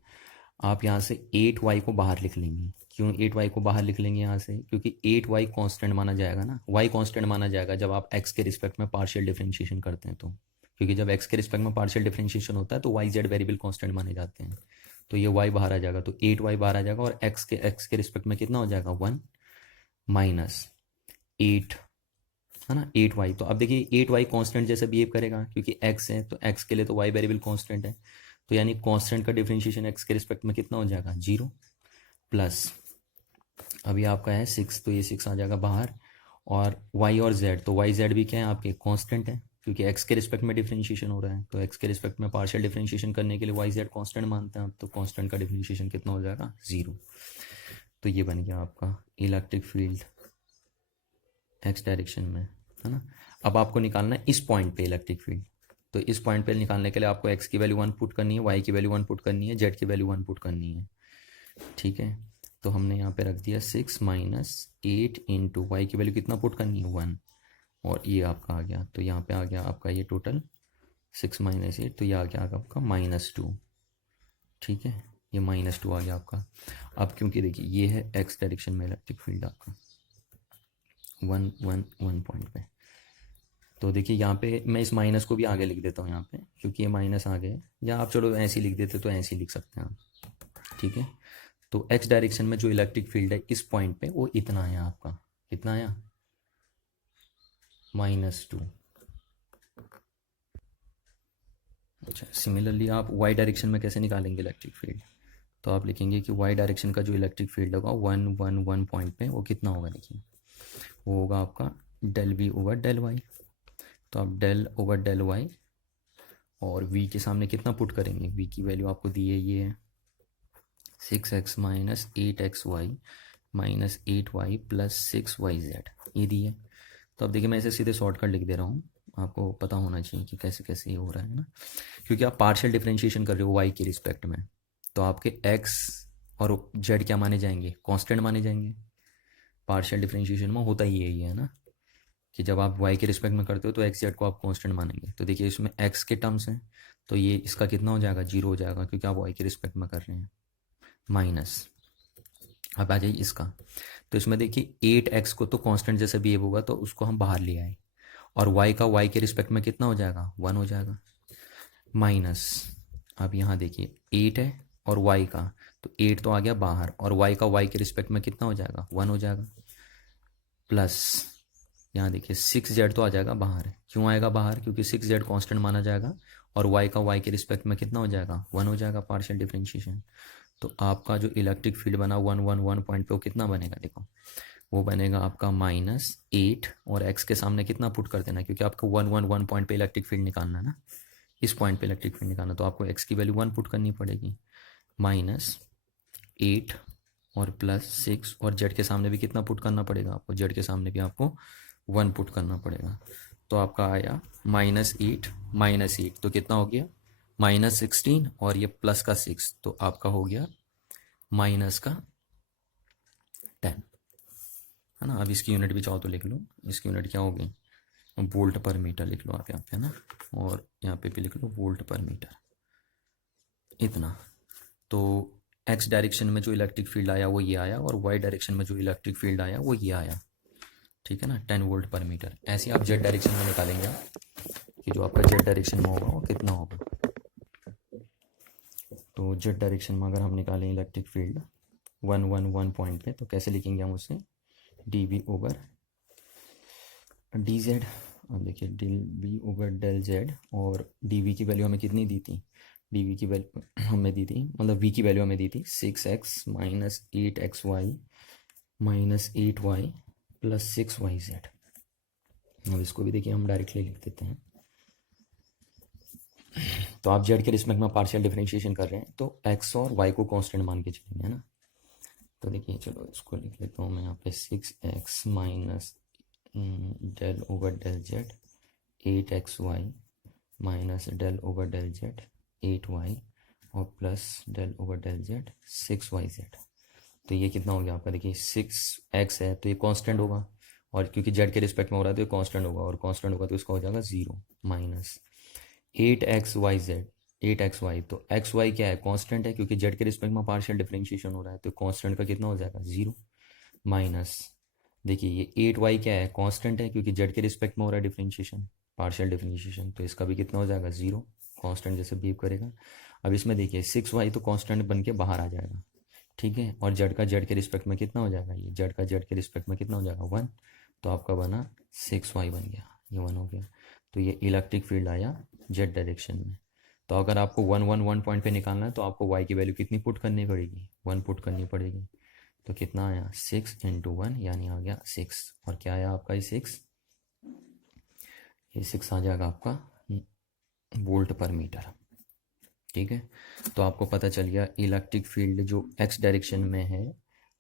आप यहाँ से 8y को बाहर लिख लेंगे। क्यों 8y को बाहर लिख लेंगे यहाँ से, क्योंकि 8y कांस्टेंट माना जाएगा ना, y कांस्टेंट माना जाएगा जब आप x के रिस्पेक्ट में पार्शियल डिफरेंशिएशन करते हैं तो, क्योंकि जब x के रिस्पेक्ट में पार्शियल डिफरेंशिएशन होता है तो y z वेरिएबल कांस्टेंट माने जाते हैं, तो ये y बाहर आ जाएगा, तो 8y बाहर आ जाएगा और x के रिस्पेक्ट में कितना हो जाएगा 1 माइनस 8 है ना 8y। तो अब देखिए 8y कांस्टेंट जैसे बिहेव करेगा, क्योंकि x है तो x के लिए तो y वेरिएबल कांस्टेंट है, तो यानी कांस्टेंट का डिफरेंशिएशन x के रिस्पेक्ट में कितना हो जाएगा 0 प्लस, अभी आपका है 6 तो ये 6 आ जाएगा बाहर, और y और z, तो y z भी क्या है आपके कांस्टेंट है, क्योंकि x के रिस्पेक्ट में डिफरेंशिएशन हो रहा है, तो x के रिस्पेक्ट में पार्शियल डिफरेंशिएशन करने के लिए y z कांस्टेंट मानते हैं आप, तो कांस्टेंट का डिफरेंशिएशन कितना हो जाएगा 0। तो ये बन गया आपका इलेक्ट्रिक फील्ड x डायरेक्शन में, है ना। अब आपको निकालना है इस पॉइंट पे इलेक्ट्रिक फील्ड, तो इस पॉइंट पे निकालने के लिए आपको x की वैल्यू 1 पुट करनी है, y की वैल्यू 1 पुट करनी है, z की वैल्यू 1 पुट करनी है। ठीक है, तो हमने यहाँ पे रख दिया 6 माइनस 8 इंटू वाई की वैल्यू कितना पुट करनी है 1, और ये आपका आ गया, तो यहाँ पे आ गया आपका ये टोटल 6 माइनस 8, तो ये आ गया आपका -2। ठीक है, ये -2 आ गया आपका। अब क्योंकि देखिए ये है x डायरेक्शन में इलेक्ट्रिक फील्ड आपका 1 पॉइंट पे, तो देखिए यहाँ पे मैं इस माइनस को भी आगे लिख देता हूँ यहाँ पे, क्योंकि ये माइनस आ गए, या आप चलो ऐसे ही लिख देते तो ऐसे ही लिख सकते हैं आप। ठीक है, तो x डायरेक्शन में जो इलेक्ट्रिक फील्ड है इस पॉइंट पे वो इतना आया आपका, कितना आया -2। अच्छा, सिमिलरली आप y डायरेक्शन में कैसे निकालेंगे इलेक्ट्रिक फील्ड, तो आप लिखेंगे कि y डायरेक्शन का जो इलेक्ट्रिक फील्ड होगा 1 पॉइंट पे वो कितना होगा, देखिए वो होगा आपका del v over del y, तो आप डेल ओवर डेल y और v के सामने कितना पुट करेंगे, v की वैल्यू आपको दी है ये है 6x minus 8xy minus 8y plus 6yz, ये दी है। तो अब देखिए मैं इसे सीधे शॉर्टकट लिख दे रहा हूँ, आपको पता होना चाहिए कि कैसे कैसे ये हो रहा है ना, क्योंकि आप पार्शियल डिफरेंशिएशन कर रहे हो y के रिस्पेक्ट में, तो आपके x और z क्या माने जाएंगे, कांस्टेंट माने जाएंगे। पार्शियल डिफरेंशिएशन में होता ही यही है ना, कि जब आप y के रिस्पेक्ट में करते हो तो x z को आप कांस्टेंट मानेंगे। तो देखिए इसमें x के टर्म्स हैं, तो ये इसका कितना हो जाएगा 0 हो जाएगा, क्योंकि आप y के रिस्पेक्ट में कर रहे हैं, माइनस। अब आ जाइए इसका, तो इसमें देखिए 8x को तो कांस्टेंट जैसे बिहेव होगा तो उसको हम बाहर ले आए, और y का y के रिस्पेक्ट में कितना हो जाएगा 1 हो जाएगा, माइनस। अब यहाँ देखिए 8 है और y का, तो 8 तो आ गया बाहर, और y का y के रिस्पेक्ट में कितना हो जाएगा 1 हो जाएगा, प्लस यहाँ देखिए 6z तो आ जाएगा बाहर, क्यों आएगा बाहर, क्योंकि 6z कांस्टेंट माना जाएगा, और y का y के रिस्पेक्ट में कितना हो जाएगा 1 हो जाएगा पार्शियल डिफरेंशिएशन। तो आपका जो इलेक्ट्रिक फील्ड बना 1 पॉइंट पे वो कितना बनेगा, देखो वो बनेगा आपका -8, और x के सामने कितना पुट कर देना, क्योंकि आपको 1 पॉइंट पे इलेक्ट्रिक फील्ड निकालना है ना, इस पॉइंट पे इलेक्ट्रिक फील्ड निकालना, तो आपको x की वैल्यू 1 पुट करनी पड़ेगी, -8 और +6, और z के सामने भी कितना पुट करना पड़ेगा आपको, z के सामने भी आपको 1 पुट करना पड़ेगा। तो आपका आया -8 तो कितना हो गया -16, और ये प्लस का 6, तो आपका हो गया -10, है ना। अब इसकी यूनिट भी चाहो तो लिख लो, इसकी यूनिट क्या होगी वोल्ट पर मीटर लिख लो आप यहाँ पे, है ना, और यहाँ पे भी लिख लो वोल्ट पर मीटर, इतना। तो x डायरेक्शन में जो इलेक्ट्रिक फील्ड आया वो ये आया, और y डायरेक्शन में जो इलेक्ट्रिक फील्ड आया वो ये आया, ठीक है ना, 10 वोल्ट पर मीटर। ऐसे आप z डायरेक्शन में निकालेंगे आप, कि जो आपका z डायरेक्शन में होगा वो कितना होगा। तो z डायरेक्शन में अगर हम निकालें इलेक्ट्रिक फील्ड 1 पॉइंट पे, तो कैसे लिखेंगे हम उसे dv ओवर dz, अब देखिए del V over del Z, और डी वी की वैल्यू हमें कितनी दी थी, डी वी की वैल्यू हमें दी थी, मतलब वी की वैल्यू हमें दी थी 6x minus 8xy minus 8y plus 6yz। अब इसको भी देखिए हम डायरेक्टली लिख देते हैं। तो आप जेड के रिस्पेक्ट में पार्शियल डिफरेंशिएशन कर रहे हैं तो एक्स और वाई को कांस्टेंट मान के चलेंगे, है ना। तो देखिए चलो इसको लिख लेता हूँ मैं यहाँ पे 6x minus del over del Z 8xy minus del over del Z 8y और plus del over del Z 6yz। तो ये कितना हो गया आपका, देखिए 6x है तो ये कांस्टेंट होगा, और क्योंकि जेड के रिस्पेक्ट में हो रहा है तो ये कांस्टेंट होगा, और कांस्टेंट होगा तो इसका हो जाएगा 0 माइनस 8xyz 8xy। तो xy क्या है, कांस्टेंट है, क्योंकि जेड के रिस्पेक्ट में पार्शियल डिफरेंशिएशन हो रहा है तो कांस्टेंट का कितना हो जाएगा 0 माइनस, देखिए ये 8y क्या है, कांस्टेंट है, क्योंकि जेड के रिस्पेक्ट में हो रहा है डिफरेंशिएशन पार्शियल डिफरेंशिएशन, तो इसका भी कितना हो जाएगा 0, कांस्टेंट जैसे बिहेव करेगा। अब इसमें देखिए 6y तो कांस्टेंट बन के बाहर आ जाएगा, ठीक है, और जेड का जेड के रिस्पेक्ट में कितना हो जाएगा, ये जेड का जेड के रिस्पेक्ट में कितना हो जाएगा 1, तो आपका बना 6y बन गया, ये 1 हो गया। तो ये इलेक्ट्रिक फील्ड आया जेड डायरेक्शन में। तो अगर आपको 1 पॉइंट पे निकालना है तो आपको y की वैल्यू कितनी पुट करनी पड़ेगी, 1 पुट करनी पड़ेगी। तो कितना आया 6 × 1 यानी आ गया 6, और क्या आया आपका ये 6, ये 6 आ जाएगा आपका वोल्ट पर मीटर, ठीक है। तो आपको पता चल गया इलेक्ट्रिक फील्ड जो x डायरेक्शन में है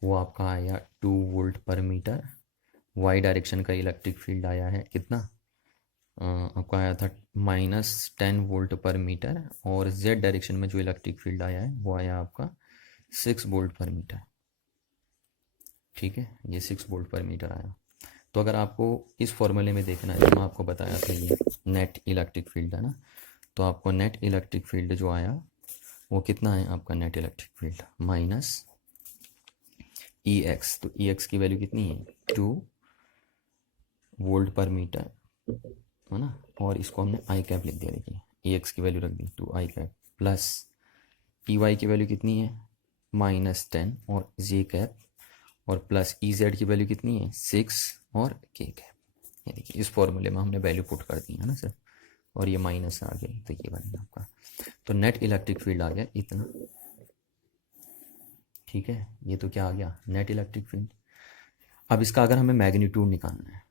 वो आपका आया 2 वोल्ट पर मीटर, y डायरेक्शन का इलेक्ट्रिक फील्ड आया है कितना, आपका आया था -10 वोल्ट पर मीटर, और z डायरेक्शन में जो इलेक्ट्रिक फील्ड आया है वो आया आपका 6 वोल्ट पर मीटर, ठीक है, ये 6 वोल्ट पर मीटर आया। तो अगर आपको इस फॉर्मूले में देखना है, तो मैं आपको बताया था ये नेट इलेक्ट्रिक फील्ड है ना, तो आपको नेट इलेक्ट्रिक फील्ड जो आया वो कितना है आपका net electric field minus EX, तो EX की वैल्यू कितनी है 2 वोल्ट पर मीटर, है ना, और इसको हमने आई कैप लिख दिया, देखिए EX की वैल्यू रख दी 2 आई कैप, प्लस EY की वैल्यू कितनी है -10 और J कैप, और प्लस EZ की वैल्यू कितनी है 6 और K कैप। ये देखिए इस फॉर्मूले में हमने वैल्यू पुट कर दी है ना सर, और ये माइनस आ गई तो ये बनेगा आपका, तो नेट इलेक्ट्रिक फील्ड आ गया इतना, ठीक है, ये तो क्या आ गया नेट इलेक्ट्रिक फील्ड। अब इसका अगर हमें मैग्नीट्यूड निकालना है,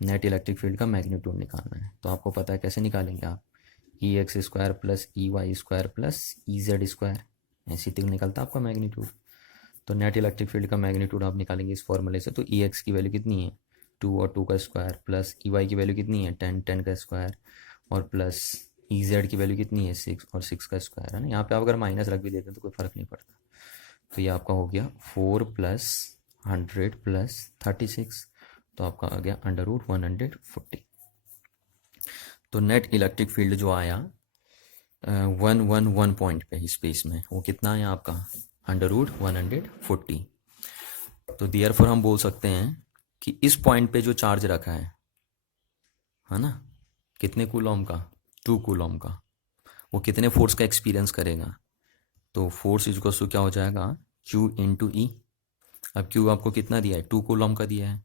नेट इलेक्ट्रिक फील्ड का मैग्नीट्यूड निकालना है, तो आपको पता है कैसे निकालेंगे आप, EX² plus EY² plus EZ², ऐसी तो निकलता है आपका मैग्नीट्यूड। तो नेट इलेक्ट्रिक फील्ड का मैग्नीट्यूड आप निकालेंगे इस फॉर्मूले से, तो EX की वैल्यू कितनी है 2 और 2 का स्क्वायर, प्लस EY की वैल्यू कितनी है 10 का स्क्वायर, और प्लस EZ की वैल्यू कितनी है 6 और 6 का स्क्वायर, है ना। यहाँ पे आप अगर माइनस रख भी देते हैं तो कोई फ़र्क नहीं पड़ता। तो ये आपका हो गया 4 + 100 + 36, तो आपका आ गया √140। तो नेट इलेक्ट्रिक फील्ड जो आया 111 पॉइंट पे स्पेस में, वो कितना आया आपका √140। तो देयरफॉर हम बोल सकते हैं कि इस पॉइंट पे जो चार्ज रखा है ना, कितने कूलॉम का 2 कूलॉम का, वो कितने फोर्स का एक्सपीरियंस करेगा, तो फोर्स इक्वल टू क्या हो जाएगा Q × E। अब Q आपको कितना दिया है 2 कूलॉम का दिया है,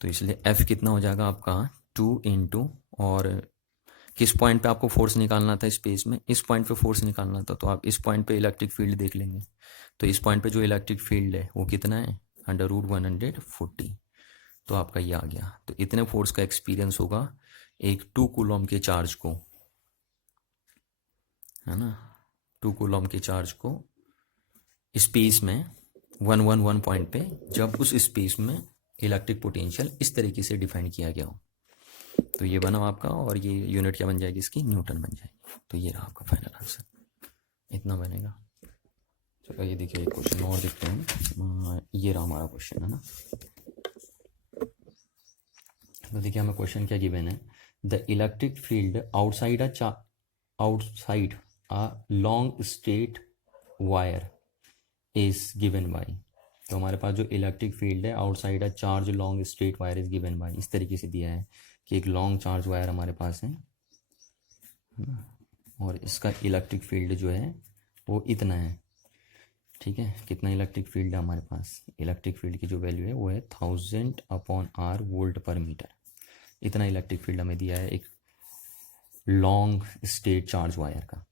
तो इसलिए F कितना हो जाएगा आपका 2 × और किस पॉइंट पे आपको फोर्स निकालना था स्पेस में, इस पॉइंट पे फोर्स निकालना था, तो आप इस पॉइंट पे इलेक्ट्रिक फील्ड देख लेंगे, तो इस पॉइंट पे जो इलेक्ट्रिक फील्ड है वो कितना है √140, तो आपका ये आ गया। तो इतने फोर्स का एक्सपीरियंस होगा एक 2 कूलॉम के चार्ज को, है ना, 2 कूलॉम के चार्ज को स्पेस में 111 पॉइंट पे, जब उस स्पेस में इलेक्ट्रिक पोटेंशियल इस तरीके से डिफाइन किया गया हो। तो ये बना आपका, और ये यूनिट क्या बन जाएगी इसकी न्यूटन बन जाएगी। तो ये रहा आपका फाइनल आंसर, इतना बनेगा। चलो ये देखिए एक क्वेश्चन और देखते हैं, ये रहा हमारा क्वेश्चन, है ना। तो देखिए हमें क्वेश्चन क्या गिवन है, the electric field outside a long straight wire is given by. तो हमारे पास जो इलेक्ट्रिक फील्ड है outside a charge long straight wire is given by, इस तरीके से दिया है कि एक लॉन्ग चार्ज वायर हमारे पास है ना, और इसका इलेक्ट्रिक फील्ड जो है वो इतना है, ठीक है। कितना इलेक्ट्रिक फील्ड है हमारे पास, इलेक्ट्रिक फील्ड की जो वैल्यू है वो है 1000/r वोल्ट पर मीटर, इतना इलेक्ट्रिक फील्ड हमें दिया है एक लॉन्ग स्टेट चार्ज वायर का।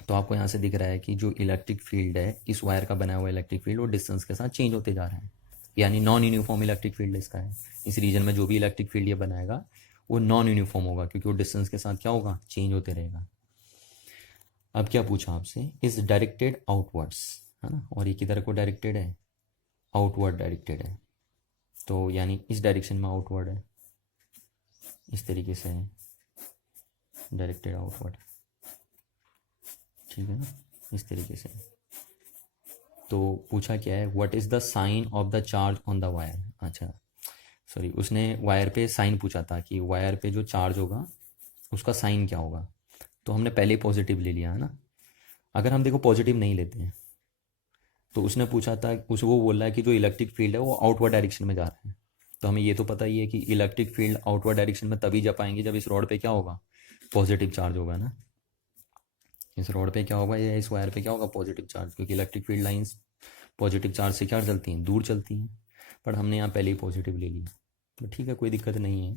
तो आपको यहाँ से दिख रहा है कि जो इलेक्ट्रिक फील्ड है इस वायर का बनाया हुआ इलेक्ट्रिक फील्ड वो डिस्टेंस के साथ चेंज होते जा रहा है, यानी नॉन यूनिफॉर्म इलेक्ट्रिक फील्ड इसका है। इस रीजन में जो भी इलेक्ट्रिक फील्ड ये बनाएगा वो नॉन यूनिफॉर्म होगा, क्योंकि वो डिस्टेंस के साथ क्या होगा, चेंज होते रहेगा। अब क्या पूछा आपसे, इज डायरेक्टेड आउटवर्ड्स, है ना, और ये किधर को डायरेक्टेड है, आउटवर्ड डायरेक्टेड है। तो यानी इस डायरेक्शन में आउटवर्ड है, इस तरीके से है डायरेक्टेड आउटवर्ड, ठीक है ना, इस तरीके से। तो पूछा क्या है, what is the sign of the charge on the wire. अच्छा सॉरी, उसने वायर पे साइन पूछा था कि वायर पे जो चार्ज होगा उसका साइन क्या होगा। तो हमने पहले पॉजिटिव ले लिया है ना। अगर हम देखो पॉजिटिव नहीं लेते हैं तो उसने पूछा था, उस वो बोल रहा है कि जो इलेक्ट्रिक फील्ड है वो आउटवर्ड डायरेक्शन में जा रहा है। तो हमें ये तो पता ही है कि इलेक्ट्रिक फील्ड आउटवर्ड डायरेक्शन में तभी जा पाएंगे जब इस रॉड पे क्या होगा, पॉजिटिव चार्ज होगा ना। इस रॉड पे क्या होगा या इस वायर पे क्या होगा, पॉजिटिव चार्ज, क्योंकि electric field lines positive charge से क्या चलती हैं, दूर चलती हैं। पर हमने यहाँ पहले ही पॉजिटिव ले लिया, तो ठीक है, कोई दिक्कत नहीं है।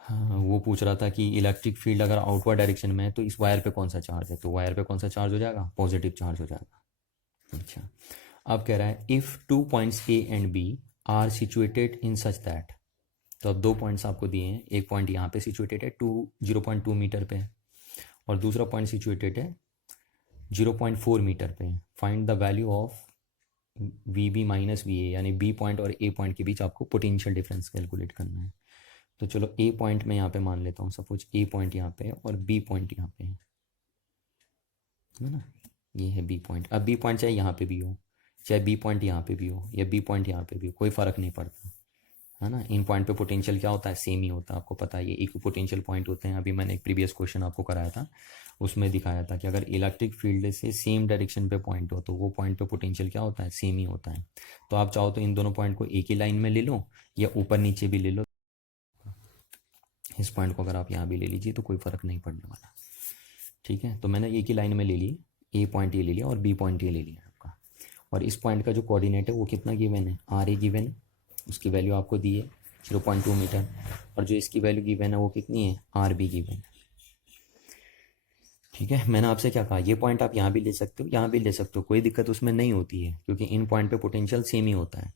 हाँ, वो पूछ रहा था कि इलेक्ट्रिक फील्ड अगर आउटवर्ड डायरेक्शन में है तो इस वायर पे कौन सा चार्ज है, तो वायर पे कौन सा चार्ज हो जाएगा, पॉजिटिव चार्ज हो जाएगा। अच्छा, अब कह रहा है if 2 points A and B are situated in such that. तो अब 2 पॉइंट्स आपको दिए हैं, एक पॉइंट यहाँ पे सिचुएटेड है 0.2 मीटर पे, और दूसरा पॉइंट सिचुएटेड है 0.4 मीटर पे। Find the value of V B minus V A, यानी बी पॉइंट और ए पॉइंट के बीच आपको पोटेंशियल डिफरेंस कैलकुलेट करना है। तो चलो ए पॉइंट मैं यहाँ पे मान लेता हूँ, सपोज ए पॉइंट यहाँ पे है और बी पॉइंट यहाँ पे है ना, ये है बी पॉइंट। अब बी पॉइंट चाहे यहाँ पे भी हो, चाहे बी पॉइंट यहाँ पे भी हो, या बी पॉइंट यहाँ पे भी हो, कोई फ़र्क नहीं पड़ता, है ना। इन पॉइंट पे पोटेंशियल क्या होता है, सेम ही होता है, आपको पता है ये इक्वी पोटेंशियल पॉइंट होते हैं। अभी मैंने एक प्रीवियस क्वेश्चन आपको कराया था, उसमें दिखाया था कि अगर इलेक्ट्रिक फील्ड से सेम डायरेक्शन पे पॉइंट हो तो वो पॉइंट पे पोटेंशियल क्या होता है, सेम ही होता है। तो आप चाहो तो इन दोनों पॉइंट को एक ही लाइन में ले लो या ऊपर नीचे भी ले लो। इस पॉइंट को अगर आप यहाँ भी ले लीजिए तो कोई फ़र्क नहीं पड़ने वाला, ठीक है। तो मैंने एक ही लाइन में ले ली, ए पॉइंट ये ले लिया और बी पॉइंट ये ले लिया आपका। और इस पॉइंट का जो कोऑर्डिनेट है वो कितना गिवन है, आर ए गिवन है, उसकी वैल्यू आपको दी है 0.2 मीटर, और जो इसकी वैल्यू गिवन है वो कितनी है, आर बी गिवन है, ठीक है। मैंने आपसे क्या कहा, ये पॉइंट आप यहाँ भी ले सकते हो, यहाँ भी ले सकते हो, कोई दिक्कत उसमें नहीं होती है, क्योंकि इन पॉइंट पे पोटेंशियल सेम ही होता है,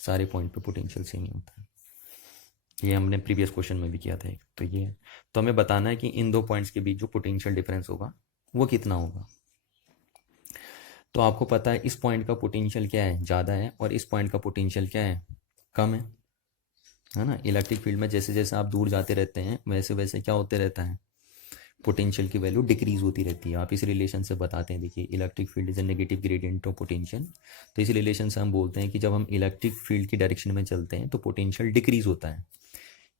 सारे पॉइंट पे पोटेंशियल सेम ही होता है। ये हमने प्रीवियस क्वेश्चन में भी किया था एक। तो ये है, तो हमें बताना है कि इन दो पॉइंट्स के बीच जो पोटेंशियल डिफरेंस होगा वो कितना होगा। तो आपको पता है इस पॉइंट का पोटेंशियल क्या है, ज़्यादा है, और इस पॉइंट का पोटेंशियल क्या है, कम है ना। इलेक्ट्रिक फील्ड में जैसे जैसे आप दूर जाते रहते हैं वैसे वैसे क्या होते रहता है, पोटेंशियल की वैल्यू डिक्रीज होती रहती है। आप इस रिलेशन से बताते हैं, देखिए electric field is a negative gradient of potential. तो इस रिलेशन से हम बोलते हैं कि जब हम इलेक्ट्रिक फील्ड की डायरेक्शन में चलते हैं तो पोटेंशियल डिक्रीज होता है।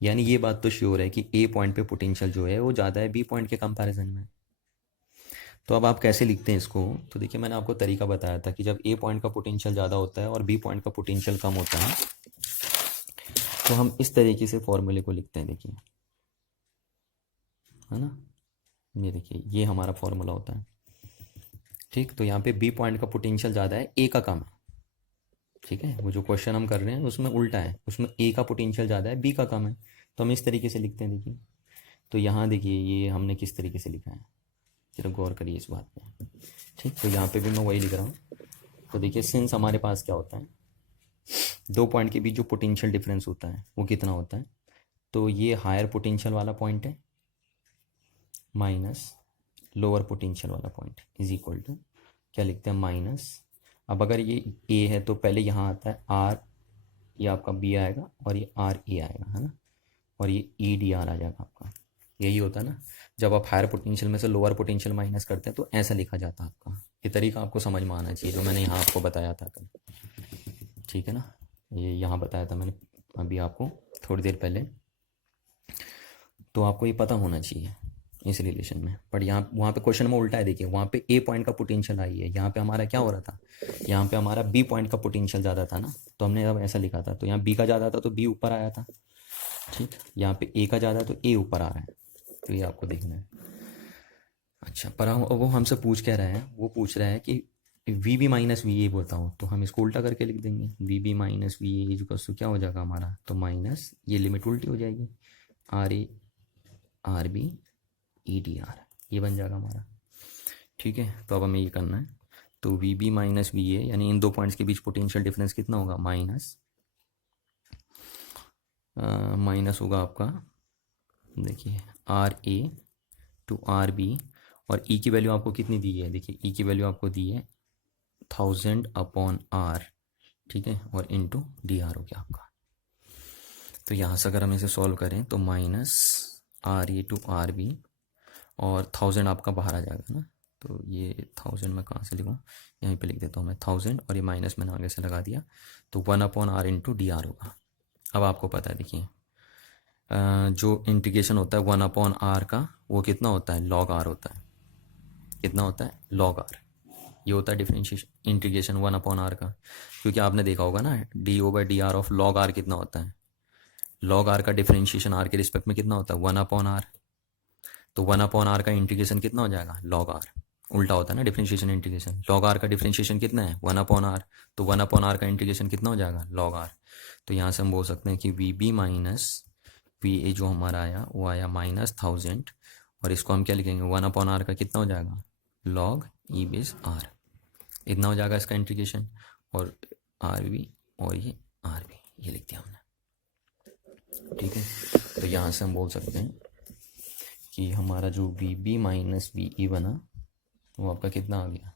यानी ये बात तो श्योर है कि ए पॉइंट पे पोटेंशियल जो है वो ज़्यादा है बी पॉइंट के कंपैरिजन में। तो अब आप कैसे लिखते हैं इसको, तो देखिए मैंने आपको तरीका बताया था कि जब ए पॉइंट का पोटेंशियल ज़्यादा होता है और बी पॉइंट का पोटेंशियल कम होता है तो हम इस तरीके से फॉर्मूले को लिखते हैं, देखिए, है ना, ये देखिए ये हमारा फॉर्मूला होता है, ठीक। तो यहाँ पे बी पॉइंट का पोटेंशियल ज़्यादा है, ए का कम है, ठीक है। वो जो क्वेश्चन हम कर रहे हैं उसमें उल्टा है, उसमें ए का पोटेंशियल ज़्यादा है, बी का कम है, तो हम इस तरीके से लिखते हैं, देखिए। तो यहाँ देखिए ये हमने किस तरीके से लिखा है, जरा गौर करिए इस बात पे, ठीक। तो यहाँ पे भी मैं वही लिख रहा हूँ। तो देखिए सिंस हमारे पास क्या होता है, दो पॉइंट के बीच जो पोटेंशियल डिफरेंस होता है वो कितना होता है, तो ये हायर पोटेंशियल वाला पॉइंट है माइनस लोअर पोटेंशियल वाला पॉइंट इज इक्वल टू क्या लिखते हैं, माइनस। अब अगर ये ए है तो पहले यहाँ आता है आर, ये आपका बी आएगा, और ये आर ए आएगा, है ना, और ये ई डी आर आ जाएगा आपका। यही होता है ना, जब आप हायर पोटेंशियल में से लोअर पोटेंशियल माइनस करते हैं तो ऐसा लिखा जाता है आपका। ये तरीका आपको समझ में आना चाहिए जो मैंने यहाँ आपको बताया था कल, ठीक है ना। ये यहाँ बताया था मैंने अभी आपको थोड़ी देर पहले, तो आपको ये पता होना चाहिए इस रिलेशन में। बट यहाँ वहाँ पे क्वेश्चन में उल्टा है, देखिए वहाँ पे ए पॉइंट का पोटेंशियल आई है, यहाँ पे हमारा क्या हो रहा था, यहाँ पे हमारा बी पॉइंट का पोटेंशियल ज़्यादा था ना, तो हमने अब ऐसा लिखा था, तो यहाँ बी का ज़्यादा था तो बी ऊपर आया था, ठीक। यहाँ पे ए का ज़्यादा तो ए ऊपर आ रहा है, तो ये आपको देखना है। अच्छा, पर वो हमसे पूछ क्या रहा है, वो पूछ रहा है कि V B minus V A बोलता हूँ तो हम इसको उल्टा करके लिख देंगे, V B minus V A equals to क्या हो जाएगा हमारा, तो माइनस ये लिमिट उल्टी हो जाएगी, R A R B E D R, ये बन जाएगा हमारा। ठीक है, तो अब हमें ये करना है, तो V B minus V A यानी इन दो पॉइंट्स के बीच पोटेंशियल डिफरेंस कितना होगा, माइनस होगा आपका, देखिए R A to are B, और ई की वैल्यू आपको कितनी दी है, देखिए ई की वैल्यू आपको दी है 1000 अपॉन आर, ठीक है, और इनटू डी आर हो गया आपका। तो यहाँ से अगर हम इसे सॉल्व करें तो minus R A to are B, और 1000 आपका बाहर आ जाएगा ना, तो ये 1000 मैं कहाँ से लिखूँ, यहीं पे लिख देता हूँ मैं 1000, और ये माइनस मैंने आगे से लगा दिया, तो 1 upon R into D R होगा। अब आपको पता है, देखिए जो इंटीग्रेशन होता है 1 अपॉन आर का वो कितना होता है, लॉग आर होता है, कितना होता है, लॉग आर, ये होता है डिफरेंशिएशन इंटीग्रेशन 1 अपॉन आर का, क्योंकि आपने देखा होगा ना D O by D R of log R कितना होता है, लॉग आर का डिफरेंशिएशन आर के रिस्पेक्ट में कितना होता है, 1 अपॉन आर, तो 1 अपॉन आर का इंटीग्रेशन कितना हो जाएगा, लॉग आर, उल्टा होता है ना डिफरेंशिएशन इंटीग्रेशन, लॉग आर का डिफरेंशिएशन कितना है 1 अपॉन आर, तो 1 अपॉन आर का इंटीग्रेशन कितना हो जाएगा, लॉग आर। तो यहाँ से हम बोल सकते हैं कि V B minus V A जो हमारा आया वो आया -1000, और इसको हम क्या लिखेंगे, 1 अपॉन आर का कितना हो जाएगा, लॉग ई बेस आर, इतना हो जाएगा इसका इंटीग्रेशन, और आर बी और ये आर बी, ये लिख दिया हमने। ठीक है, तो यहाँ से हम बोल सकते हैं कि हमारा जो V B minus V E बना वो आपका कितना आ गया,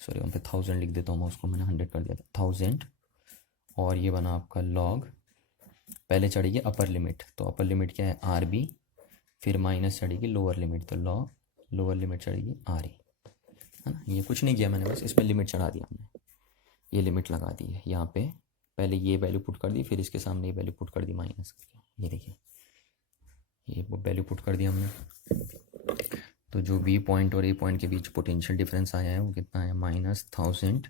सॉरी वहाँ पे 1000 लिख देता हूँ मैं, उसको मैंने 100 कर दिया था, 1000, और ये बना आपका लॉग, पहले चढ़ेगी अपर लिमिट, तो अपर लिमिट क्या है आर बी, फिर माइनस चढ़ेगी लोअर लिमिट, तो log lower limit चढ़ेगी R A, है ना, ये कुछ नहीं किया मैंने, बस इसमें लिमिट चढ़ा दिया हमने, ये लिमिट लगा दी है यहाँ पे, पहले ये वैल्यू पुट कर दी, फिर इसके सामने ये वैल्यू पुट कर दी माइनस करके, ये देखिए ये वैल्यू पुट कर दिया हमने। तो जो बी पॉइंट और ए पॉइंट के बीच पोटेंशियल डिफरेंस आया है वो कितना है, -1000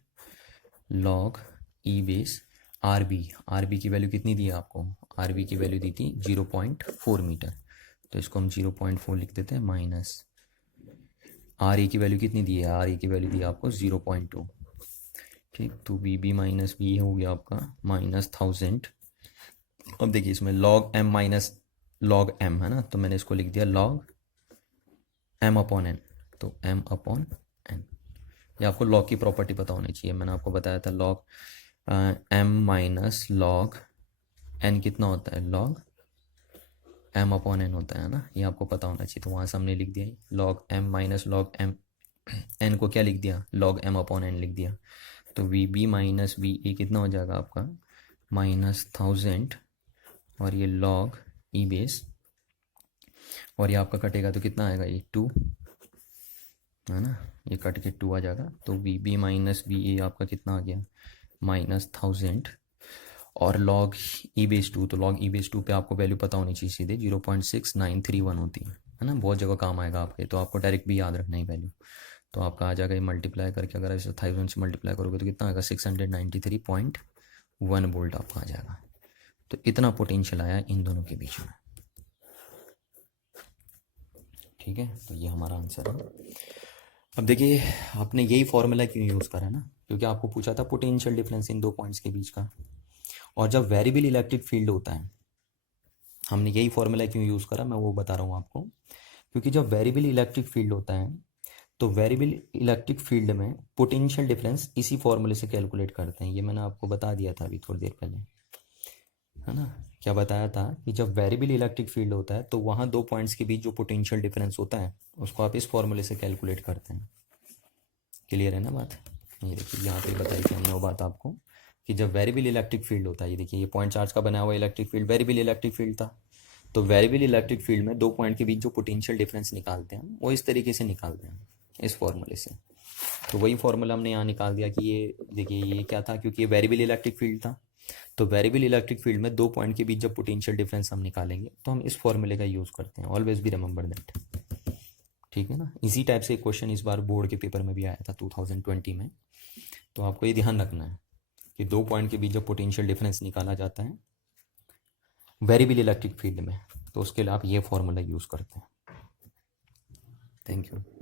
log E base R B की वैल्यू कितनी दी है आपको, आर बी की वैल्यू दी थी 0.4 मीटर, तो इसको हम 0.4 लिख देते हैं, माइनस आर ए की वैल्यू कितनी दी है, आर ए की वैल्यू दी है आपको 0.2, ठीक, तो बी बी माइनस बी हो गया आपका -1000। अब देखिए इसमें log M minus log M है ना, तो मैंने इसको लिख दिया लॉग एम अपॉन एन, तो एम अपॉन एन, ये आपको लॉग की प्रॉपर्टी पता होनी चाहिए, मैंने आपको बताया था log M minus log N कितना होता है, लॉग एम अपॉन एन होता है ना, ये आपको पता होना चाहिए, तो वहाँ से हमने लिख दिया log M minus log M, N को क्या लिख दिया, लॉग एम अपॉन एन लिख दिया, तो V B minus V A कितना हो जाएगा आपका -1000, और ये लॉग ई बेस, और ये आपका कटेगा तो कितना आएगा, ये 2 है ना, ये कट के 2 आ जाएगा, तो V B minus V A आपका कितना आ गया, -1000, और लॉग ई बेस 2, तो लॉग ई बेस 2 पे आपको वैल्यू पता होनी चाहिए सीधे 0.6931 होती है ना, बहुत जगह काम आएगा आपके, तो आपको डायरेक्ट भी याद रखना ही वैल्यू, तो आपका आ जाएगा ये मल्टीप्लाई करके, अगर ऐसे 1000 से मल्टीप्लाई करोगे तो कितना आएगा 693.1 वोल्ट आपका आ जाएगा, तो इतना पोटेंशियल आया इन दोनों के बीच में। ठीक है, तो ये हमारा आंसर है। अब देखिए आपने यही फॉर्मूला क्यों यूज़ करा ना, क्योंकि आपको पूछा था पोटेंशियल डिफरेंस इन दो पॉइंट्स के बीच का, और जब वेरिएबल इलेक्ट्रिक फील्ड होता है, हमने यही फॉर्मूला क्यों यूज़ करा मैं वो बता रहा हूँ आपको, क्योंकि जब वेरिएबल इलेक्ट्रिक फील्ड होता है तो वेरिएबल इलेक्ट्रिक फील्ड में पोटेंशियल डिफरेंस इसी फॉर्मूले से कैलकुलेट करते हैं, ये मैंने आपको बता दिया था अभी थोड़ी देर पहले, है ना, क्या बताया था कि जब वेरिएबल इलेक्ट्रिक फील्ड होता है तो वहाँ दो पॉइंट्स के बीच जो पोटेंशियल डिफरेंस होता है उसको आप इस फॉर्मूले से कैलकुलेट करते हैं। क्लियर है ना बात, ये देखिए यहाँ पे बताई थी हमने वो बात आपको कि जब वेरिएबल इलेक्ट्रिक फील्ड होता है, ये देखिए ये पॉइंट चार्ज का बना हुआ electric field variable electric field था, तो वेरिएबल इलेक्ट्रिक फील्ड में दो पॉइंट के बीच जो पोटेंशियल डिफरेंस निकालते हैं वो इस तरीके से निकालते हैं इस फॉर्मूले से, तो वही फॉर्मूला हमने यहाँ निकाल दिया कि ये देखिए ये क्या था, क्योंकि ये वेरिएबल इलेक्ट्रिक फील्ड था, तो वेरिएबल इलेक्ट्रिक फील्ड में दो पॉइंट के बीच जब पोटेंशियल डिफरेंस हम निकालेंगे तो हम इस फॉर्मूले का यूज़ करते हैं, ऑलवेज बी रिमेंबर दैट। ठीक है ना, इसी टाइप से एक क्वेश्चन इस बार बोर्ड के पेपर में भी आया था 2020 में, तो आपको ये ध्यान रखना है कि दो पॉइंट के बीच जब पोटेंशियल डिफरेंस निकाला जाता है वेरिएबल इलेक्ट्रिक फील्ड में तो उसके लिए आप ये फॉर्मूला यूज़ करते हैं। Thank you.